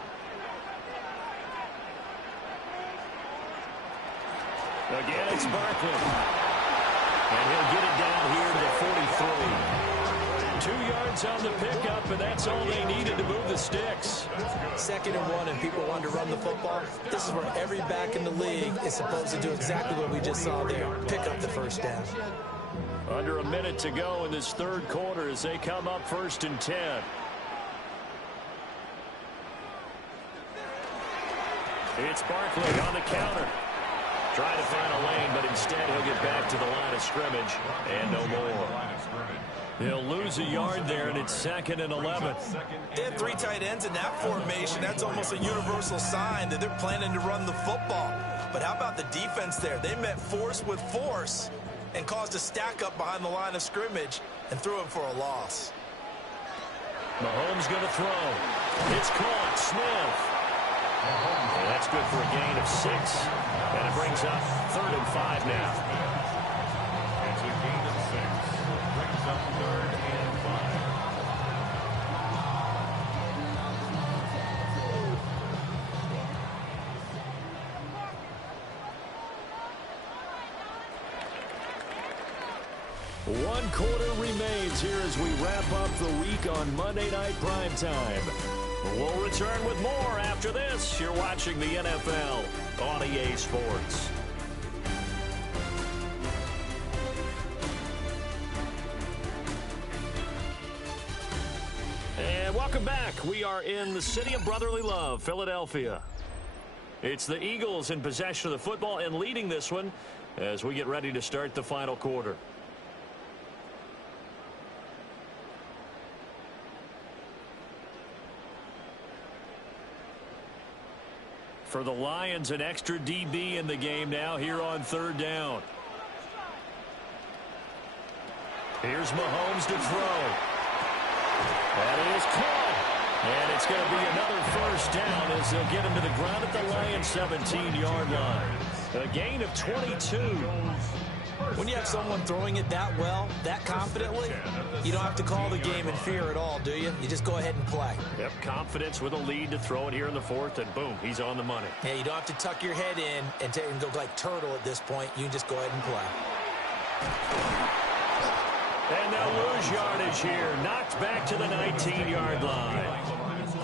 Again, it's Barkley. And he'll get it down here to the 43. 2 yards on the pickup, and that's all they needed to move the sticks. 2nd and 1, and people want to run the football. This is where every back in the league is supposed to do exactly what we just saw there, pick up the first down. Under a minute to go in this 3rd quarter as they come up 1st and 10. It's Barkley on the counter. Trying to find a lane, but instead he'll get back to the line of scrimmage and no more. He'll lose a yard there, and it's 2nd and 11. They had 3 tight ends in that formation. That's almost a universal sign that they're planning to run the football. But how about the defense there? They met force with force and caused a stack up behind the line of scrimmage and threw him for a loss. Mahomes going to throw. It's caught. Smith. And that's good for a gain of 6. And it brings up 3rd and 5 now. It's a gain of 6. Brings up 3rd and 5. One quarter remains here as we wrap up the week on Monday Night Primetime. We'll return with more after this. You're watching the NFL on EA Sports. And welcome back. We are in the city of brotherly love, Philadelphia. It's the Eagles in possession of the football and leading this one as we get ready to start the final quarter. For the Lions, an extra DB in the game now here on 3rd down. Here's Mahomes to throw. That is caught. And it's going to be another 1st down as they'll get him to the ground at the Lions' 17-yard line. A gain of 22. When you have someone throwing it that well, that confidently, you don't have to call the game in fear at all, do you? You just go ahead and play. Yep, confidence with a lead to throw it here in the 4th, and boom, he's on the money. Yeah, you don't have to tuck your head in and go like turtle at this point. You can just go ahead and play. And they'll lose yardage here. Knocked back to the 19-yard line.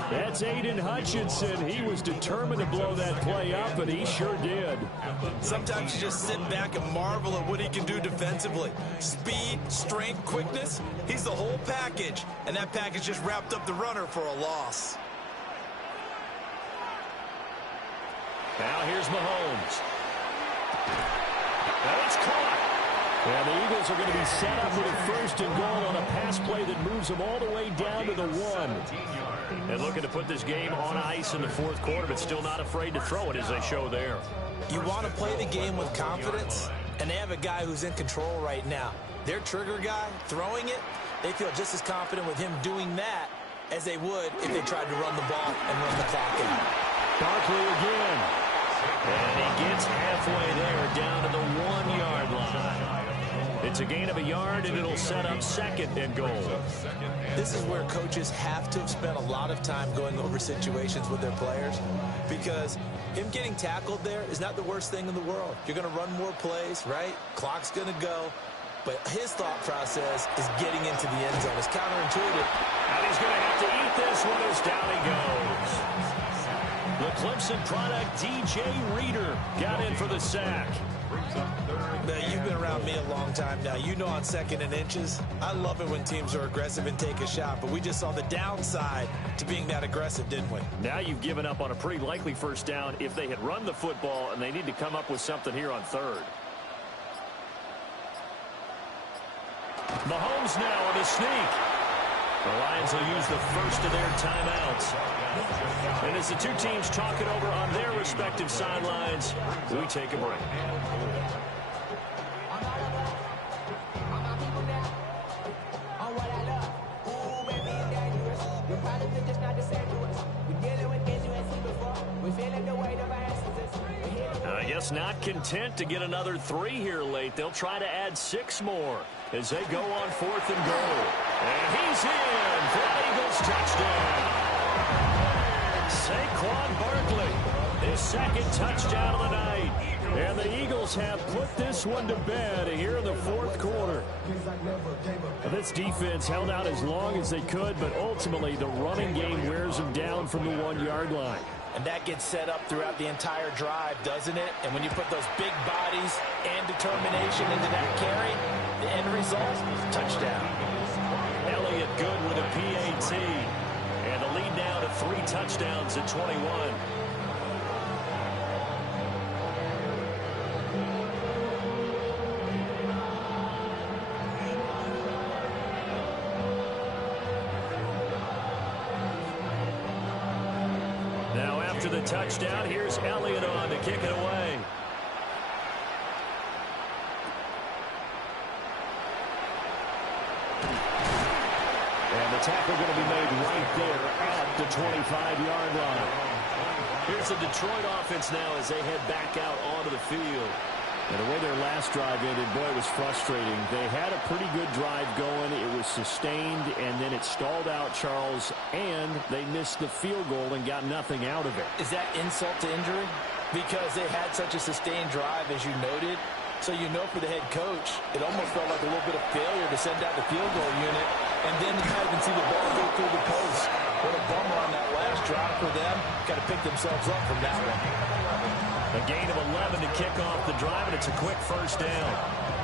That's Aiden Hutchinson. He was determined to blow that play up, and he sure did. Sometimes you just sit back and marvel at what he can do defensively. Speed, strength, quickness. He's the whole package. And that package just wrapped up the runner for a loss. Now here's Mahomes. Now it's caught. And the Eagles are going to be set up with a 1st and goal on a pass play that moves them all the way down to the 1. And looking to put this game on ice in the 4th quarter, but still not afraid to throw it as they show there. You want to play the game with confidence, and they have a guy who's in control right now. Their trigger guy, throwing it, they feel just as confident with him doing that as they would if they tried to run the ball and run the clock out. Barkley again. And he gets halfway there down to the 1-yard line. It's a gain of a yard, and it'll set up 2nd and goal. This is where coaches have to have spent a lot of time going over situations with their players, because him getting tackled there is not the worst thing in the world. You're going to run more plays, right? Clock's going to go. But his thought process is getting into the end zone. It's counterintuitive. And he's going to have to eat this one as down he goes. The Clemson product, DJ Reader, got in for the sack. Now, you've been around me a long time now. You know on 2nd and inches, I love it when teams are aggressive and take a shot, but we just saw the downside to being that aggressive, didn't we? Now you've given up on a pretty likely 1st down if they had run the football, and they need to come up with something here on 3rd. Mahomes now on the sneak. The Lions will use the first of their timeouts. And as the two teams talk it over on their respective sidelines, we take a break. I guess not content to get another 3 here late. They'll try to add 6 more as they go on 4th and goal. And he's in for an Eagles touchdown. Saquon Barkley, his 2nd touchdown of the night. And the Eagles have put this one to bed here in the fourth quarter. This defense held out as long as they could, but ultimately the running game wears them down from the 1-yard line. And that gets set up throughout the entire drive, doesn't it? And when you put those big bodies and determination into that carry, the end result, touchdown. Elliott good with a PAT. And the lead now to 3 touchdowns at 21. Now after the touchdown, here's Elliott on to kick it away. And the tackle going to be made right there at the 25-yard line. Here's the Detroit offense now as they head back out onto the field. And the way their last drive ended, boy, it was frustrating. They had a pretty good drive going. It was sustained, and then it stalled out, Charles, and they missed the field goal and got nothing out of it. Is that insult to injury? Because they had such a sustained drive, as you noted. So you know for the head coach, it almost felt like a little bit of failure to send out the field goal unit, and then you not even see the ball go through the post. What a bummer on that last drive for them. Got to pick themselves up from that one. A gain of 11 to kick off the drive, and it's a quick first down.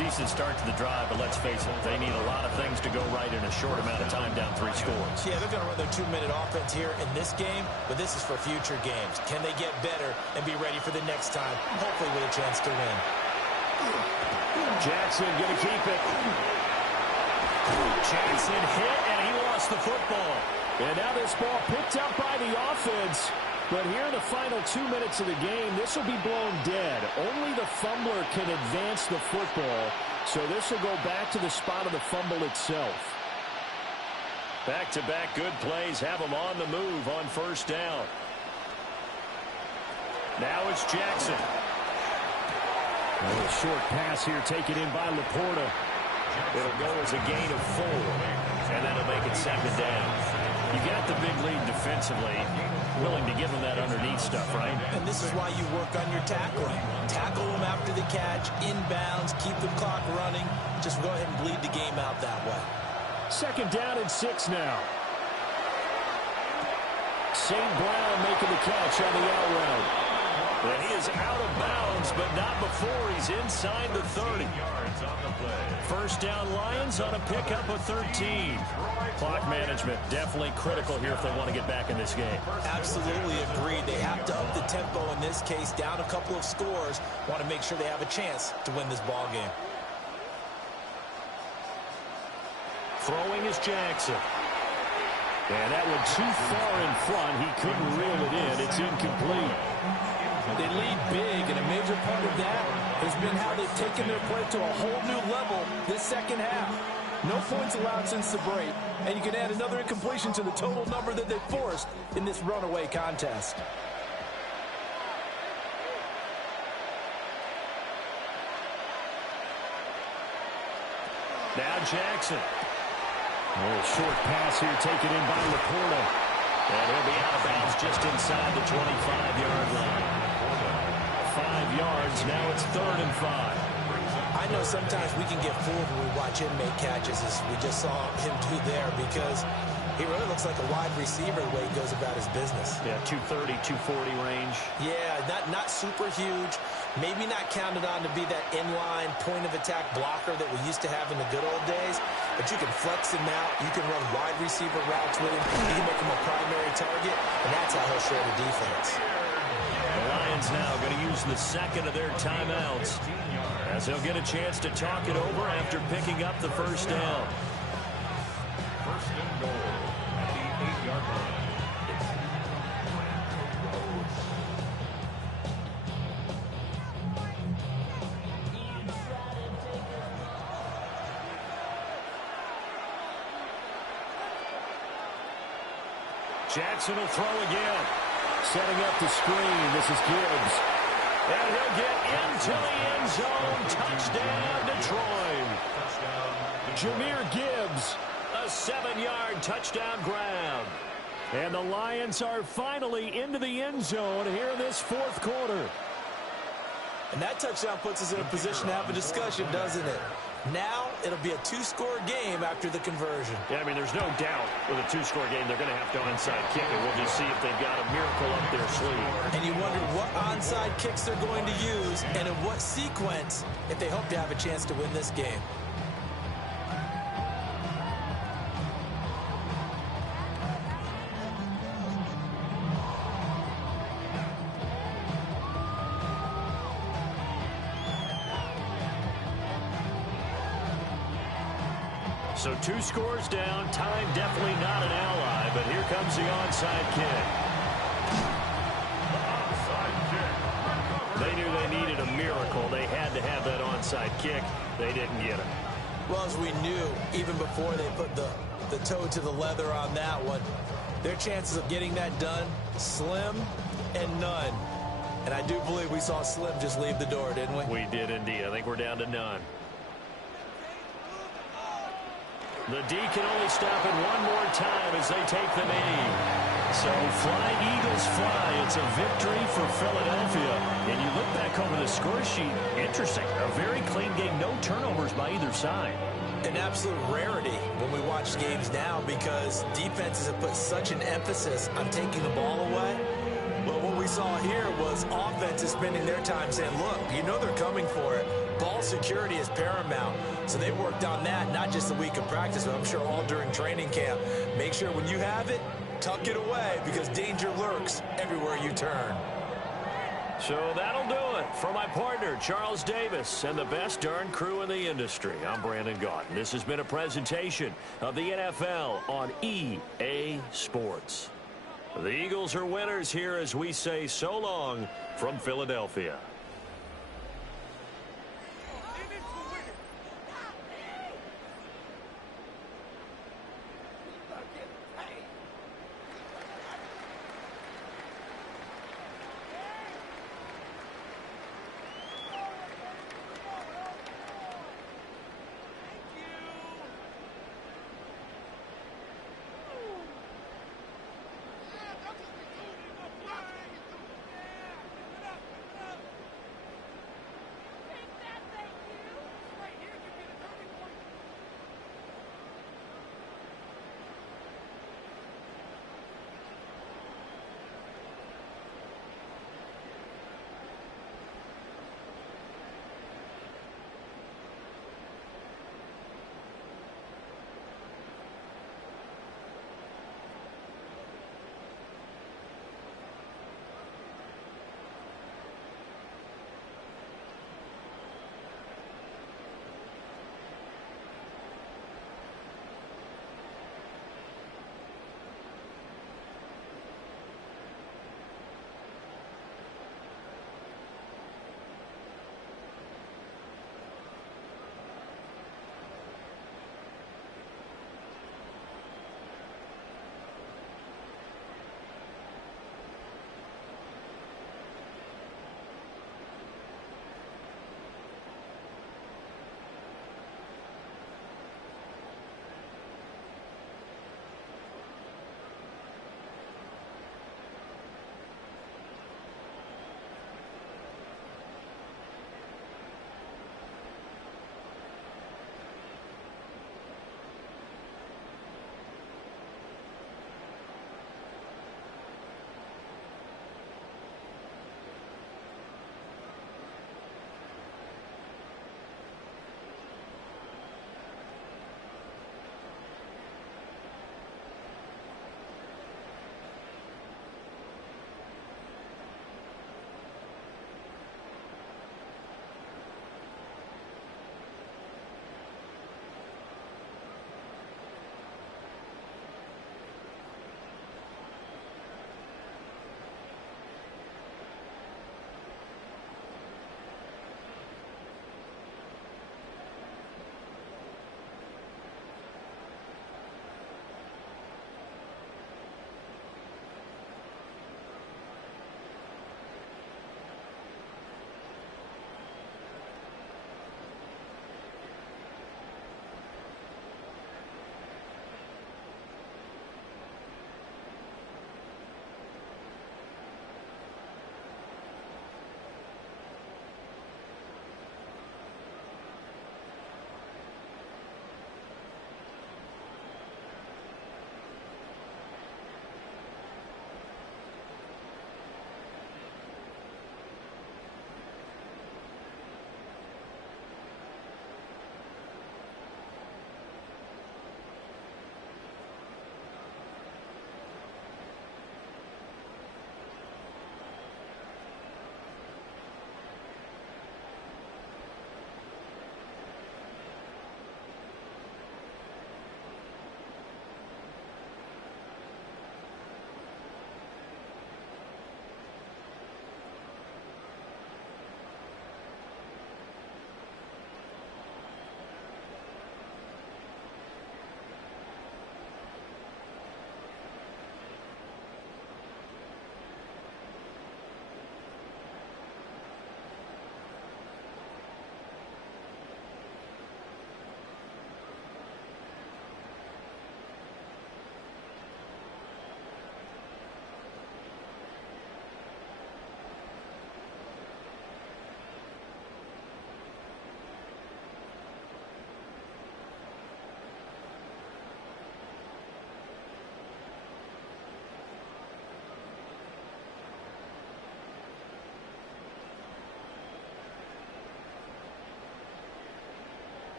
Decent start to the drive, but let's face it, they need a lot of things to go right in a short amount of time down 3 scores. Yeah, they're going to run their 2-minute offense here in this game, but this is for future games. Can they get better and be ready for the next time, hopefully with a chance to win? Jackson going to keep it. Jackson hit, and he lost the football. And now this ball picked up by the offense. But here in the final 2 minutes of the game, this will be blown dead. Only the fumbler can advance the football. So this will go back to the spot of the fumble itself. Back-to-back good plays have them on the move on first down. Now it's Jackson. A short pass here taken in by Laporta. It'll go as a gain of 4. And that'll make it second down. You got the big lead defensively. Willing to give them that underneath stuff, right? And this is why you work on your tackling. Tackle them after the catch, inbounds, keep the clock running. Just go ahead and bleed the game out that way. Second down and 6 now. St. Brown making the catch on the out route. And he is out of bounds, but not before he's inside the 30. First down Lions on a pickup of 13. Clock management definitely critical here if they want to get back in this game. Absolutely agreed. They have to up the tempo in this case, down a couple of scores. Want to make sure they have a chance to win this ball game. Throwing is Jackson. And that one too far in front. He couldn't reel it in. It's incomplete. They lead big, and a major part of that has been how they've taken their play to a whole new level this second half. No points allowed since the break, and you can add another incompletion to the total number that they forced in this runaway contest. Now Jackson. A short pass here taken in by Laporta. And he'll be out of bounds just inside the 25-yard line. 5 yards, now it's 3rd and 5. I know sometimes we can get fooled when we watch him make catches, as we just saw him do there, because he really looks like a wide receiver the way he goes about his business. Yeah, 230, 240 range. Yeah, not super huge. Maybe not counted on to be that inline point-of-attack blocker that we used to have in the good old days, but you can flex him out. You can run wide receiver routes with him. You can make him a primary target, and that's how he'll show the defense. The Lions now going to use the second of their timeouts as they'll get a chance to talk it over after picking up the first down. First and goal at the 8-yard line. Jackson will throw again. Setting up the screen. This is Gibbs. And he'll get into the end zone. Touchdown, Detroit. Jahmyr Gibbs, a 7-yard touchdown grab. And the Lions are finally into the end zone here in this fourth quarter. And that touchdown puts us in a position to have a discussion, doesn't it? Now it'll be a two-score game after the conversion. Yeah, I mean, there's no doubt with a two-score game they're going to have to onside kick it. We'll just see if they've got a miracle up their sleeve. And you wonder what onside kicks they're going to use and in what sequence if they hope to have a chance to win this game. So 2 scores down. Time definitely not an ally, but here comes the onside kick. They knew they needed a miracle. They had to have that onside kick. They didn't get it. Well, as we knew, even before they put the toe to the leather on that one, their chances of getting that done, slim and none. And I do believe we saw Slim just leave the door, didn't we? We did indeed. I think we're down to none. The D can only stop it one more time as they take the knee. So fly, Eagles fly. It's a victory for Philadelphia. And you look back over the score sheet, interesting. A very clean game, no turnovers by either side. An absolute rarity when we watch games now because defenses have put such an emphasis on taking the ball away. But what we saw here was offenses spending their time saying, look, you know they're coming for it. Ball security is paramount. So they worked on that, not just a week of practice, but I'm sure all during training camp. Make sure when you have it, tuck it away because danger lurks everywhere you turn. So that'll do it. For my partner, Charles Davis, and the best darn crew in the industry, I'm Brandon Gaudin. This has been a presentation of the NFL on EA Sports. The Eagles are winners here as we say so long from Philadelphia.